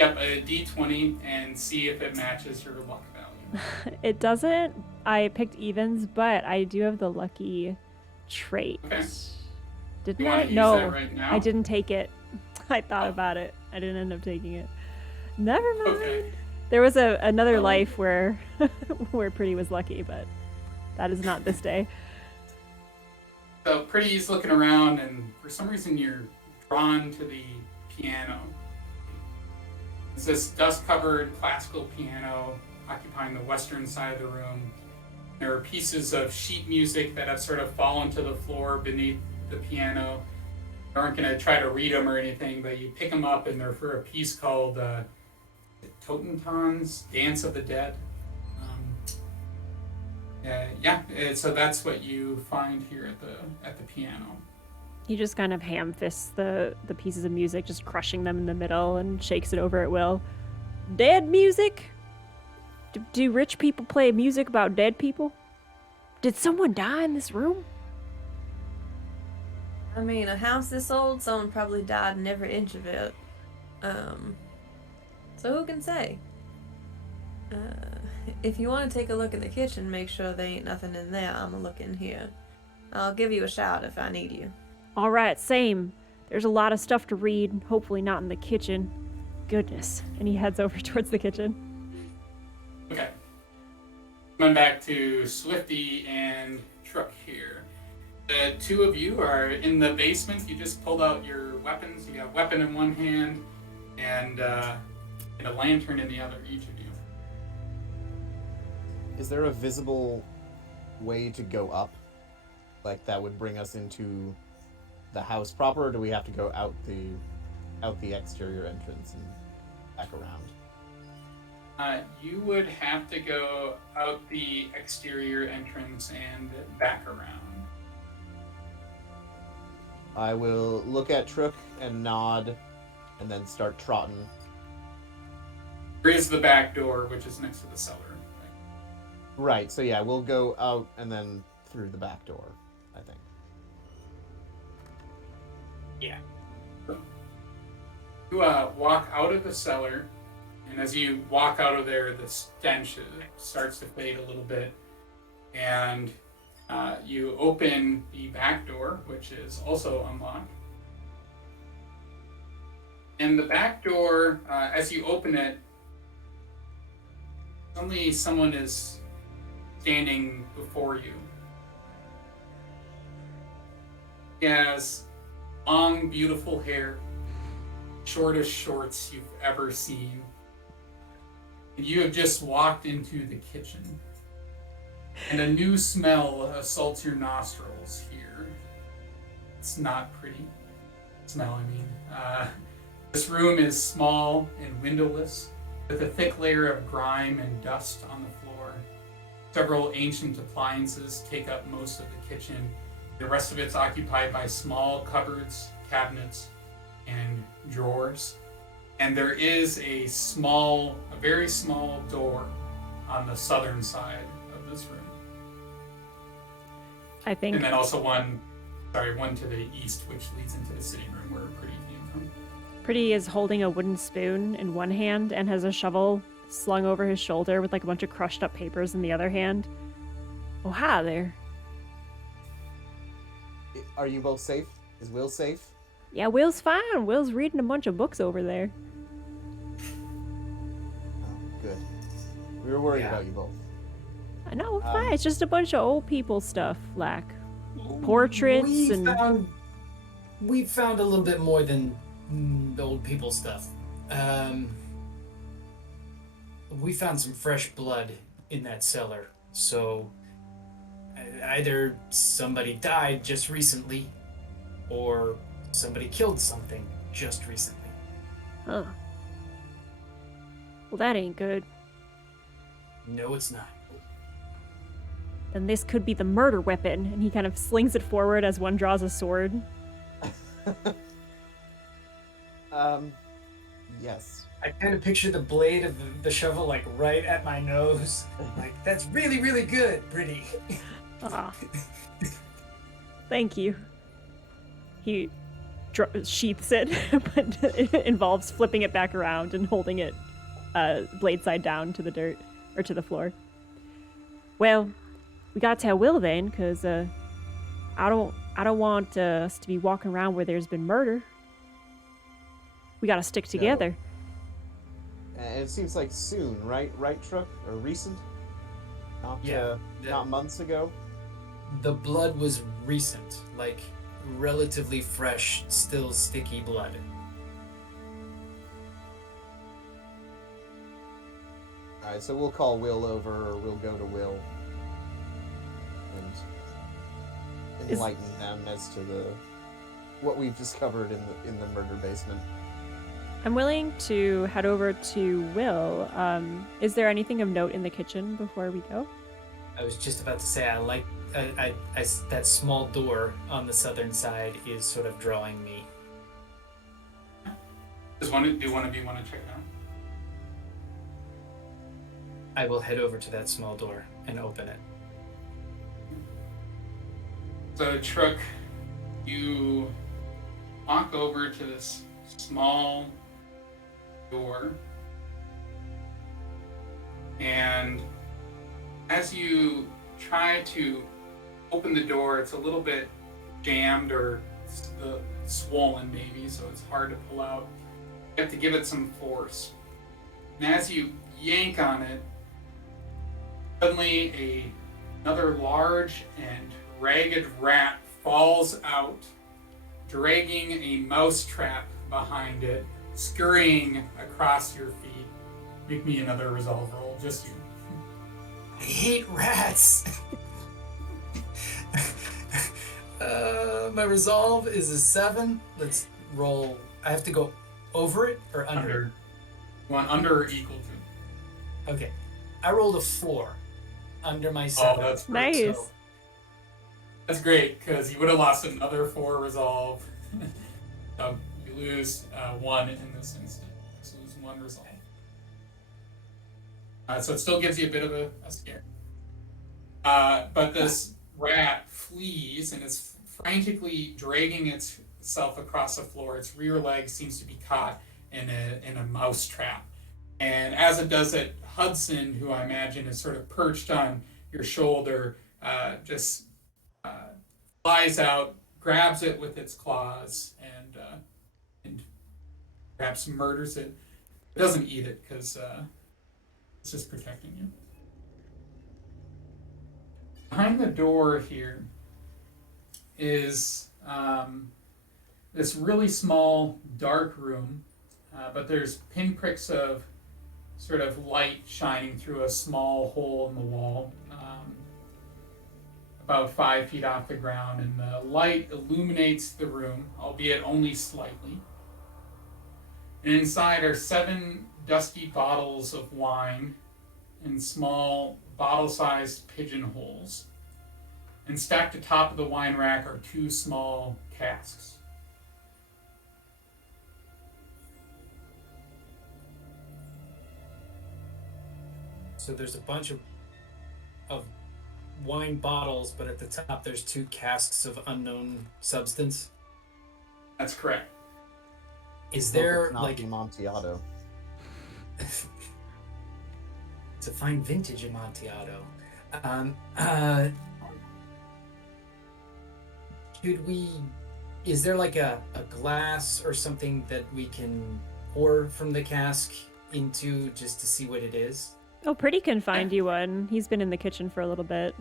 Yep, a D20, and see if it matches your luck value. It doesn't. I picked evens, but I do have the lucky trait. Okay. Didn't You I? want to use No, that right now? I didn't take it. I thought about it. I didn't end up taking it. Never mind. Okay. There was another life where where Pretty was lucky, but that is not this day. So Pretty's looking around, and for some reason you're drawn to the piano. It's this dust-covered classical piano occupying the western side of the room. There are pieces of sheet music that have sort of fallen to the floor beneath the piano. You aren't going to try to read them or anything, but you pick them up, and they're for a piece called Totentanz, Dance of the Dead. So that's what you find here at the piano. He just kind of ham fists the pieces of music, just crushing them in the middle, and shakes it over at Will. Dead music? Do rich people play music about dead people? Did someone die in this room? I mean, a house this old, someone probably died in every inch of it. So who can say? If you want to take a look in the kitchen, make sure there ain't nothing in there. I'ma look in here. I'll give you a shout if I need you. All right, same. There's a lot of stuff to read, hopefully not in the kitchen. Goodness. And he heads over towards the kitchen. Okay. Coming back to Swifty and Truck here. The two of you are in the basement. You just pulled out your weapons. You got a weapon in one hand and a lantern in the other, each of you. Is there a visible way to go up? Like that would bring us into the house proper, or do we have to go out the exterior entrance and back around? You would have to go out the exterior entrance and back around. I will look at Trook and nod, and then start trotting. There is the back door, which is next to the cellar. Right, so yeah, we'll go out and then through the back door, I think. Yeah. You walk out of the cellar, and as you walk out of there, the stench starts to fade a little bit, and you open the back door, which is also unlocked. And the back door, as you open it, suddenly someone is standing before you. He has long, beautiful hair, shortest shorts you've ever seen. And you have just walked into the kitchen. And a new smell assaults your nostrils here. It's not pretty. Smell, I mean. This room is small and windowless, with a thick layer of grime and dust on the floor. Several ancient appliances take up most of the kitchen. The rest of it's occupied by small cupboards, cabinets, and drawers. And there is a very small door on the southern side of this room. I think. And then also one to the east, which leads into the sitting room where Pretty came from. Pretty is holding a wooden spoon in one hand and has a shovel slung over his shoulder with like a bunch of crushed up papers in the other hand. Oh, hi there. Are you both safe? Is Will safe? Yeah, Will's fine. Will's reading a bunch of books over there. Oh, good. We were worried Yeah. about you both. I know, we're fine. It's just a bunch of old people stuff, like portraits We found a little bit more than old people stuff. We found some fresh blood in that cellar, so either somebody died just recently, or somebody killed something just recently. Huh. Well, that ain't good. No, it's not. Then this could be the murder weapon. And he kind of slings it forward as one draws a sword. Yes. I kind of picture the blade of the shovel like right at my nose. Like, that's really, really good, Brittany. Ah. Thank you. He sheaths it, but it involves flipping it back around and holding it blade side down to the dirt, or to the floor. Well, we gotta tell Will then, because I don't want us to be walking around where there's been murder. We gotta stick together. And it seems like soon, right? Right, Truck? Or recent? Not, Yeah. not months ago? The blood was recent, like relatively fresh, still sticky blood. Alright, so we'll call Will over, or we'll go to Will and enlighten them as to what we've discovered in the murder basement. I'm willing to head over to Will. Is there anything of note in the kitchen before we go? I was just about to say, I that small door on the southern side is sort of drawing me. Do one of you want to check it out? I will head over to that small door and open it. So, Truck, you walk over to this small door, and as you try to open the door, it's a little bit jammed or swollen maybe, so it's hard to pull out. You have to give it some force. And as you yank on it, suddenly another large and ragged rat falls out, dragging a mousetrap behind it, scurrying across your feet. Make me another resolve roll, just you. I hate rats! My resolve is a 7. Let's roll. I have to go over it or under? You want under or equal to? Okay. I rolled a 4 under my 7. Oh, that's Nice. great. So, that's great, because you would have lost another 4 resolve. You lose 1 in this instant. So lose 1 resolve. So it still gives you a bit of a scare. But this rat flees and is frantically dragging itself across the floor. Its rear leg seems to be caught in a mouse trap. And as it does it, Hudson, who I imagine is sort of perched on your shoulder, just flies out, grabs it with its claws, and perhaps murders it. It doesn't eat it because it's just protecting you. Behind the door here is this really small, dark room, but there's pinpricks of sort of light shining through a small hole in the wall, about 5 feet off the ground, and the light illuminates the room, albeit only slightly. And inside are 7 dusty bottles of wine in small bottle-sized pigeonholes. And stacked atop of the wine rack are 2 small casks. So there's a bunch of wine bottles, but at the top there's 2 casks of unknown substance. That's correct. Is there It's not like Amontillado. it's a fine vintage Amontillado? Should we is there like a glass or something that we can pour from the cask into just to see what it is? Oh, Pretty can find you one. He's been in the kitchen for a little bit.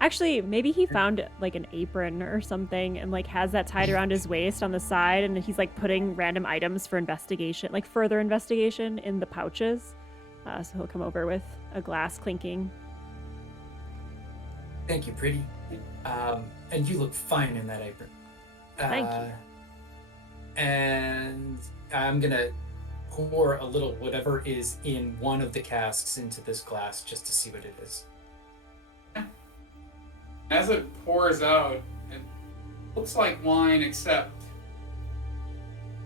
Actually, maybe he found like an apron or something and like has that tied around his waist on the side, and he's like putting random items for investigation, like further investigation, in the pouches. So he'll come over with a glass clinking. Thank you, Pretty. And you look fine in that apron. Thank you. And I'm gonna pour a little whatever is in one of the casks into this glass just to see what it is. As it pours out, it looks like wine, except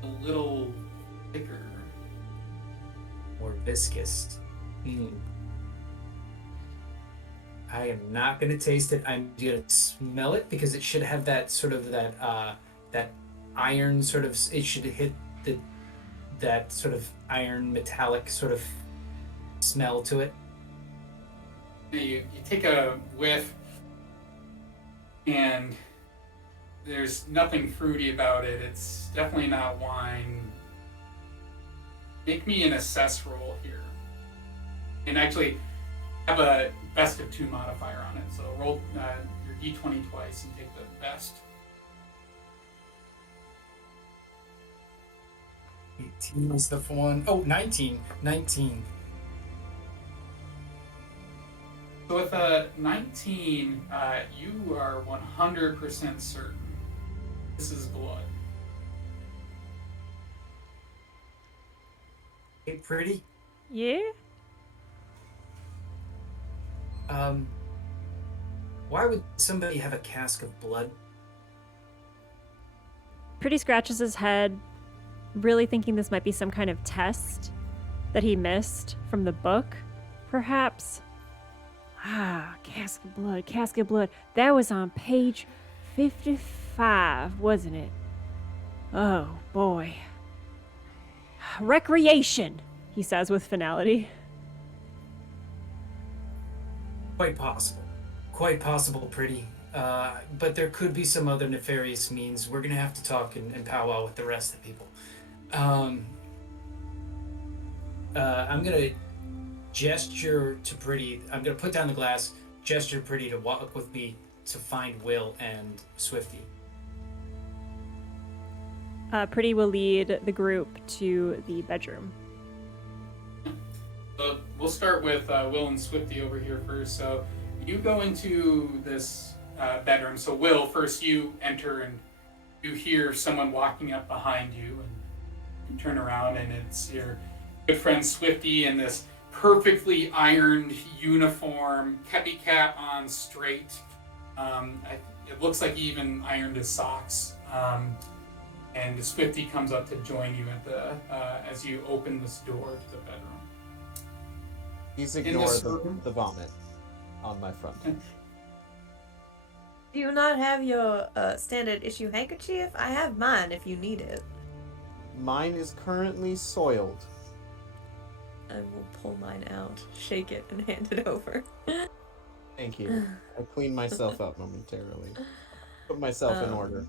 a little thicker. More viscous. I am not gonna taste it. I'm gonna smell it because it should have that sort of that iron sort of. It should hit that sort of iron metallic sort of smell to it. You take a whiff, and there's nothing fruity about it. It's definitely not wine. Make me an assess roll here. And actually have a best of 2 modifier on it. So roll your d20 twice and take the best. 18 was the one. Oh, 19. 19. So with a 19, you are 100% certain this is blood. Hey, Pretty. Yeah? Why would somebody have a cask of blood? Pretty scratches his head, really thinking this might be some kind of test that he missed from the book, perhaps. Cask of blood, cask of blood. That was on page 55, wasn't it? Oh, boy. Recreation, he says with finality. Quite possible. Quite possible, Pretty. But there could be some other nefarious means. We're gonna have to talk and powwow with the rest of the people. I'm gonna gesture to Pretty. I'm gonna put down the glass, gesture Pretty to walk with me to find Will and Swifty. Pretty will lead the group to the bedroom. So we'll start with Will and Swifty over here first. So you go into this bedroom. So Will, first you enter and you hear someone walking up behind you, and you turn around and it's your good friend Swifty in this perfectly ironed uniform, kepi cap on straight. It looks like he even ironed his socks. And Swifty comes up to join you at the as you open this door to the bedroom. Please In ignore this the room? vomit on my front. Do you not have your standard issue handkerchief? I have mine if you need it. Mine is currently soiled. I will pull mine out, shake it, and hand it over. Thank you. I cleaned myself up momentarily. Put myself in order.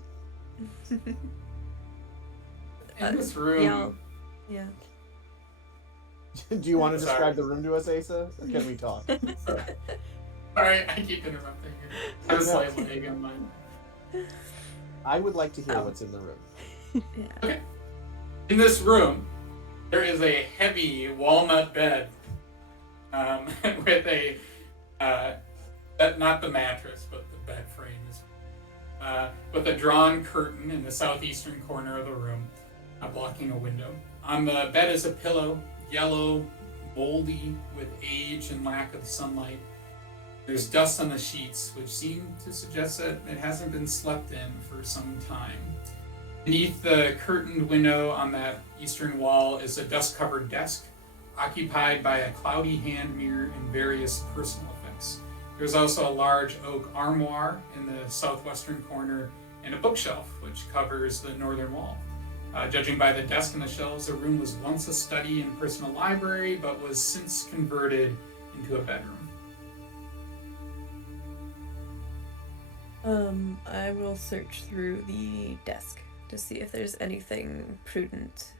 In this room, Yeah. Do you want to Sorry. describe the room to us, Asa? Or can we talk? sorry, I keep interrupting you. I have a slight leg on mine. I would like to hear what's in the room. Yeah. Okay. In this room, there is a heavy walnut bed with a, not the mattress, but the bed frame is, with a drawn curtain in the southeastern corner of the room, blocking a window. On the bed is a pillow, yellow, moldy with age and lack of sunlight. There's dust on the sheets, which seem to suggest that it hasn't been slept in for some time. Beneath the curtained window on that eastern wall is a dust-covered desk, occupied by a cloudy hand mirror and various personal effects. There's also a large oak armoire in the southwestern corner and a bookshelf, which covers the northern wall. Judging by the desk and the shelves, the room was once a study and personal library, but was since converted into a bedroom. I will search through the desk to see if there's anything prudent.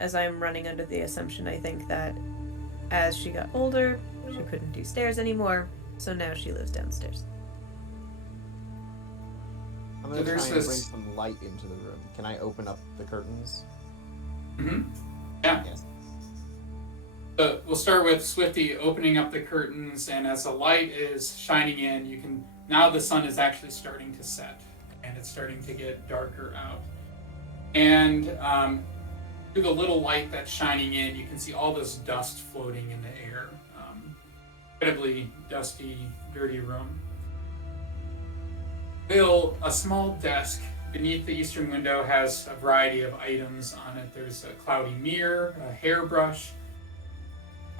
As I'm running under the assumption, I think that as she got older, she couldn't do stairs anymore, so now she lives downstairs. I'm gonna try and bring some light into the room. Can I open up the curtains? Mm-hmm. Yeah. Yes. So we'll start with Swifty opening up the curtains, and as the light is shining in, you can now the sun is actually starting to set, and it's starting to get darker out. And through the little light that's shining in, you can see all this dust floating in the air. Incredibly dusty, dirty room. Bill, a small desk beneath the eastern window has a variety of items on it. There's a cloudy mirror, a hairbrush,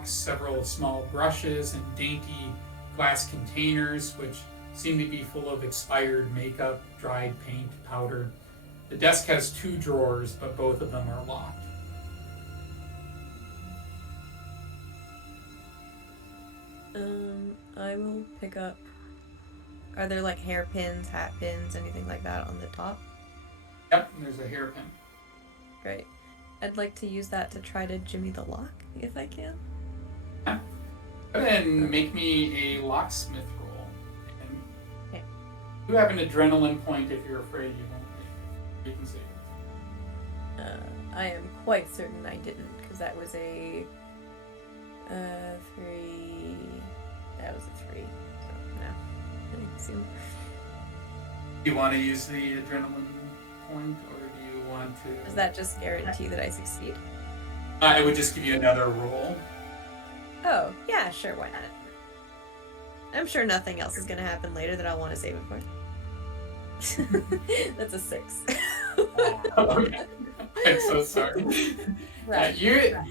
several small brushes, and dainty glass containers, which seem to be full of expired makeup, dried paint, powder. The desk has 2 drawers, but both of them are locked. I will pick up. Are there like hairpins, hat pins, anything like that on the top? Yep, there's a hairpin. Great. I'd like to use that to try to jimmy the lock, if I can. Yeah. Go ahead and make me a locksmith roll. And okay. You have an adrenaline point if you're afraid you won't make it. You can save it. I am quite certain I didn't, because that was a 3. That was a 3. So no. I assume. Do you want to use the adrenaline point, or do you want to? Does that just guarantee that I succeed? It would just give you another roll. Oh, yeah, sure, why not? I'm sure nothing else is gonna happen later that I'll want to save it for. That's a 6. Okay. I'm so sorry. Right. You're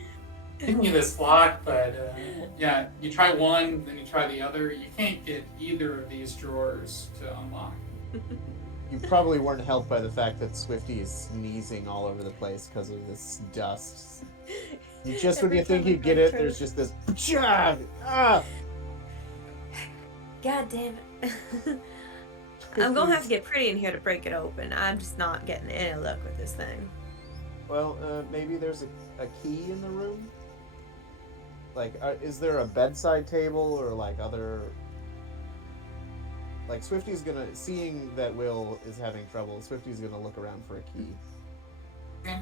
giving you this lock, but yeah, you try one, then you try the other. You can't get either of these drawers to unlock. You probably weren't helped by the fact that Swifty is sneezing all over the place because of this dust. Just when you think you get it, there's just this. Ah! God damn it. I'm gonna have to get pretty in here to break it open. I'm just not getting any luck with this thing. Well, maybe there's a key in the room? Like, is there a bedside table or like other... Like, Swifty's gonna... Seeing that Will is having trouble, Swifty's gonna look around for a key. Yeah.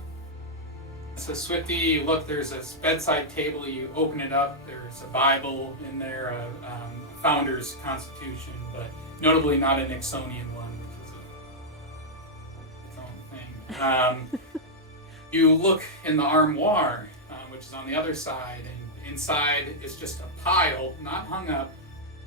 So Swifty, look, there's a bedside table. You open it up. There's a Bible in there, a founder's constitution, but notably not a Nixonian one, which is its own thing. You look in the armoire, which is on the other side, and inside is just a pile, not hung up,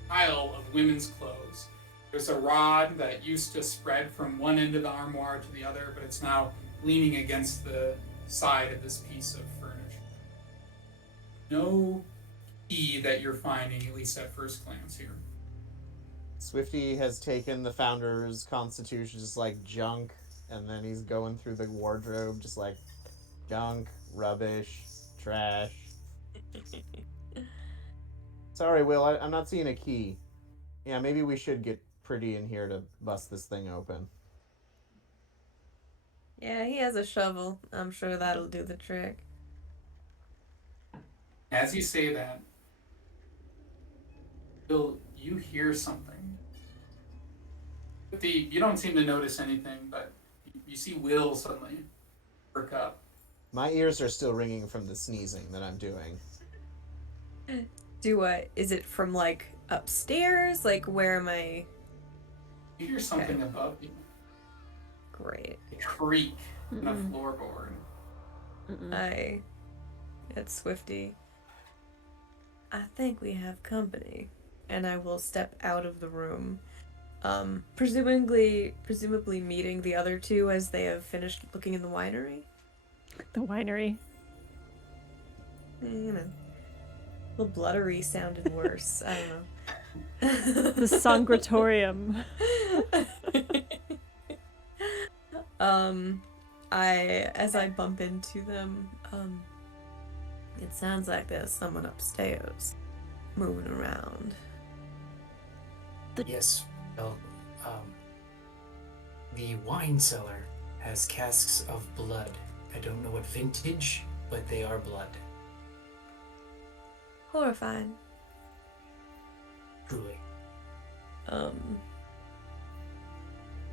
pile of women's clothes. There's a rod that used to spread from one end of the armoire to the other, but it's now leaning against the side of this piece of furniture. No key that you're finding, at least at first glance here. Swifty has taken the founder's constitution just like junk, and then he's going through the wardrobe just like junk, rubbish, trash. Sorry, Will, I'm not seeing a key. Yeah, maybe we should get pretty in here to bust this thing open. Yeah, he has a shovel. I'm sure that'll do the trick. As you say that, Bill, you hear something. You don't seem to notice anything, but you see Will suddenly perk up. My ears are still ringing from the sneezing that I'm doing. Is it from like upstairs? Like, where am I? You hear something above you. Great. A creak in a floorboard. It's Swifty. I think we have company. And I will step out of the room. Presumably meeting the other two as they have finished looking in the winery. The winery. You know. The bluttery sounded worse. I don't know. The Sangretorium. As I bump into them, it sounds like there's someone upstairs moving around. Yes. Well, The wine cellar has casks of blood. I don't know what vintage, but they are blood. Horrifying. Truly.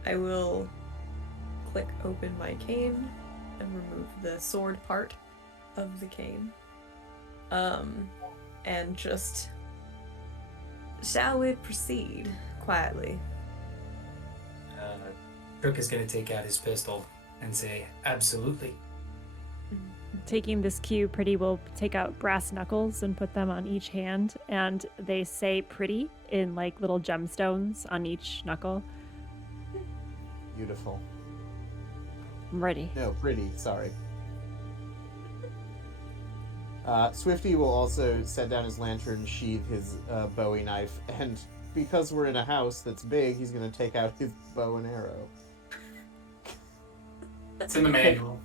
I will click open my cane and remove the sword part of the cane. And just... Shall we proceed quietly? Crook is going to take out his pistol and say, absolutely. Taking this cue, Pretty will take out brass knuckles and put them on each hand, and they say Pretty in like little gemstones on each knuckle. Beautiful. I'm ready. No, pretty, sorry. Swifty will also set down his lantern, sheath his Bowie knife, and because we're in a house that's big, he's going to take out his bow and arrow. It's in the manual.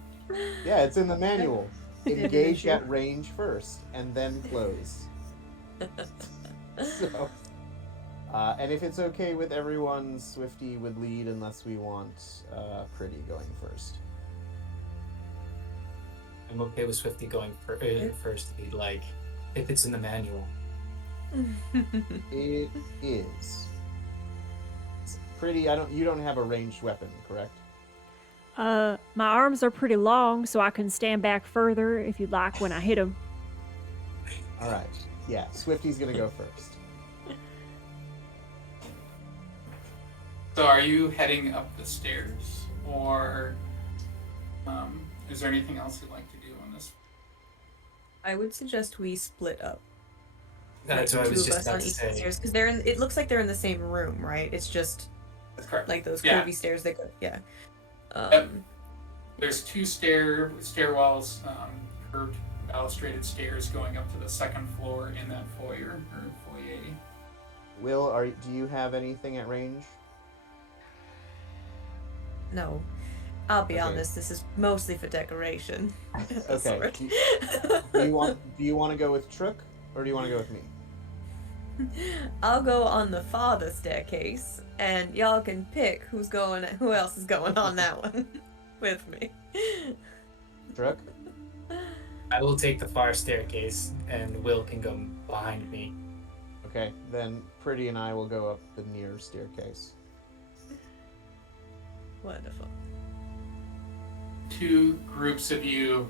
Yeah, it's in the manual. Engage at range first, and then close. So, and if it's okay with everyone, Swifty would lead unless we want Pretty going first. I'm okay with Swifty going first. Like, if it's in the manual. It is. Pretty, you don't have a ranged weapon, correct? My arms are pretty long, so I can stand back further if you'd like when I hit him. All right. Yeah, Swifty's gonna go first. So are you heading up the stairs, or is there anything else you'd like to do on this? I would suggest we split up. That's Like, what I was two of just us about on to each say. stairs, because they're in. It looks like they're in the same room, right? It's just That's correct. like those Yeah. curvy stairs that go. Yeah. Yep. There's two stairwells, curved balustraded stairs going up to the second floor in that foyer or foyer. Will, do you have anything at range? No, I'll be Okay. honest. This is mostly for decoration. The Okay. sword. Do you want to go with Trook, or do you want to go with me? I'll go on the farther staircase, and y'all can pick who else is going on that one with me. Trook? I will take the far staircase, and Will can go behind me. Okay, then Pretty and I will go up the near staircase. Wonderful. Two groups of you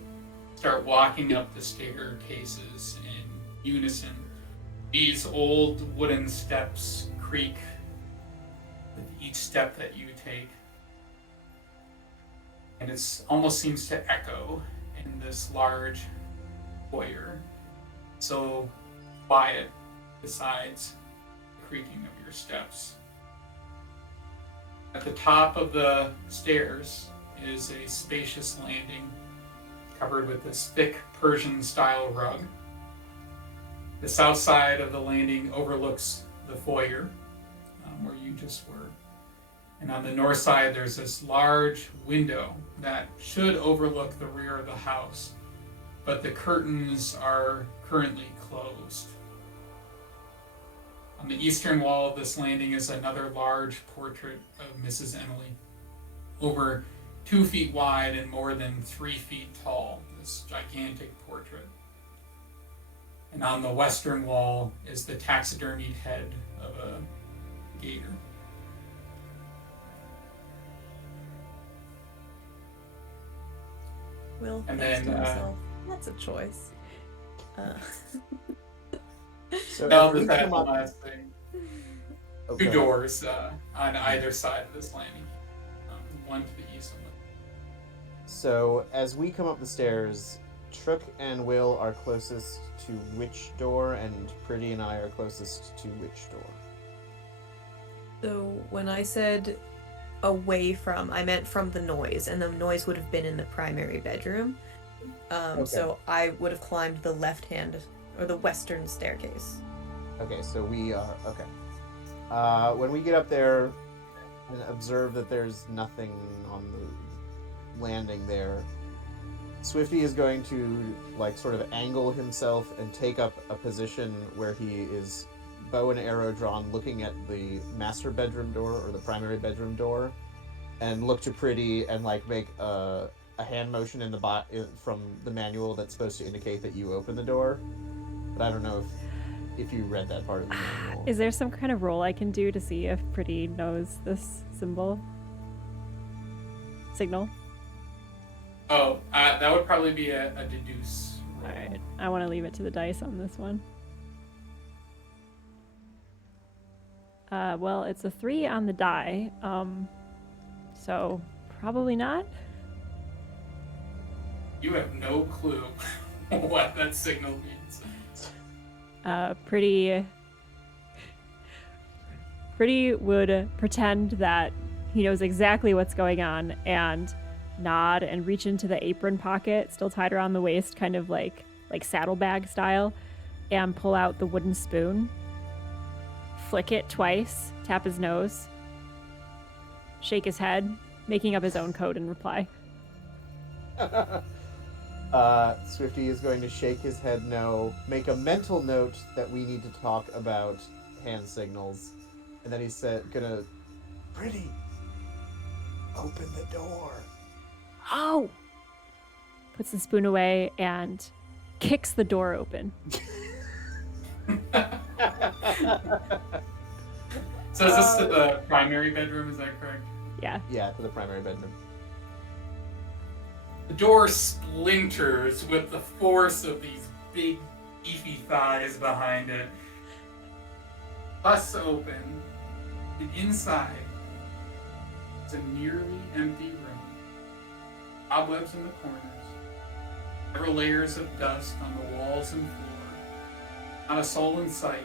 start walking up the staircases in unison. These old wooden steps creak with each step that you take. And it almost seems to echo in this large foyer. So quiet besides the creaking of your steps. At the top of the stairs is a spacious landing covered with this thick Persian-style rug. The south side of the landing overlooks the foyer where you just were. And on the north side, there's this large window that should overlook the rear of the house, but the curtains are currently closed. On the eastern wall of this landing is another large portrait of Mrs. Emily, over 2 feet wide and more than 3 feet tall, this gigantic portrait. And on the western wall is the taxidermied head of a gator. Will And thinks then, to himself, that's a choice. So No, as we that's come the up, last thing. okay. Two doors on either side of this landing. One to the east and one. So as we come up the stairs, Trook and Will are closest to which door, and Pretty and I are closest to which door? So when I said away from, I meant from the noise, and the noise would have been in the primary bedroom. So I would have climbed the left hand or the western staircase. Okay, so we are okay. When we get up there and observe that there's nothing on the landing there, Swifty is going to like sort of angle himself and take up a position where he is bow and arrow drawn, looking at the master bedroom door or the primary bedroom door, and look to Pretty and like make a hand motion in the from the manual that's supposed to indicate that you open the door. But I don't know if you read that part of the manual. Is there some kind of roll I can do to see if Pretty knows this signal? Oh, that would probably be a deduce roll. Alright, I want to leave it to the dice on this one. Well, it's a 3 on the die, so probably not. You have no clue what that signal means. Pretty would pretend that he knows exactly what's going on and nod and reach into the apron pocket, still tied around the waist, kind of like saddlebag style, and pull out the wooden spoon, flick it twice, tap his nose, shake his head, making up his own code in reply. Swifty is going to shake his head no, make a mental note that we need to talk about hand signals, and then he's gonna, Pretty, open the door. Oh! Puts the spoon away and kicks the door open. So is this to the primary bedroom, is that correct? Yeah. Yeah, to the primary bedroom. The door splinters with the force of these big, beefy thighs behind it. Busts open, and inside is a nearly empty room. Cobwebs in the corners, several layers of dust on the walls and floor. Not a soul in sight.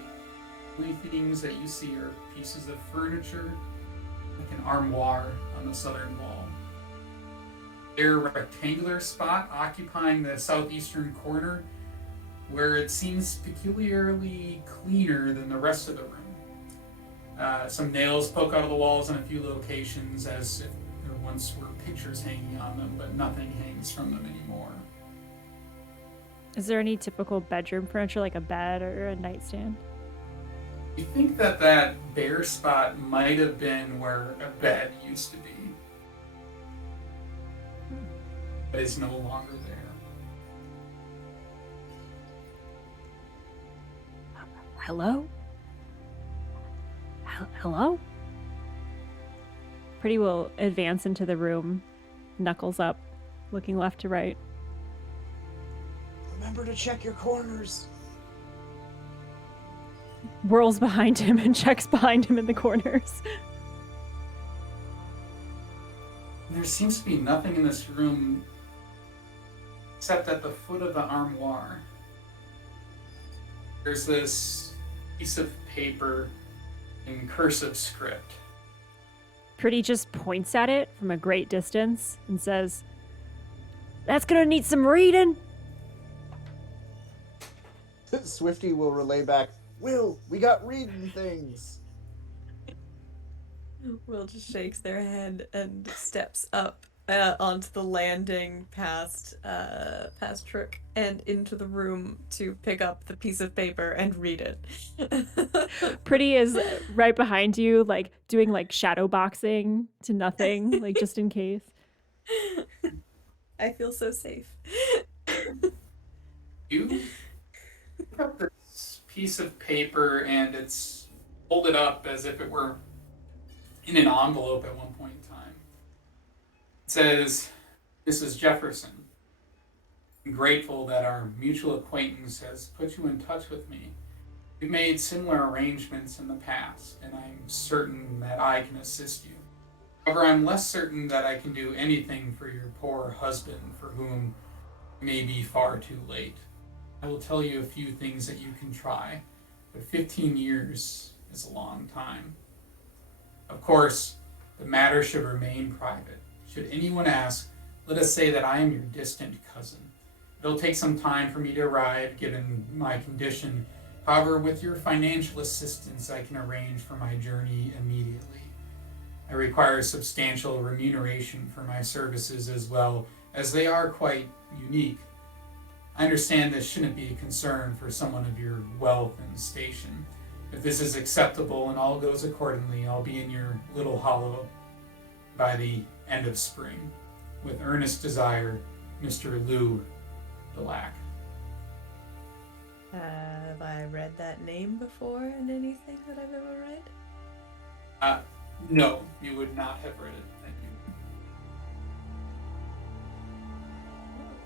Only things that you see are pieces of furniture, like an armoire on the southern wall. There a rectangular spot occupying the southeastern corner where it seems peculiarly cleaner than the rest of the room. Some nails poke out of the walls in a few locations as if there once were pictures hanging on them, but nothing hangs from them anymore. Is there any typical bedroom furniture, like a bed or a nightstand? You think that bare spot might have been where a bed used to be, but is no longer there. Hello? Hello? Pretty will advance into the room, knuckles up, looking left to right. Remember to check your corners. Whirls behind him and checks behind him in the corners. There seems to be nothing in this room except at the foot of the armoire. There's this piece of paper in cursive script. Pretty just points at it from a great distance and says, "That's gonna need some reading." Swifty will relay back, Will, we got reading things. Will just shakes their head and steps up onto the landing past Trook and into the room to pick up the piece of paper and read it. Pretty is right behind you, like doing like shadow boxing to nothing, like just in case. I feel so safe. You pick up this piece of paper and it's folded up as if it were in an envelope at one point in time. It says, "Mrs. Jefferson, I'm grateful that our mutual acquaintance has put you in touch with me. We've made similar arrangements in the past, and I'm certain that I can assist you. However, I'm less certain that I can do anything for your poor husband, for whom it may be far too late. I will tell you a few things that you can try, but 15 years is a long time. Of course, the matter should remain private. Should anyone ask, let us say that I am your distant cousin. It'll take some time for me to arrive, given my condition. However, with your financial assistance, I can arrange for my journey immediately. I require substantial remuneration for my services as well, as they are quite unique. I understand this shouldn't be a concern for someone of your wealth and station. if this is acceptable and all goes accordingly, I'll be in your little hollow by the end of spring. With earnest desire, Mr. Lou Delac. Have I read that name before in anything that I've ever read? No, you would not have read it. Thank you.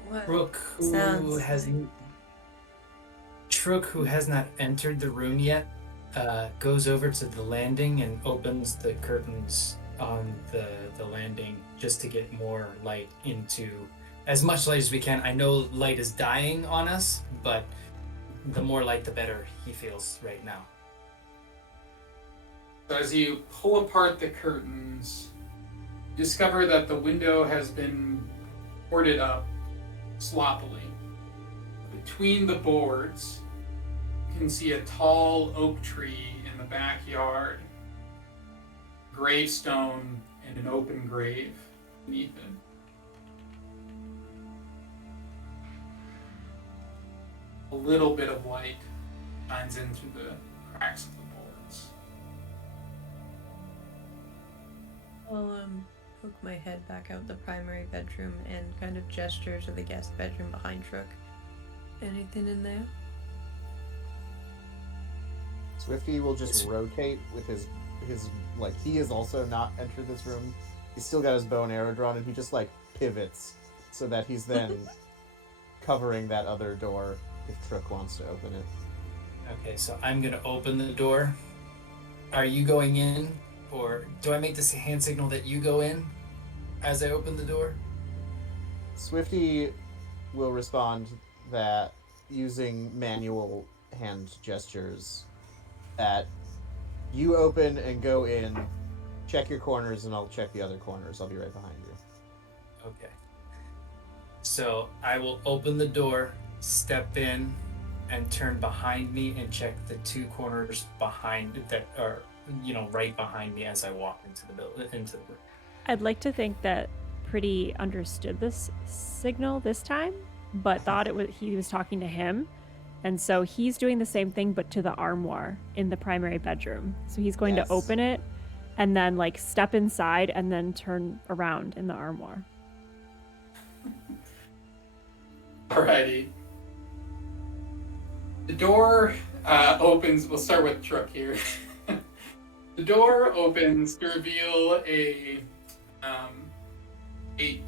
What? Rook, who Sounds has like- Trook, who has not entered the room yet, goes over to the landing and opens the curtains on the landing just to get more light into as much light as we can. I know light is dying on us, but the more light, the better he feels right now. So as you pull apart the curtains, you discover that the window has been boarded up sloppily. Between the boards, you can see a tall oak tree in the backyard, gravestone, and an open grave beneath it. A little bit of light shines in through the cracks of the boards. I'll poke my head back out the primary bedroom and kind of gesture to the guest bedroom behind Trook. Anything in there? Swifty will just rotate with his like, he has also not entered this room. He's still got his bow and arrow drawn, and he just like pivots so that he's then covering that other door if Trook wants to open it. Okay, so I'm gonna open the door. Are you going in, or do I make this hand signal that you go in as I open the door? Swifty will respond that using manual hand gestures that you open and go in, check your corners, and I'll check the other corners. I'll be right behind you. Okay. So I will open the door, step in, and turn behind me and check the two corners behind that are, right behind me as I walk into the building. I'd like to think that Pretty understood this signal this time, but thought he was talking to him. And so he's doing the same thing, but to the armoire in the primary bedroom. So he's going to open it and then step inside and then turn around in the armoire. Alrighty. The door opens. We'll start with Truck here. The door opens to reveal a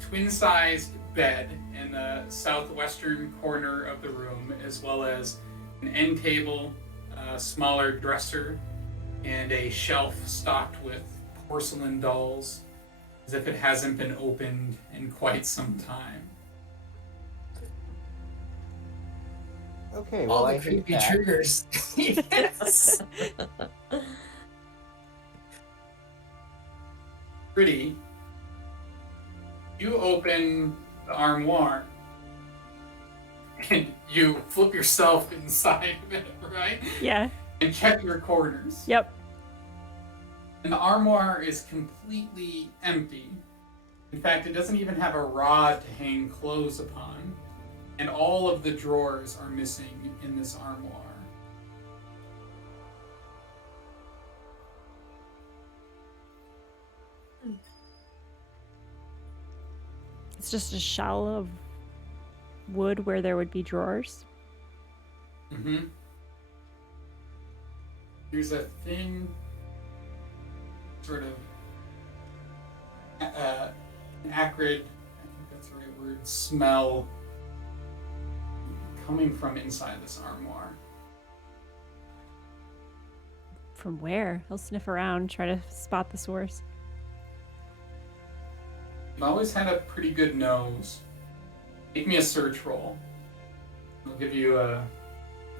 twin-sized bed in the southwestern corner of the room, as well as an end table, a smaller dresser, and a shelf stocked with porcelain dolls, as if it hasn't been opened in quite some time. Okay, well, All I the hate creepy that. triggers. Yes. Pretty. You open the armoire and you flip yourself inside of it, right? Yeah. And check your corners. Yep. And the armoire is completely empty. In fact, it doesn't even have a rod to hang clothes upon. And all of the drawers are missing in this armoire. It's just a shell of wood where there would be drawers. Mm-hmm. There's a thin, sort of, an acrid, I think that's the right word, smell coming from inside this armoire. From where? He'll sniff around, try to spot the source. I've always had a pretty good nose. Make me a search roll. I'll give you a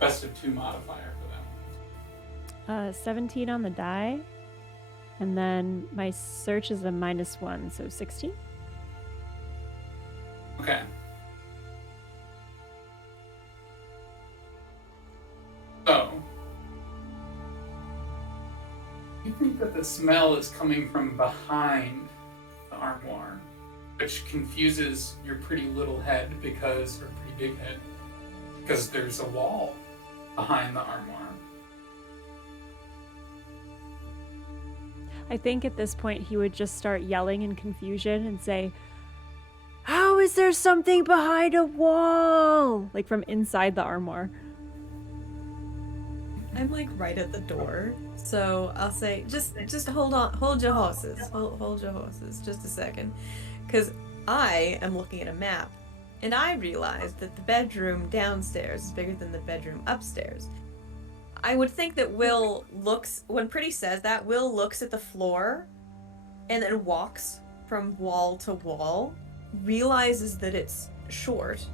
best of 2 modifier for that one. 17 on the die. And then my search is a -1, so 16. Okay. So, you think that the smell is coming from behind the armoire, which confuses your pretty little head or pretty big head, because there's a wall behind the armoire. I think at this point he would just start yelling in confusion and say, "How is there something behind a wall?" Like from inside the armoire. I'm like right at the door, so I'll say, just hold on, hold your horses, hold your horses, just a second, because I am looking at a map, and I realized that the bedroom downstairs is bigger than the bedroom upstairs. I would think that Will looks, when Pretty says that, Will looks at the floor, and then walks from wall to wall, realizes that it's short,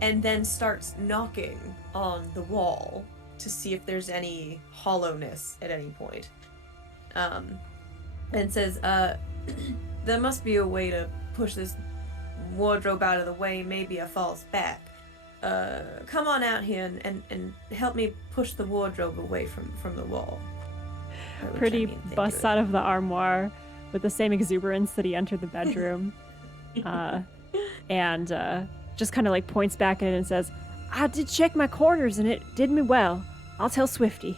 and then starts knocking on the wall to see if there's any hollowness at any point. And says, there must be a way to push this wardrobe out of the way, maybe a false back. Come on out here and help me push the wardrobe away from the wall. Pretty busts out of the armoire with the same exuberance that he entered the bedroom. And just kind of like points back at it and says, "I did check my quarters and it did me well. I'll tell Swifty.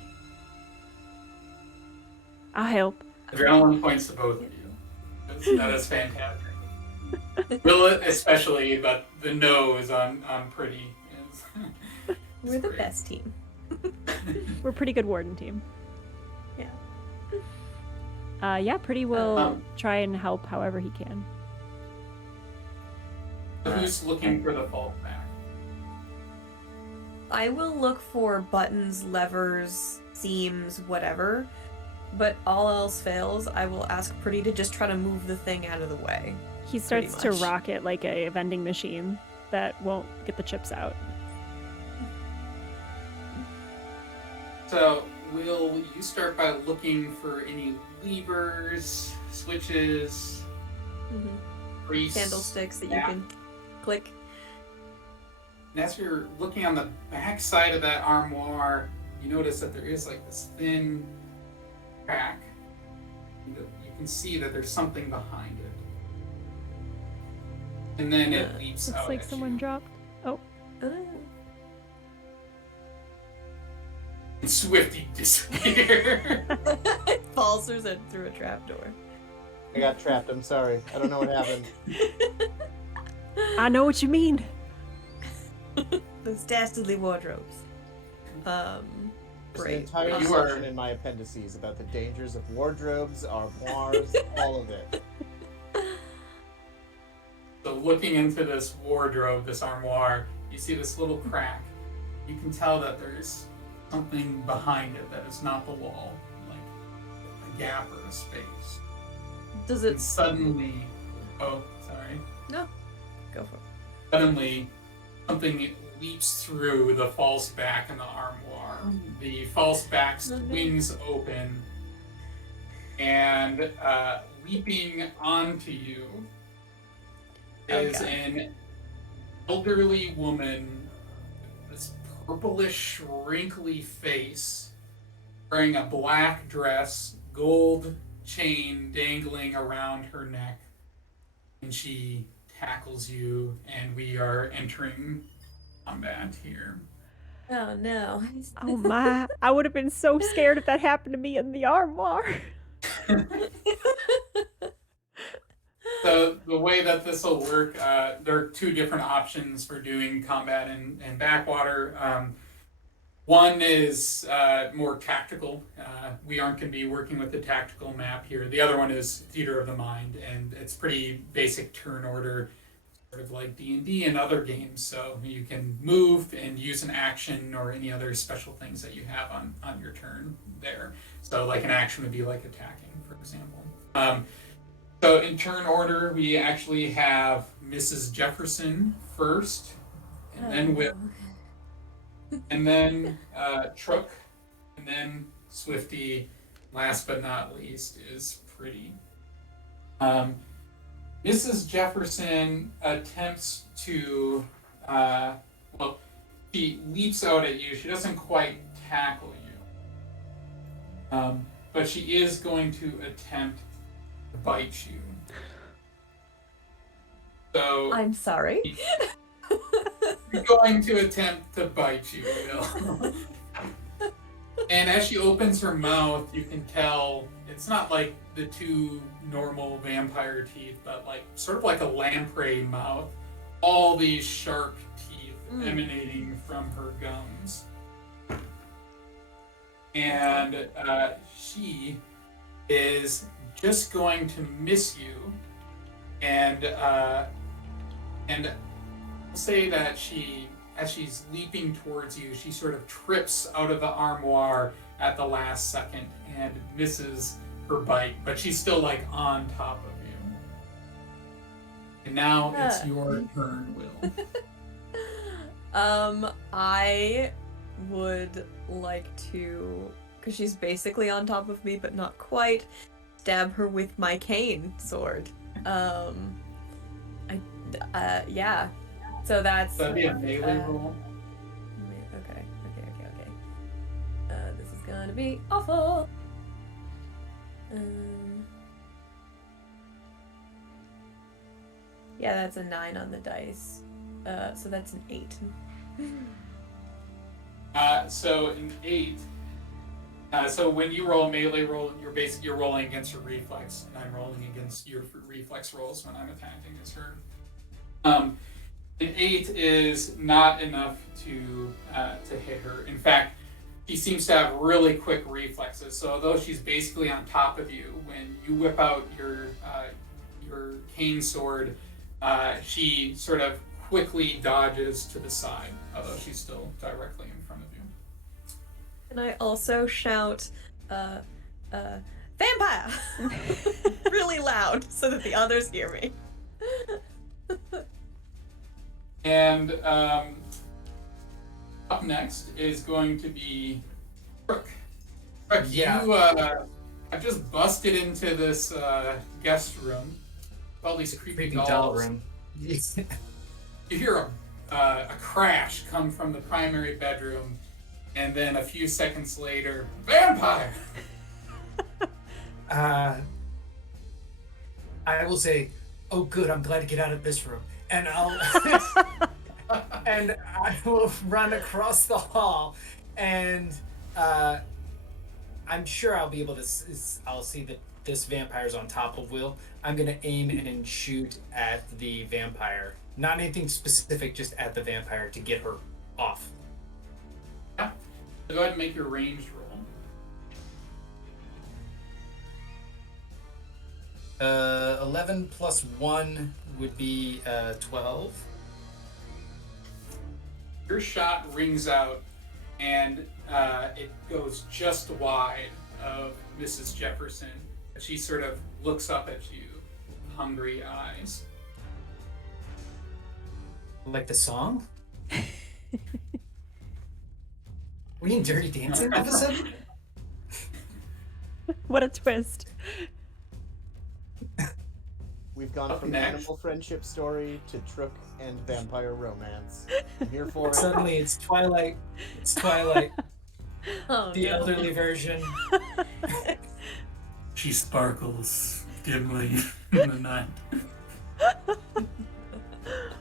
I'll help." Adrenaline points to both of you. That is fantastic. Will especially, but the nose on Pretty is. We're the great. best team. We're a pretty good warden team. Yeah. Yeah, Pretty will try and help however he can. Who's looking for the false back? I will look for buttons, levers, seams, whatever. But all else fails, I will ask Pretty to just try to move the thing out of the way. He starts to much. rock it like a vending machine that won't get the chips out. So, Will you start by looking for any levers, switches, grease, Candlesticks that you snap? can click. And as you're looking on the back side of that armoire, you notice that there is like this thin crack. You can see that there's something behind it. And then it leaps Looks out like at someone you. dropped. Oh, And Swifty disappear. It falls through a trapdoor. I got trapped. I'm sorry. I don't know what happened. I know what you mean. Those dastardly wardrobes. There's an Great. entire You are- section in my appendices about the dangers of wardrobes, armoires, all of it. So looking into this wardrobe, this armoire, you see this little crack. You can tell that there's something behind it that is not the wall, like a gap or a space. Does And it suddenly, go go for it? Suddenly, something leaps through the false back in the armoire. The false back's wings open, and leaping onto you is Okay. an elderly woman, this purplish, wrinkly face, wearing a black dress, gold chain dangling around her neck, and she tackles you, and we are entering combat here. Oh no. Oh my. I would have been so scared if that happened to me in the armoire. So the way that this will work, there are two different options for doing combat in Backwater. One is more tactical. We aren't going to be working with the tactical map here. The other one is Theater of the Mind, and it's pretty basic turn order, sort of like D&D and other games. So you can move and use an action or any other special things that you have on your turn there. So like an action would be like attacking, for example. So in turn order, we actually have Mrs. Jefferson first, and then Whip, and then Trook, and then Swifty. Last but not least is Pretty. Mrs. Jefferson attempts to, she leaps out at you. She doesn't quite tackle you, but she is going to attempt to bite you. So I'm sorry. you're going to attempt to bite you, Will. And as she opens her mouth, you can tell it's not like the two normal vampire teeth, but like sort of like a lamprey mouth. All these sharp teeth emanating from her gums. And she is just going to miss you, and say that as she's leaping towards you, she sort of trips out of the armoire at the last second and misses her bite, but she's still like on top of you. And now it's your turn, Will. I would like to, because she's basically on top of me, but not quite, stab her with my cane sword. Yeah. So that's. That'd be a melee roll. Okay. This is gonna be awful. Yeah, that's a 9 on the dice. So that's an 8. So an 8. So when you roll a melee roll, you're rolling against your reflex, and I'm rolling against your reflex rolls when I'm attacking as her. An 8 is not enough to hit her. In fact, she seems to have really quick reflexes. So although she's basically on top of you, when you whip out your cane sword, she sort of quickly dodges to the side, although she's still directly in front of you. And I also shout, vampire! Really loud, so that the others hear me. And up next is going to be Brooke. Brooke, Yeah. you have just busted into this guest room. All these creepy doll dolls. room. You hear a crash come from the primary bedroom, and then a few seconds later, vampire! I will say, oh good, I'm glad to get out of this room. And and I will run across the hall, and I'm sure I'll be able to. I'll see that this vampire's on top of Will. I'm gonna aim and shoot at the vampire. Not anything specific, just at the vampire to get her off. Yeah. So go ahead and make your ranged roll. 11 plus 1 would be 12. Your shot rings out, and it goes just wide of Mrs. Jefferson. She sort of looks up at you, hungry eyes. Like the song? We in Dirty Dancing all of a sudden? What a twist. We've gone Up from next. animal friendship story to Trook and vampire romance. I'm here for it. Suddenly it's Twilight. It's Twilight. Oh, The no. elderly version. She sparkles dimly in the night.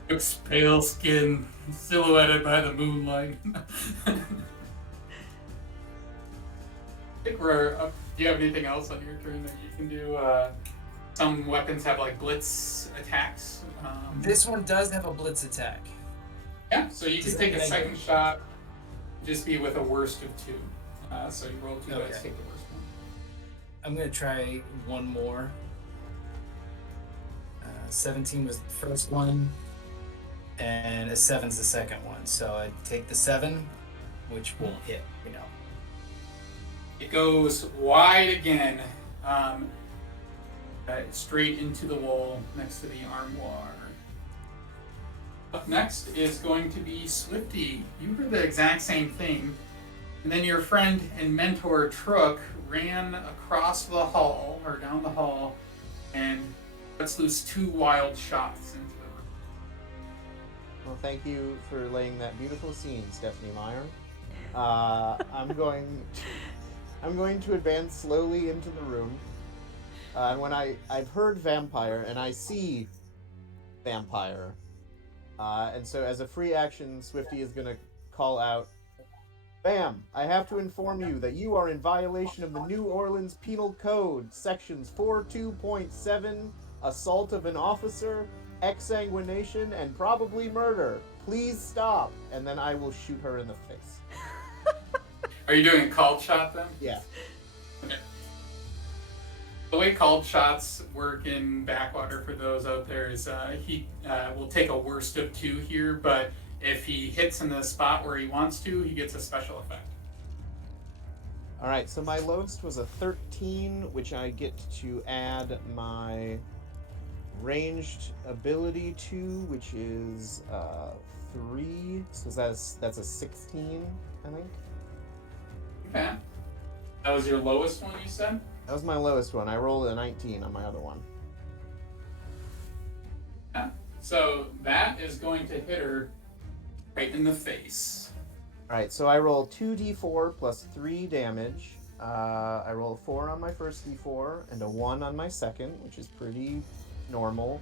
Looks pale skin, silhouetted by the moonlight. I think we're up. Do you have anything else on your turn that you can do? Some weapons have like blitz attacks. This one does have a blitz attack. Yeah, so you can take a second shot, just be with a worst of 2. So you roll 2 dice, Okay. take the worst one. I'm gonna try one more. 17 was the first one, and a 7's the second one. So I take the 7, which will hit, you know. It goes wide again, straight into the wall next to the armoire. Up next is going to be Swifty. You heard the exact same thing, and then your friend and mentor Trook ran across the hall, or down the hall, and lets loose 2 wild shots into the room. Well, thank you for laying that beautiful scene, Stephanie Meyer. I'm going to advance slowly into the room. And when I've heard vampire and I see vampire, and so as a free action, Swifty is gonna call out, Bam! I have to inform you that you are in violation of the New Orleans Penal Code, sections 42.7, assault of an officer, exsanguination, and probably murder. Please stop. And then I will shoot her in the face. Are you doing a called shot then? Yeah. Okay. The way called shots work in Backwater, for those out there, is he will take a worst of 2 here, but if he hits in the spot where he wants to, he gets a special effect. Alright, so my lowest was a 13, which I get to add my ranged ability to, which is 3. So that's a 16, I think. Okay. That was your lowest one, you said? That was my lowest one. I rolled a 19 on my other one. Yeah. So that is going to hit her right in the face. Alright, so I roll 2d4 plus 3 damage. I roll a 4 on my first d4 and a 1 on my second, which is pretty normal.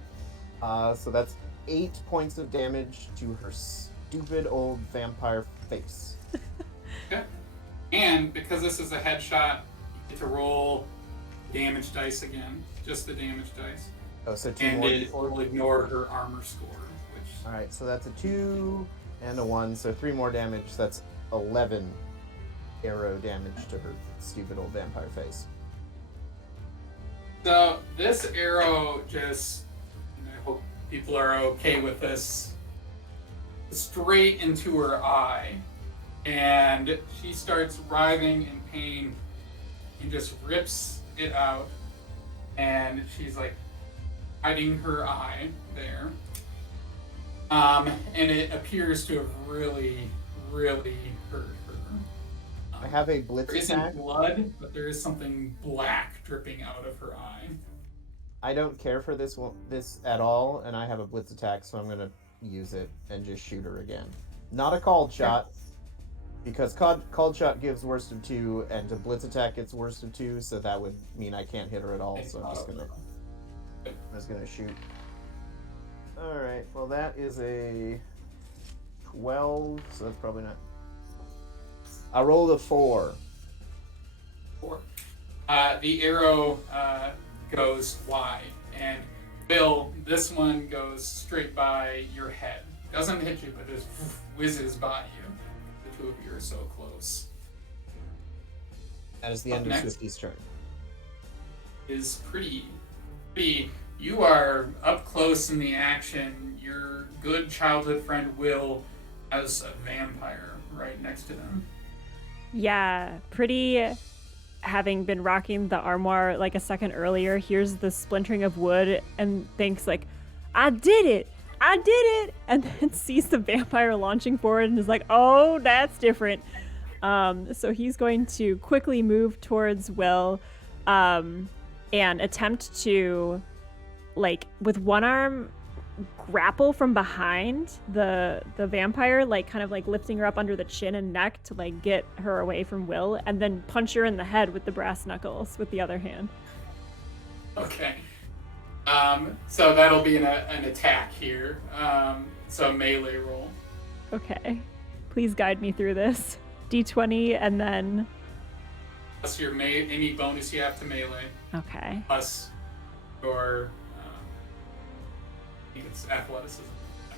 So that's 8 points of damage to her stupid old vampire face. Okay. And because this is a headshot, you get to roll damage dice again. Just the damage dice. Oh, so 2 And more it d4? will ignore her armor score, which... Alright, so that's a 2 and a 1, so 3 more damage. That's 11 arrow damage to her stupid old vampire face. So this arrow just, and I hope people are okay with this, straight into her eye. And she starts writhing in pain and just rips it out. And she's like hiding her eye there. And it appears to have really, really hurt her. I have a blitz There attack. isn't blood, but there is something black dripping out of her eye. I don't care for this at all, and I have a blitz attack, so I'm gonna use it and just shoot her again. Not a called shot, because called shot gives worst of 2, and a blitz attack gets worst of 2, so that would mean I can't hit her at all. So I'm just gonna shoot. All right. Well, that is a 12, so that's probably not. I rolled a 4. 4. The arrow goes wide, and Bill, this one goes straight by your head. Doesn't hit you, but just whizzes by you. The 2 of you are so close. That is the Up end of next. Swifty's turn. Is pretty. You are up close in the action. Your good childhood friend Will has a vampire right next to them. Yeah, Pretty, having been rocking the armoire like a second earlier, hears the splintering of wood and thinks like, I did it! And then sees the vampire launching forward and is like, oh, that's different. So he's going to quickly move towards Will and attempt to, like, with one arm, grapple from behind the vampire, like kind of like lifting her up under the chin and neck to like get her away from Will, and then punch her in the head with the brass knuckles with the other hand. Okay. So that'll be an attack here. So melee roll. Okay. Please guide me through this. D20 and then... Plus your any bonus you have to melee. Okay. Plus your, I think it's athleticism.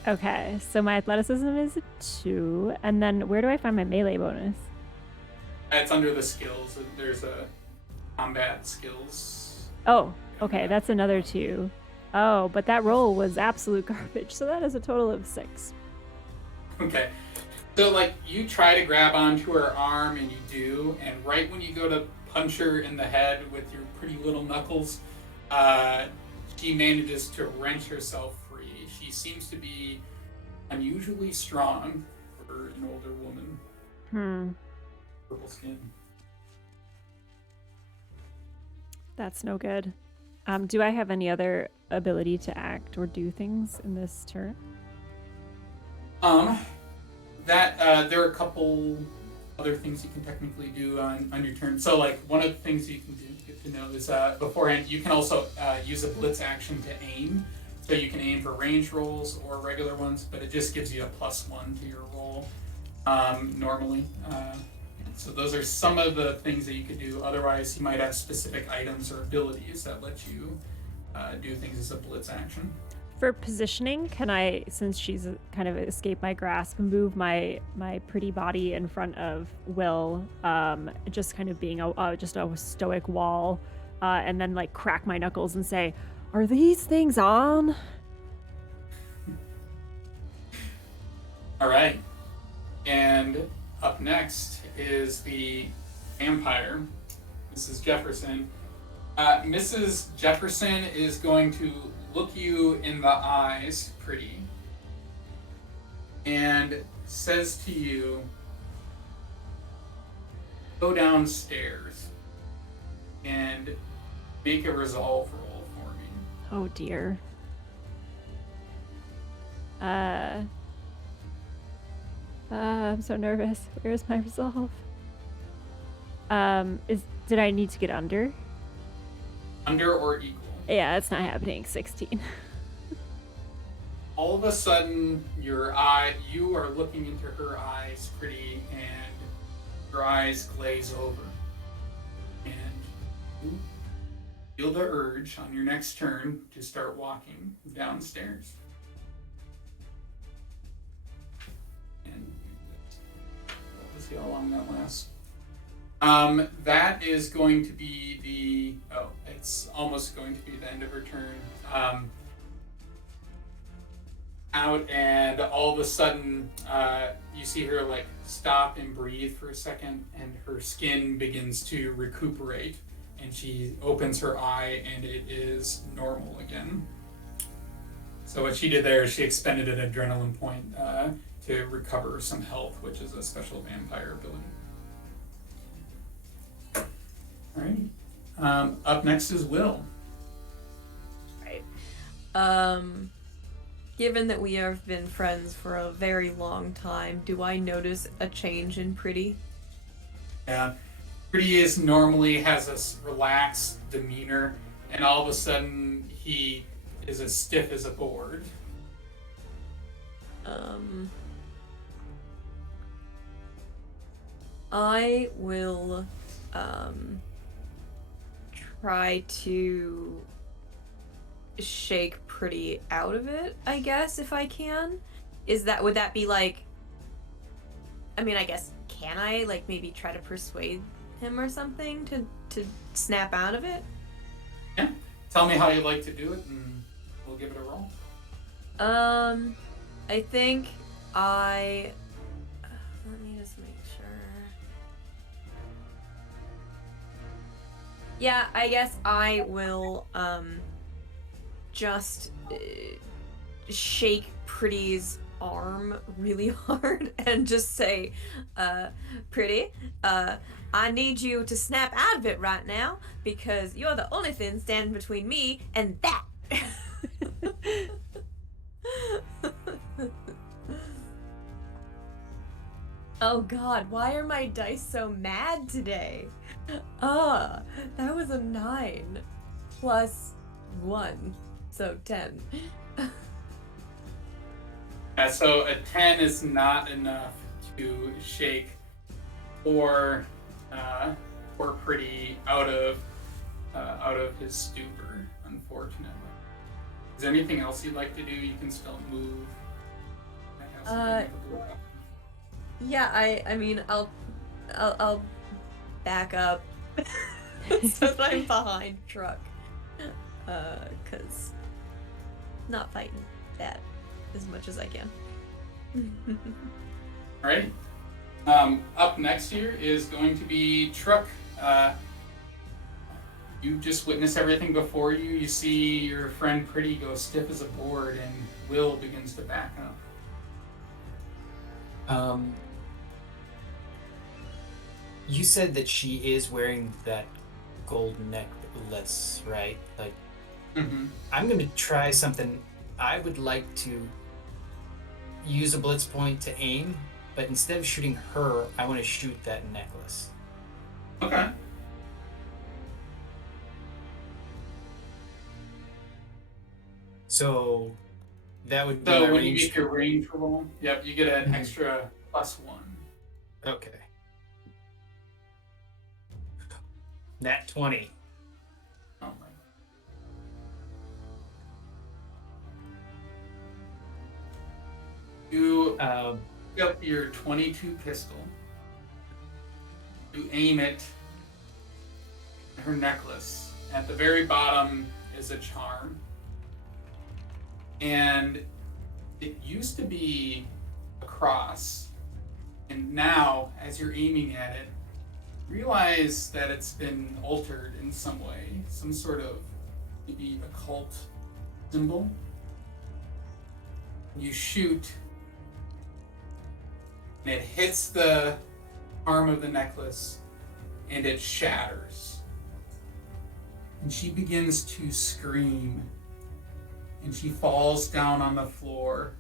Okay, so my athleticism is a 2, and then where do I find my melee bonus? It's under the skills. There's a combat skills. Oh, okay, that's another 2. Oh, but that roll was absolute garbage, so that is a total of 6. Okay. So, like, you try to grab onto her arm, and you do, and right when you go to punch her in the head with your pretty little knuckles, she manages to wrench herself free. She seems to be unusually strong for an older woman. Purple skin. That's no good. Do I have any other ability to act or do things in this turn? There are a couple other things you can technically do on your turn. So, like, one of the things you can do, get to know, is beforehand, you can also use a blitz action to aim. So you can aim for range rolls or regular ones, but it just gives you a +1 to your roll normally. So those are some of the things that you could do. Otherwise, you might have specific items or abilities that let you do things as a blitz action. For positioning, can I, since she's kind of escaped my grasp, move my pretty body in front of Will, just kind of being just a stoic wall, and then like crack my knuckles and say, "Are these things on?" All right. And up next is the vampire, Mrs. Jefferson. Mrs. Jefferson is going to look you in the eyes, pretty, and says to you, go downstairs and make a resolve roll for me. Oh dear. I'm so nervous. Where's my resolve? Did I need to get under? Under or equal. Yeah, it's not happening. 16. All of a sudden, you are looking into her eyes, pretty, and your eyes glaze over. And you feel the urge on your next turn to start walking downstairs. And we'll see how long that lasts. That is going to be it's almost going to be the end of her turn. Out, and all of a sudden, you see her like stop and breathe for a second, and her skin begins to recuperate, and she opens her eye, and it is normal again. So what she did there is she expended an adrenaline point to recover some health, which is a special vampire ability. Alrighty. Up next is Will. Right. Given that we have been friends for a very long time, do I notice a change in Pretty? Yeah. Pretty normally has a relaxed demeanor, and all of a sudden he is as stiff as a board. I will try to shake Pretty out of it, I guess, if I can. Would that be like, I mean, I guess, can I like maybe try to persuade him or something to snap out of it? Yeah. Tell me how you'd like to do it, and we'll give it a roll. I think let me just make sure. Yeah, I guess I will just shake Pretty's arm really hard and just say, Pretty, I need you to snap out of it right now because you're the only thing standing between me and that. Oh god, why are my dice so mad today? That was a 9 plus 1, so 10. So a 10 is not enough to shake or Pretty out of his stupor, unfortunately. Is there anything else you'd like to do? You can still move. Yeah, I mean, I'll back up so that I'm behind truck, cause not fighting that as much as I can. All right. Up next here is going to be Truck. You just witness everything before you. You see your friend Pretty go stiff as a board, and Will begins to back up. You said that she is wearing that gold necklace, right? Like, I'm gonna try something. I would like to use a blitz point to aim, but instead of shooting her, I want to shoot that necklace. Okay. So that would be So my when you range. get your range roll, yep, you get an extra +1. Okay. Nat 20. Oh my. You pick up your 22 pistol. You aim it at her necklace. At the very bottom is a charm. And it used to be a cross. And now, as you're aiming at it, realize that it's been altered in some way. Some sort of maybe occult symbol. You shoot, and it hits the arm of the necklace, and it shatters. And she begins to scream, and she falls down on the floor.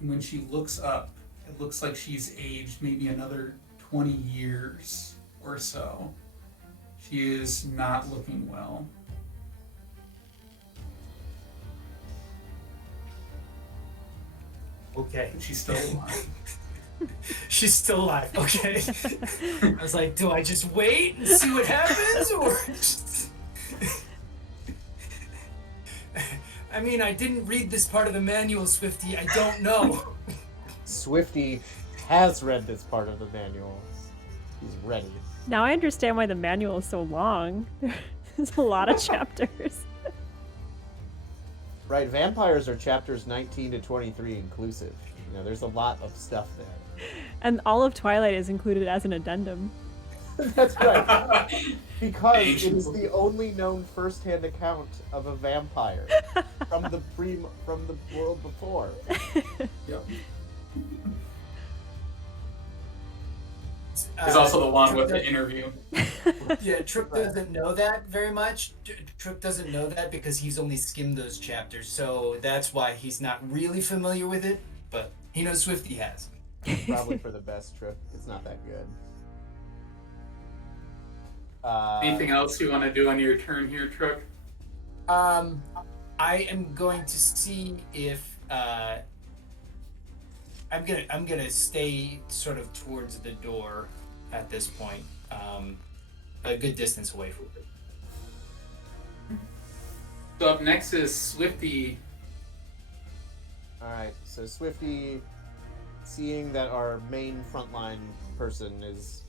And when she looks up, it looks like she's aged maybe another 20 years or so. She is not looking well. Okay. But she's still alive. She's still alive. Okay. I was like, do I just wait and see what happens, or? I mean, I didn't read this part of the manual, Swifty. I don't know. Swifty has read this part of the manual. He's ready. Now I understand why the manual is so long. There's a lot of chapters. Right, vampires are chapters 19 to 23 inclusive. You know, there's a lot of stuff there. And all of Twilight is included as an addendum. That's right. Because it is the only known first-hand account of a vampire from the world before. Yep. There's also the one with the interview. Yeah, Trip doesn't know that very much. Trip doesn't know that because he's only skimmed those chapters, so that's why he's not really familiar with it, but he knows Swifty has. Probably for the best, Trip. It's not that good. Anything else you want to do on your turn here, Trip? I am going to see if I'm gonna stay sort of towards the door at this point, a good distance away from it. So up next is Swifty. Alright, so Swifty, seeing that our main frontline person is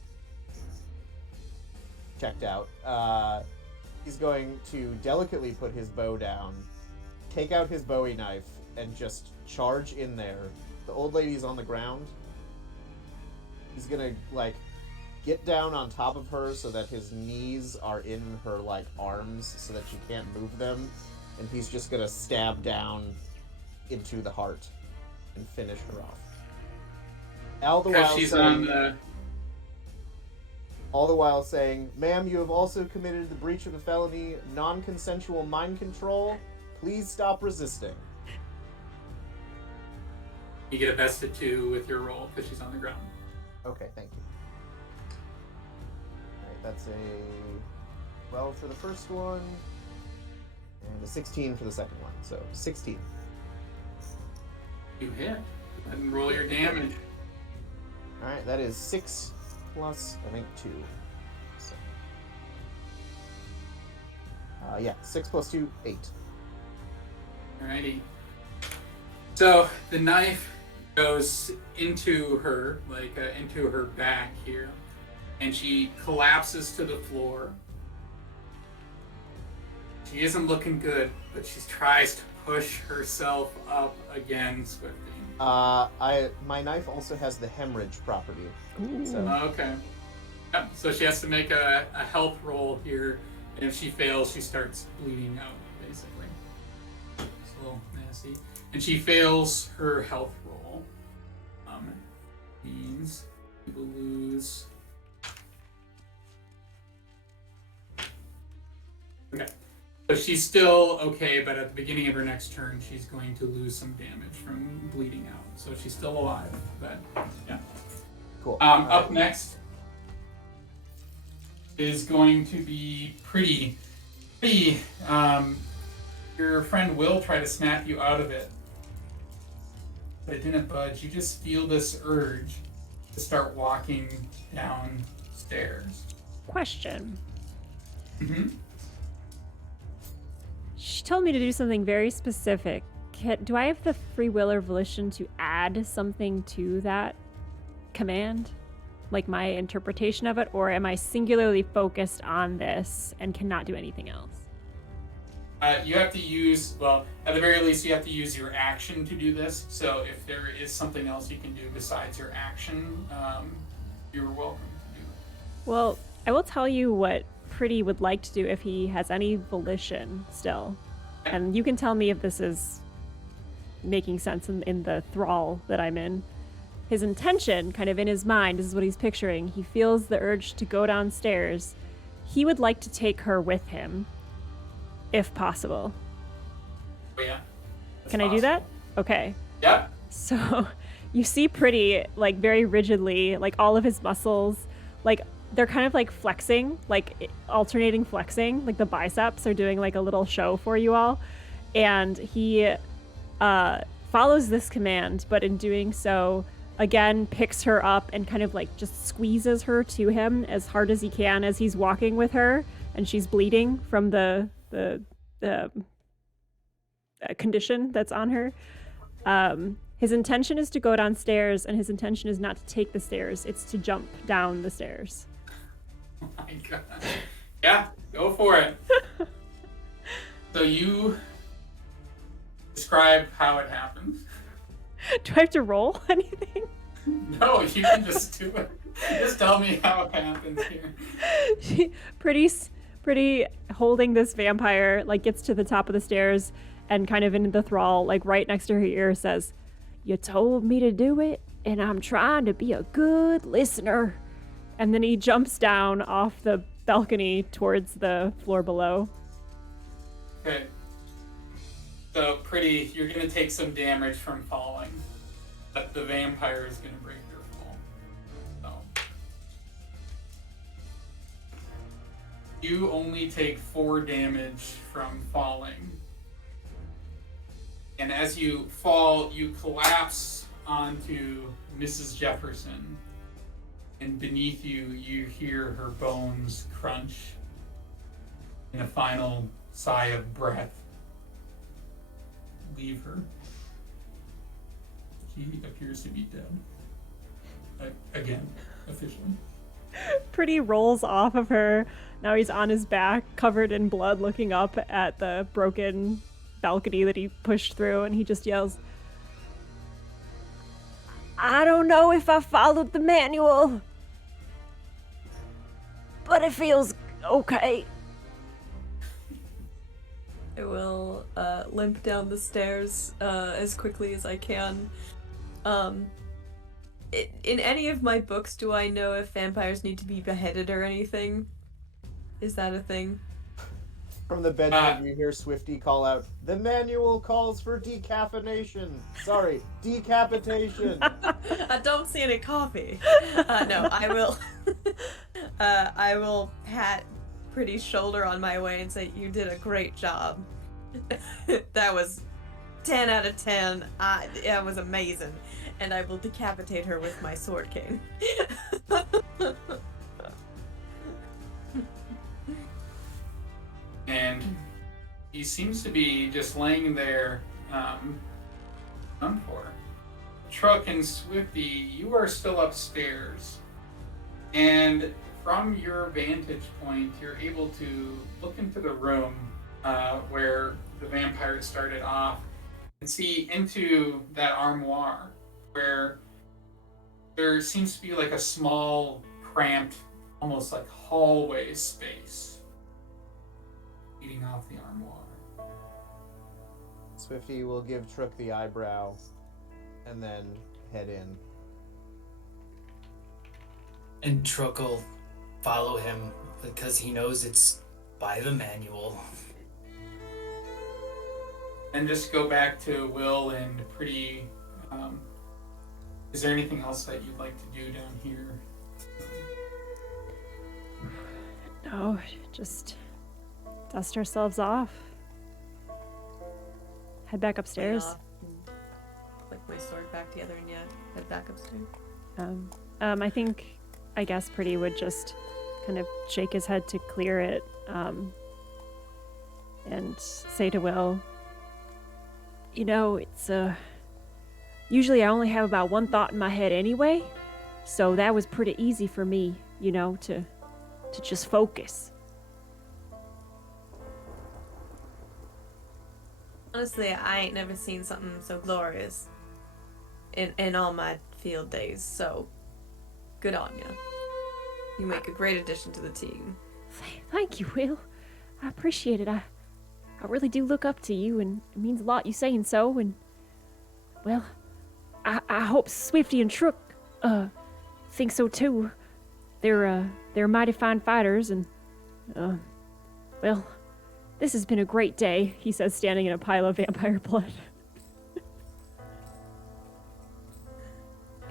checked out, he's going to delicately put his bow down, take out his Bowie knife, and just charge in there. The old lady's on the ground. He's gonna, like, get down on top of her so that his knees are in her, like, arms so that she can't move them. And he's just gonna stab down into the heart and finish her off. All the while She's saying, on the... all the while saying, "Ma'am, you have also committed the breach of a felony, non-consensual mind control. Please stop resisting." You get a best of 2 with your roll because she's on the ground. Okay, thank you. Alright, that's a 12 for the first one, and a 16 for the second one. So, 16. You hit. And roll your damage. Alright, that is 6 plus, I think, 2. So, yeah, 6 plus 2, 8. Alrighty. So the knife goes into her, like into her back here, and she collapses to the floor. She isn't looking good, but she tries to push herself up again, Swifty. My knife also has the hemorrhage property. So, Okay. Yep. So she has to make a health roll here, and if she fails, she starts bleeding out, basically. It's a little nasty. And she fails her health roll. Means people lose. Okay. So she's still okay, but at the beginning of her next turn, she's going to lose some damage from bleeding out. So she's still alive, but yeah. cool. Up next is going to be pretty. Your friend Will tried to snap you out of it, but it didn't budge. You just feel this urge to start walking downstairs. question. Mm-hmm. She told me to do something very specific. Do I have the free will or volition to add something to that command? Like my interpretation of it? Or am I singularly focused on this and cannot do anything else? You have to use, well, at the very least, you have to use your action to do this. So if there is something else you can do besides your action, you're welcome to do it. Well, I will tell you what Pretty would like to do if he has any volition still. Okay. And you can tell me if this is making sense in the thrall that I'm in. His intention, kind of in his mind, this is what he's picturing. He feels the urge to go downstairs. He would like to take her with him, if possible. Oh, yeah. That's Can I do that? Okay. Yep. So you see Pretty, like, very rigidly, like, all of his muscles, like, they're kind of like flexing, like alternating flexing, like the biceps are doing like a little show for you all. And he follows this command, but in doing so, again, picks her up and kind of like just squeezes her to him as hard as he can as he's walking with her, and she's bleeding from the condition that's on her. His intention is to go downstairs, and his intention is not to take the stairs, it's to jump down the stairs. Oh my god. Yeah, go for it. So you describe how it happens. Do I have to roll anything? No, you can just do it. Just tell me how it happens here. Pretty holding this vampire, like gets to the top of the stairs and kind of in the thrall, like right next to her ear says, "You told me to do it, and I'm trying to be a good listener." And then he jumps down off the balcony towards the floor below. Okay. So, Pretty, you're going to take some damage from falling. But the vampire is going to break your fall. So. You only take 4 damage from falling. And as you fall, you collapse onto Mrs. Jefferson. And beneath you, you hear her bones crunch in a final sigh of breath. Leave her. She appears to be dead. Again, officially. Pretty rolls off of her. Now he's on his back, covered in blood, looking up at the broken balcony that he pushed through, and he just yells, "I don't know if I followed the manual, but it feels okay." I will limp down the stairs as quickly as I can. In any of my books, do I know if vampires need to be beheaded or anything? Is that a thing? From the bedroom, you hear Swifty call out, "The manual calls for decaffeination. Sorry, decapitation." I don't see any coffee. No, I will. I will pat Pretty's shoulder on my way and say, "You did a great job. That was 10 out of 10. It was amazing." And I will decapitate her with my sword cane. And he seems to be just laying there, done for. Truck and Swifty, you are still upstairs. And from your vantage point, you're able to look into the room where the vampire started off and see into that armoire where there seems to be like a small, cramped, almost like hallway space leading off the armoire. Swifty will give Trook the eyebrow and then head in. And Trook will follow him because he knows it's by the manual. And just go back to Will and Pretty. Is there anything else that you'd like to do down here? No, just dust ourselves off. Head back upstairs. Flick my sword back together and head back upstairs. I guess Pretty would just kind of shake his head to clear it, and say to Will, you know, it's, usually I only have about one thought in my head anyway, so that was pretty easy for me, you know, to just focus. Honestly, I ain't never seen something so glorious in all my field days, so good on ya. You make a great addition to the team. Thank you, Will. I appreciate it. I really do look up to you, and it means a lot you saying so, and, well, I hope Swifty and Trook, think so too. They're mighty fine fighters, and, well, this has been a great day, he says, standing in a pile of vampire blood.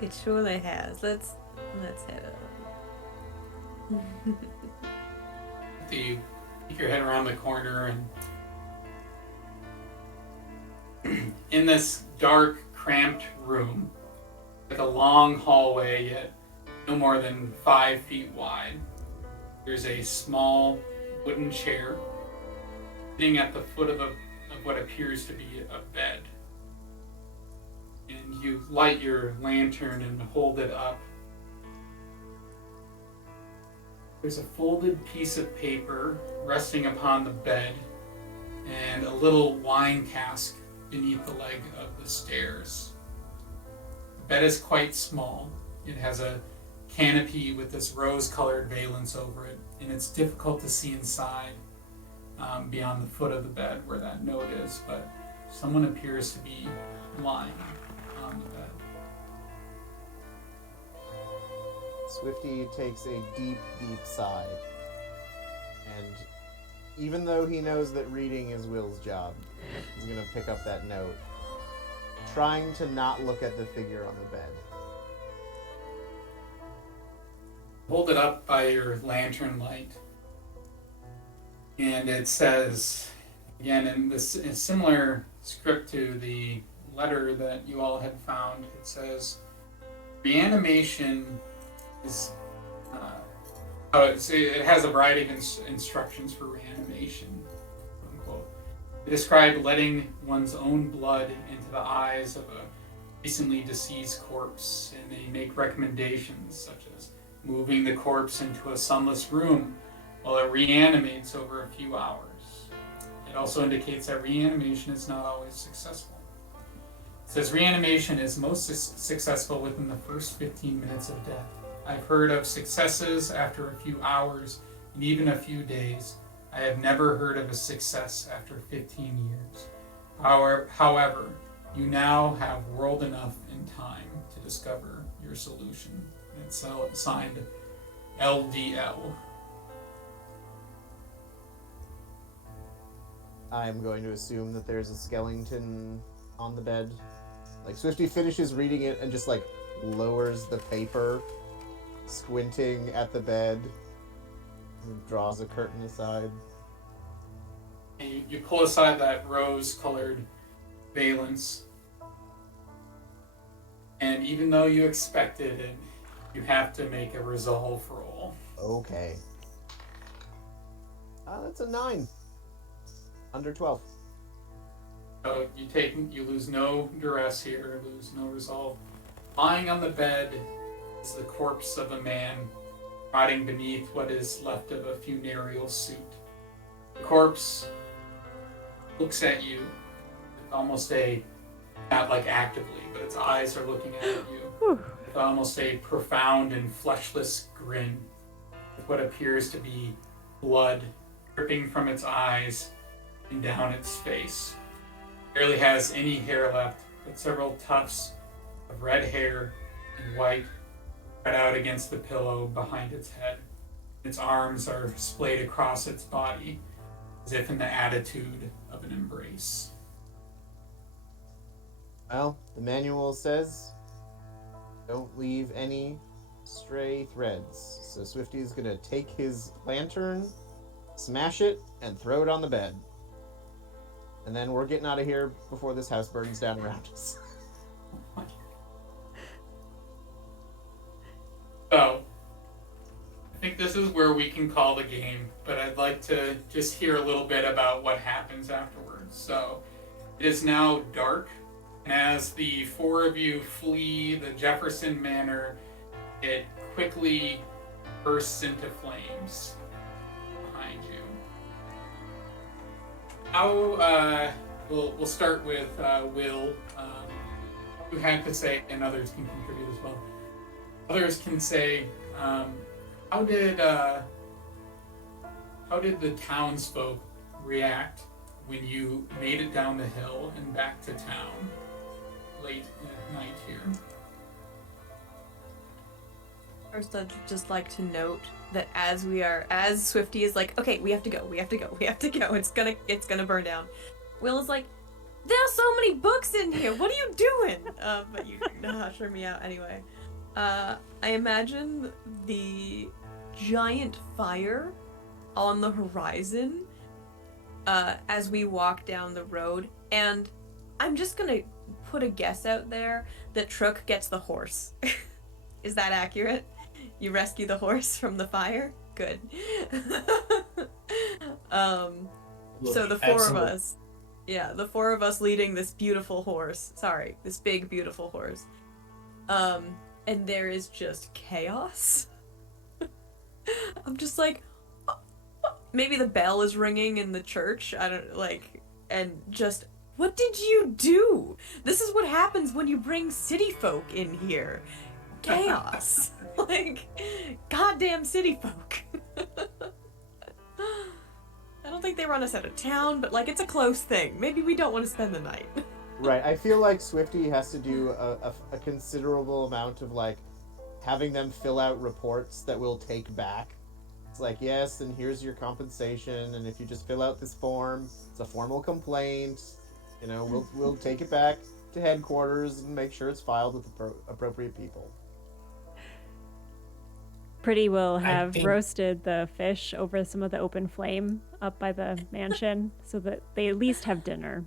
It surely has. Let's head up. You peek your head around the corner, and in this dark, cramped room, with a long hallway yet no more than 5 feet wide, there's a small wooden chair sitting at the foot of what appears to be a bed. And you light your lantern and hold it up. There's a folded piece of paper resting upon the bed and a little wine cask beneath the leg of the stairs. The bed is quite small. It has a canopy with this rose-colored valance over it, and it's difficult to see inside beyond the foot of the bed where that note is, but someone appears to be lying on the bed. Swifty takes a deep, deep sigh. And even though he knows that reading is Will's job, he's going to pick up that note, trying to not look at the figure on the bed. Hold it up by your lantern light. And it says, again, in this in similar script to the letter that you all had found, it says, reanimation is, it has a variety of instructions for reanimation, quote unquote. They describe letting one's own blood into the eyes of a recently deceased corpse, and they make recommendations such as moving the corpse into a sunless room while it reanimates over a few hours. It also indicates that reanimation is not always successful. It says reanimation is most successful within the first 15 minutes of death. I've heard of successes after a few hours and even a few days. I have never heard of a success after 15 years. However, you now have world enough in time to discover your solution. It's signed LDL. I'm going to assume that there's a skeleton on the bed. Like, Swifty finishes reading it and just, like, lowers the paper, squinting at the bed, and draws a curtain aside. And you pull aside that rose-colored valance, and even though you expected it, you have to make a resolve roll. Okay. That's a 9. Under 12. So you lose no duress here, lose no resolve. Lying on the bed is the corpse of a man rotting beneath what is left of a funereal suit. The corpse looks at you with almost not like actively, but its eyes are looking at you with almost a profound and fleshless grin, with what appears to be blood dripping from its eyes and down its face. It barely has any hair left, but several tufts of red hair and white spread out against the pillow behind its head. Its arms are splayed across its body, as if in the attitude of an embrace. Well, the manual says, don't leave any stray threads. So Swifty's gonna take his lantern, smash it, and throw it on the bed. And then we're getting out of here before this house burns down around us. So, I think this is where we can call the game, but I'd like to just hear a little bit about what happens afterwards. So, it is now dark, and as the four of you flee the Jefferson Manor, it quickly bursts into flames behind you. How, we'll start with Will, who had to say, and others can contribute as well. Others can say, how did the townsfolk react when you made it down the hill and back to town late at night here? First, I'd just like to note that as Swifty is like, okay, we have to go, it's gonna burn down. Will is like, there's so many books in here, what are you doing? But you usher me out anyway. I imagine the giant fire on the horizon as we walk down the road, and I'm just gonna put a guess out there that Trook gets the horse. Is that accurate? You rescue the horse from the fire? Good. So the four of us leading this beautiful horse. Sorry, this big beautiful horse. And there is just chaos. I'm just like, maybe the bell is ringing in the church. I don't like, and just, what did you do? This is what happens when you bring city folk in here. Chaos. Like, goddamn city folk. I don't think they run us out of town, but like, it's a close thing. Maybe we don't want to spend the night. Right, I feel like Swifty has to do a considerable amount of, like, having them fill out reports that we'll take back. It's like, yes, and here's your compensation, and if you just fill out this form, it's a formal complaint. You know, we'll take it back to headquarters and make sure it's filed with the appropriate people. Pretty will have roasted the fish over some of the open flame up by the mansion so that they at least have dinner.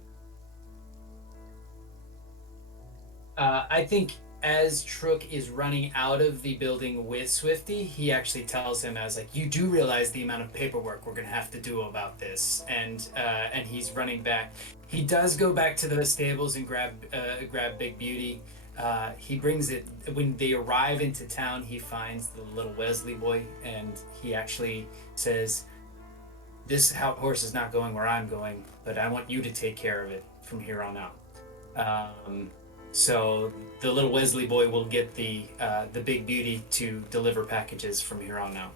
I think as Trook is running out of the building with Swifty, he actually tells him, as like, you do realize the amount of paperwork we're gonna have to do about this, and he's running back. He does go back to the stables and grab Big Beauty. He brings it when they arrive into town. He finds the little Wesley boy, and he actually says, "This horse is not going where I'm going, but I want you to take care of it from here on out." So the little Wesley boy will get the Big Beauty to deliver packages from here on out.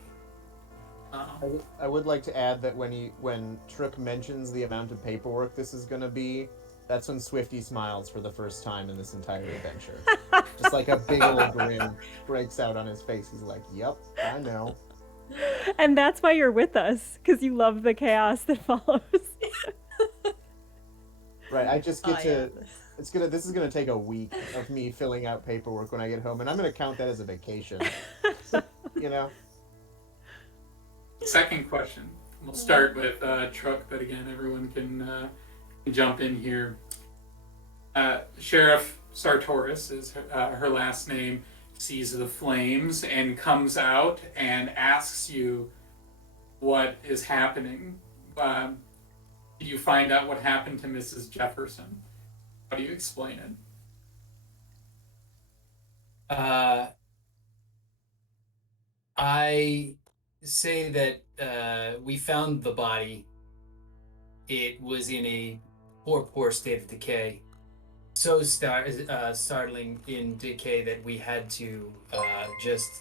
I would like to add that when Trook mentions the amount of paperwork this is going to be, that's when Swifty smiles for the first time in this entire adventure. Just like a big old grin breaks out on his face. He's like, "Yep, I know." And that's why you're with us, because you love the chaos that follows. Right, I just get to... This is gonna take a week of me filling out paperwork when I get home, and I'm gonna count that as a vacation. You know? Second question. We'll start with Truck, but again, everyone can jump in here. Sheriff Sartoris is her last name, sees the flames and comes out and asks you what is happening. Did you find out what happened to Mrs. Jefferson? How do you explain it? I say that we found the body. It was in a poor state of decay. So startling in decay that we had to just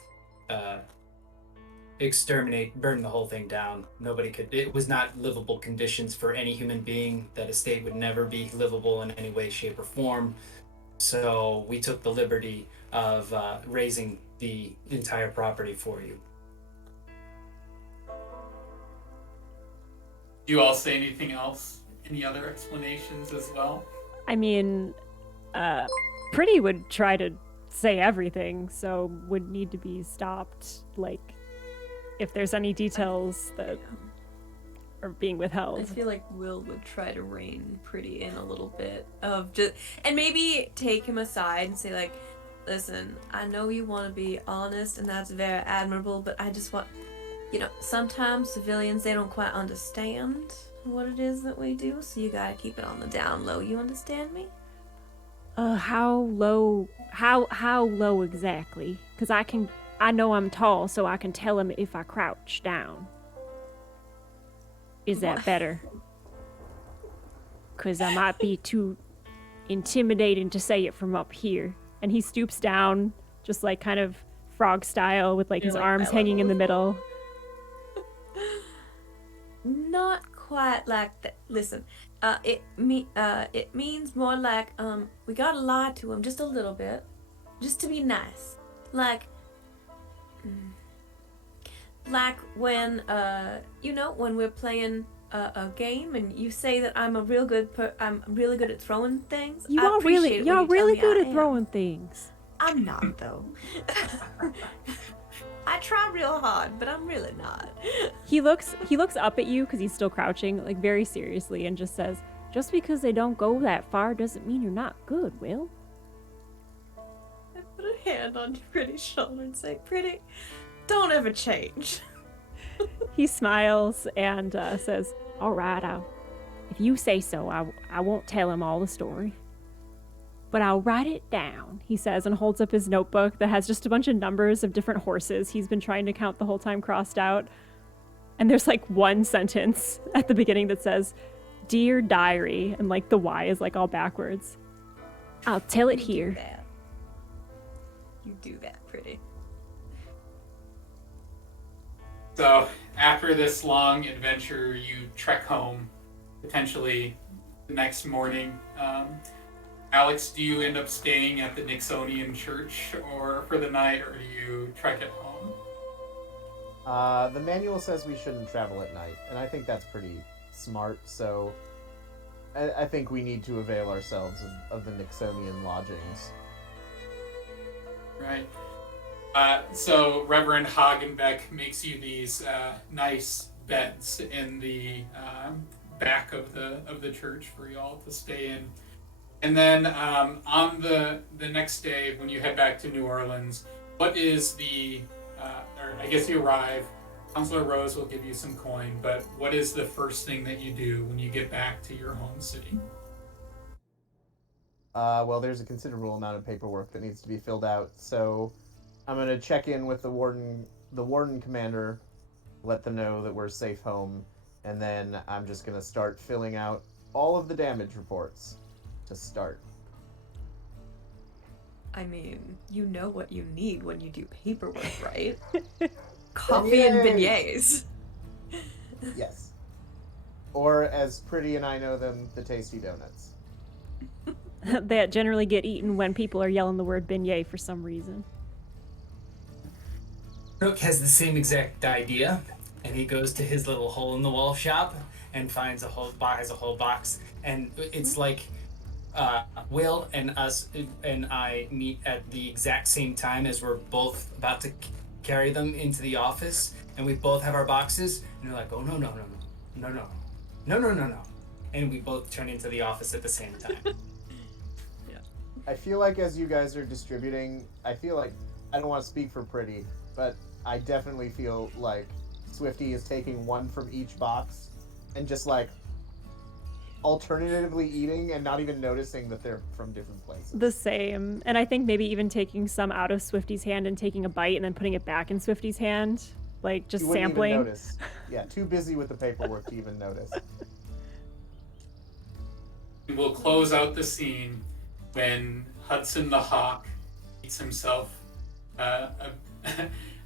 exterminate, burn the whole thing down. Nobody could. It was not livable conditions for any human being. That estate would never be livable in any way, shape, or form. So we took the liberty of raising the entire property for you. Do you all say anything else? Any other explanations as well? I mean, Pretty would try to say everything, so would need to be stopped, like, if there's any details that are being withheld. I feel like Will would try to rein Pretty in a little bit of just, and maybe take him aside and say like, Listen, I know you want to be honest, and that's very admirable, but I just want, sometimes civilians, they don't quite understand what it is that we do, so you gotta keep it on the down low. You understand me? How low? How low exactly? Because I know I'm tall, so I can tell him if I crouch down. Is that better? Because I might be too intimidating to say it from up here. And he stoops down, just like kind of frog style, with like You're his like arms my hanging in the level. middle. Not quite like that. Listen, it means more like we gotta lie to him just a little bit, just to be nice. Like when when we're playing a game and you say that I'm really good at throwing things. Y'all really good at throwing things. I'm not though. I try real hard, but I'm really not. He looks up at you because he's still crouching, like very seriously, and just says, "Just because they don't go that far doesn't mean you're not good, Will." I put a hand on Pretty's shoulder and say, "Pretty, don't ever change." He smiles and says, "All right, if you say so, I won't tell him all the story. But I'll write it down," he says, and holds up his notebook that has just a bunch of numbers of different horses he's been trying to count the whole time crossed out. And there's like one sentence at the beginning that says, "Dear Diary," and like the Y is like all backwards. "I'll tell it here." You do that, Pretty. So after this long adventure, you trek home, potentially the next morning. Alex, do you end up staying at the Nixonian church or for the night, or do you trek it home? The manual says we shouldn't travel at night, and I think that's pretty smart, so I think we need to avail ourselves of the Nixonian lodgings. Right. So Reverend Hagenbeck makes you these nice beds in the back of the church for y'all to stay in. And then on the next day, when you head back to New Orleans, what is or I guess you arrive, Counselor Rose will give you some coin, but what is the first thing that you do when you get back to your home city? Well, there's a considerable amount of paperwork that needs to be filled out, so I'm going to check in with the warden commander, let them know that we're safe home, and then I'm just going to start filling out all of the damage reports to start. I mean, you know what you need when you do paperwork, right? Coffee and beignets. Yes. Or, as Pretty and I know them, the tasty donuts. That generally get eaten when people are yelling the word beignet for some reason. Rook has the same exact idea, and he goes to his little hole-in-the-wall shop and buys a whole box, and it's like Will and us and I meet at the exact same time as we're both about to carry them into the office, and we both have our boxes, and we're like, "Oh no, and we both turn into the office at the same time. I feel like as you guys are distributing, I don't want to speak for Pretty, but I definitely feel like Swifty is taking one from each box and just like alternatively eating and not even noticing that they're from different places. The same. And I think maybe even taking some out of Swifty's hand and taking a bite and then putting it back in Swifty's hand. Like just You wouldn't sampling. even notice. Yeah, too busy with the paperwork to even notice. We'll close out the scene when Hudson the Hawk eats himself a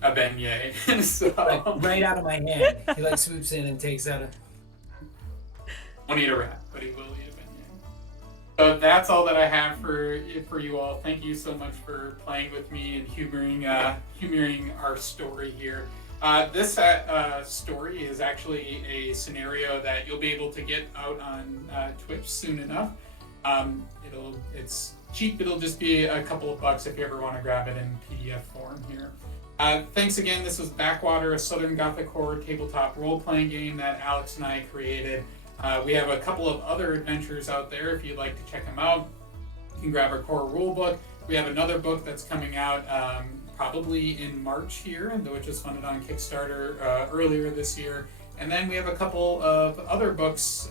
beignet. So, Right out of my hand. He like swoops in and takes out a... won't eat a rat, but he will eat a beignet. So that's all that I have for you all. Thank you so much for playing with me and humoring our story here. This story is actually a scenario that you'll be able to get out on Twitch soon enough. It's cheap. It'll just be a couple of bucks if you ever want to grab it in PDF form here. Thanks again. This was Backwater, a Southern Gothic horror tabletop role-playing game that Alex and I created. We have a couple of other adventures out there if you'd like to check them out. You can grab our core rulebook. We have another book that's coming out probably in March here, which was funded on Kickstarter earlier this year. And then we have a couple of other books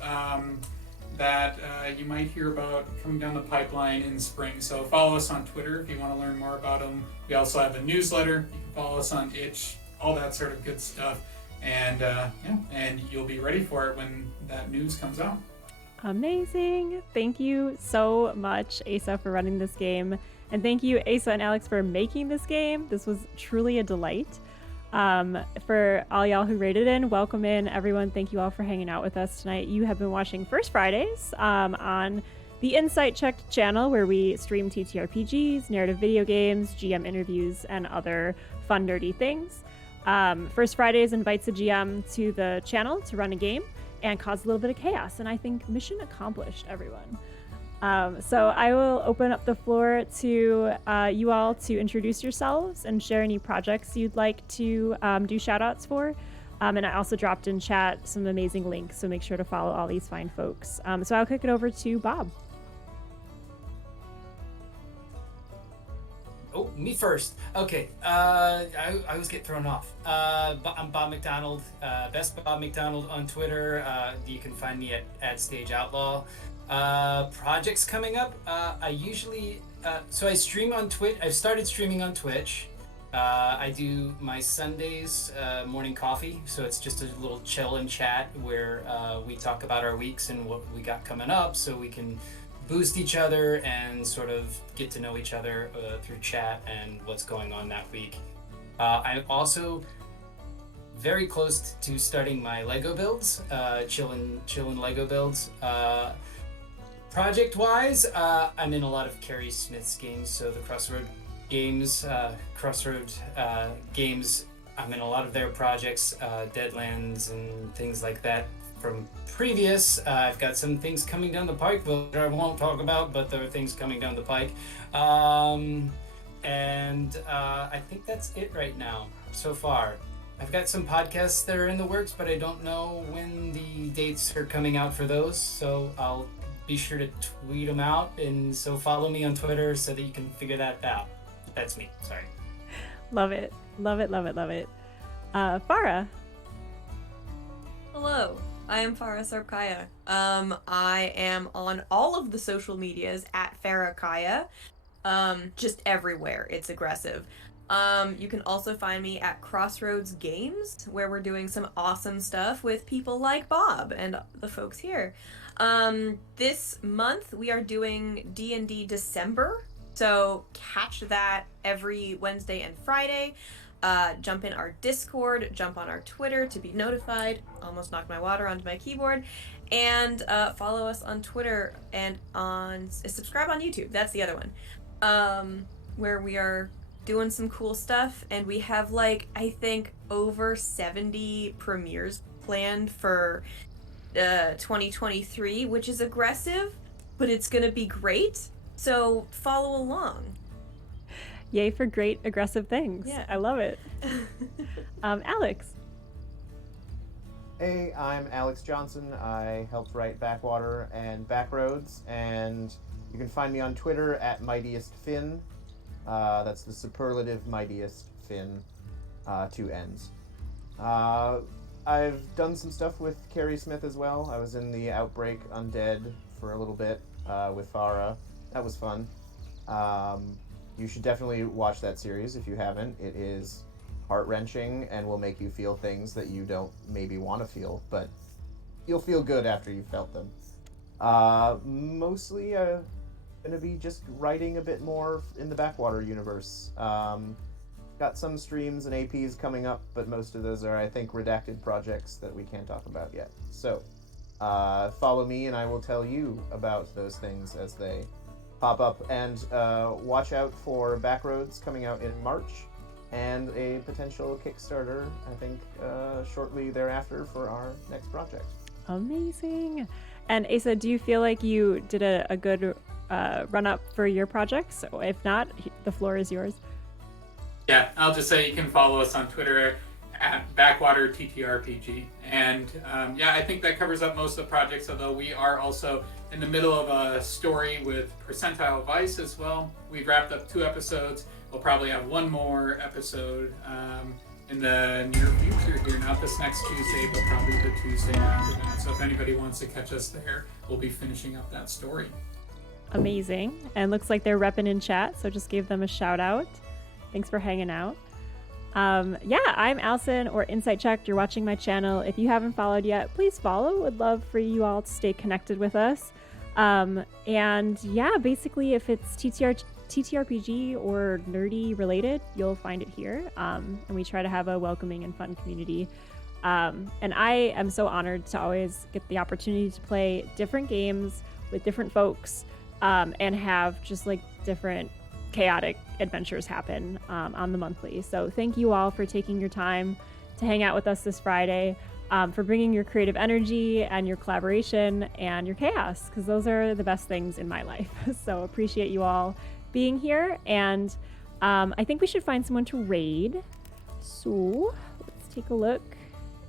that you might hear about coming down the pipeline in spring. So follow us on Twitter if you want to learn more about them. We also have a newsletter. You can follow us on Itch, all that sort of good stuff. And and you'll be ready for it when that news comes out. Amazing. Thank you so much, Asa, for running this game. And thank you, Asa and Alex, for making this game. This was truly a delight. For all y'all who rated in, welcome in, everyone. Thank you all for hanging out with us tonight. You have been watching First Fridays on the Insight Checked channel, where we stream TTRPGs, narrative video games, GM interviews, and other fun, nerdy things. First Fridays invites a GM to the channel to run a game and cause a little bit of chaos, and I think mission accomplished, everyone. So I will open up the floor to you all to introduce yourselves and share any projects you'd like to do shout outs for. And I also dropped in chat some amazing links, so make sure to follow all these fine folks. So I'll kick it over to Bob. Oh, me first. Okay. I always get thrown off. I'm Bob McDonald. Best Bob McDonald on Twitter. You can find me at Stage Outlaw. Projects coming up. I usually so I stream on Twitch. I've started streaming on Twitch. I do my Sundays morning coffee, so it's just a little chill and chat where we talk about our weeks and what we got coming up, so we can boost each other and sort of get to know each other through chat and what's going on that week. I'm also very close to starting my Lego builds, chillin' Lego builds. Project-wise, I'm in a lot of Carrie Smith's games, so the Crossroad games, I'm in a lot of their projects, Deadlands and things like that from previous. I've got some things coming down the pike that I won't talk about, but there are things coming down the pike. I think that's it right now, so far. I've got some podcasts that are in the works, but I don't know when the dates are coming out for those, so I'll be sure to tweet them out, and so follow me on Twitter so that you can figure that out. That's me, sorry. Love it. Love it, love it, love it. Farah. Hello, I am Farah Sarpkaya. I am on all of the social medias at Farahkaya. Just everywhere. It's aggressive. You can also find me at Crossroads Games, where we're doing some awesome stuff with people like Bob and the folks here. This month we are doing D&D December, so catch that every Wednesday and Friday. Jump in our Discord, jump on our Twitter to be notified. Almost knocked my water onto my keyboard. And follow us on Twitter and subscribe on YouTube. That's the other one. Where we are doing some cool stuff, and we have I think over 70 premieres planned for 2023, which is aggressive, but it's gonna be great, so follow along. Yay for great aggressive things. Yeah. I love it. Alex. Hey, I'm Alex Johnson. I helped write Backwater and Backroads, and you can find me on Twitter at MightiestFinn. That's the superlative Mightiest Finn, 2 N's. I've done some stuff with Carrie Smith as well. I was in the Outbreak Undead for a little bit with Farah. That was fun. You should definitely watch that series if you haven't. It is heart-wrenching and will make you feel things that you don't maybe want to feel, but you'll feel good after you've felt them. Mostly gonna be just writing a bit more in the Backwater universe. Got some streams and APs coming up, but most of those are, I think, redacted projects that we can't talk about yet. So, follow me and I will tell you about those things as they pop up. And watch out for Backroads coming out in March, and a potential Kickstarter, I think, shortly thereafter for our next project. Amazing. And Asa, do you feel like you did a good run-up for your projects? If not, the floor is yours. Yeah, I'll just say you can follow us on Twitter at Backwater TTRPG. And I think that covers up most of the projects, although we are also in the middle of a story with Percentile Vice as well. We've wrapped up 2 episodes. We'll probably have 1 more episode in the near future here. Not this next Tuesday, but probably the Tuesday after that. So if anybody wants to catch us there, we'll be finishing up that story. Amazing. And looks like they're repping in chat, so just gave them a shout out. Thanks for hanging out. Yeah, I'm Allison, or Insight Checked. You're watching my channel. If you haven't followed yet, please follow. Would love for you all to stay connected with us. And yeah, basically, if it's TTRPG or nerdy related, you'll find it here. And we try to have a welcoming and fun community. And I am so honored to always get the opportunity to play different games with different folks, and have just like different chaotic adventures happen on the monthly. So thank you all for taking your time to hang out with us this Friday, for bringing your creative energy and your collaboration and your chaos, because those are the best things in my life. So appreciate you all being here, and I think we should find someone to raid. So let's take a look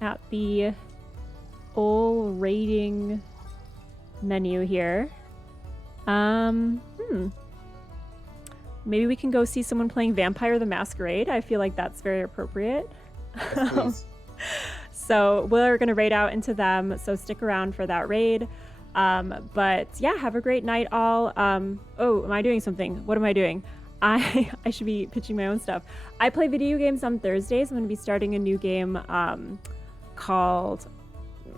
at the old raiding menu here. Maybe we can go see someone playing Vampire the Masquerade. I feel like that's very appropriate. Yes, please. So we're going to raid out into them, so stick around for that raid. But yeah, have a great night all. Oh, am I doing something? What am I doing? I should be pitching my own stuff. I play video games on Thursdays. I'm going to be starting a new game called...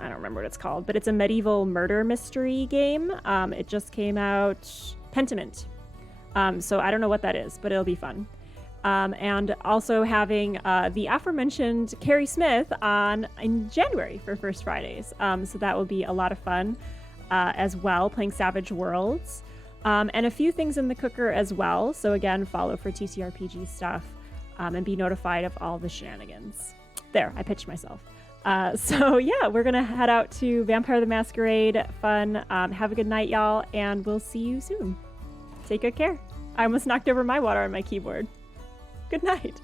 I don't remember what it's called, but it's a medieval murder mystery game. It just came out, Pentiment. So I don't know what that is, but it'll be fun. And also having the aforementioned Carrie Smith on in January for First Fridays. So that will be a lot of fun as well, playing Savage Worlds. And a few things in the cooker as well. So again, follow for TTRPG stuff and be notified of all the shenanigans. There, I pitched myself. So yeah, we're gonna head out to Vampire the Masquerade. Fun. Have a good night, y'all, and we'll see you soon. Take good care. I almost knocked over my water on my keyboard. Good night.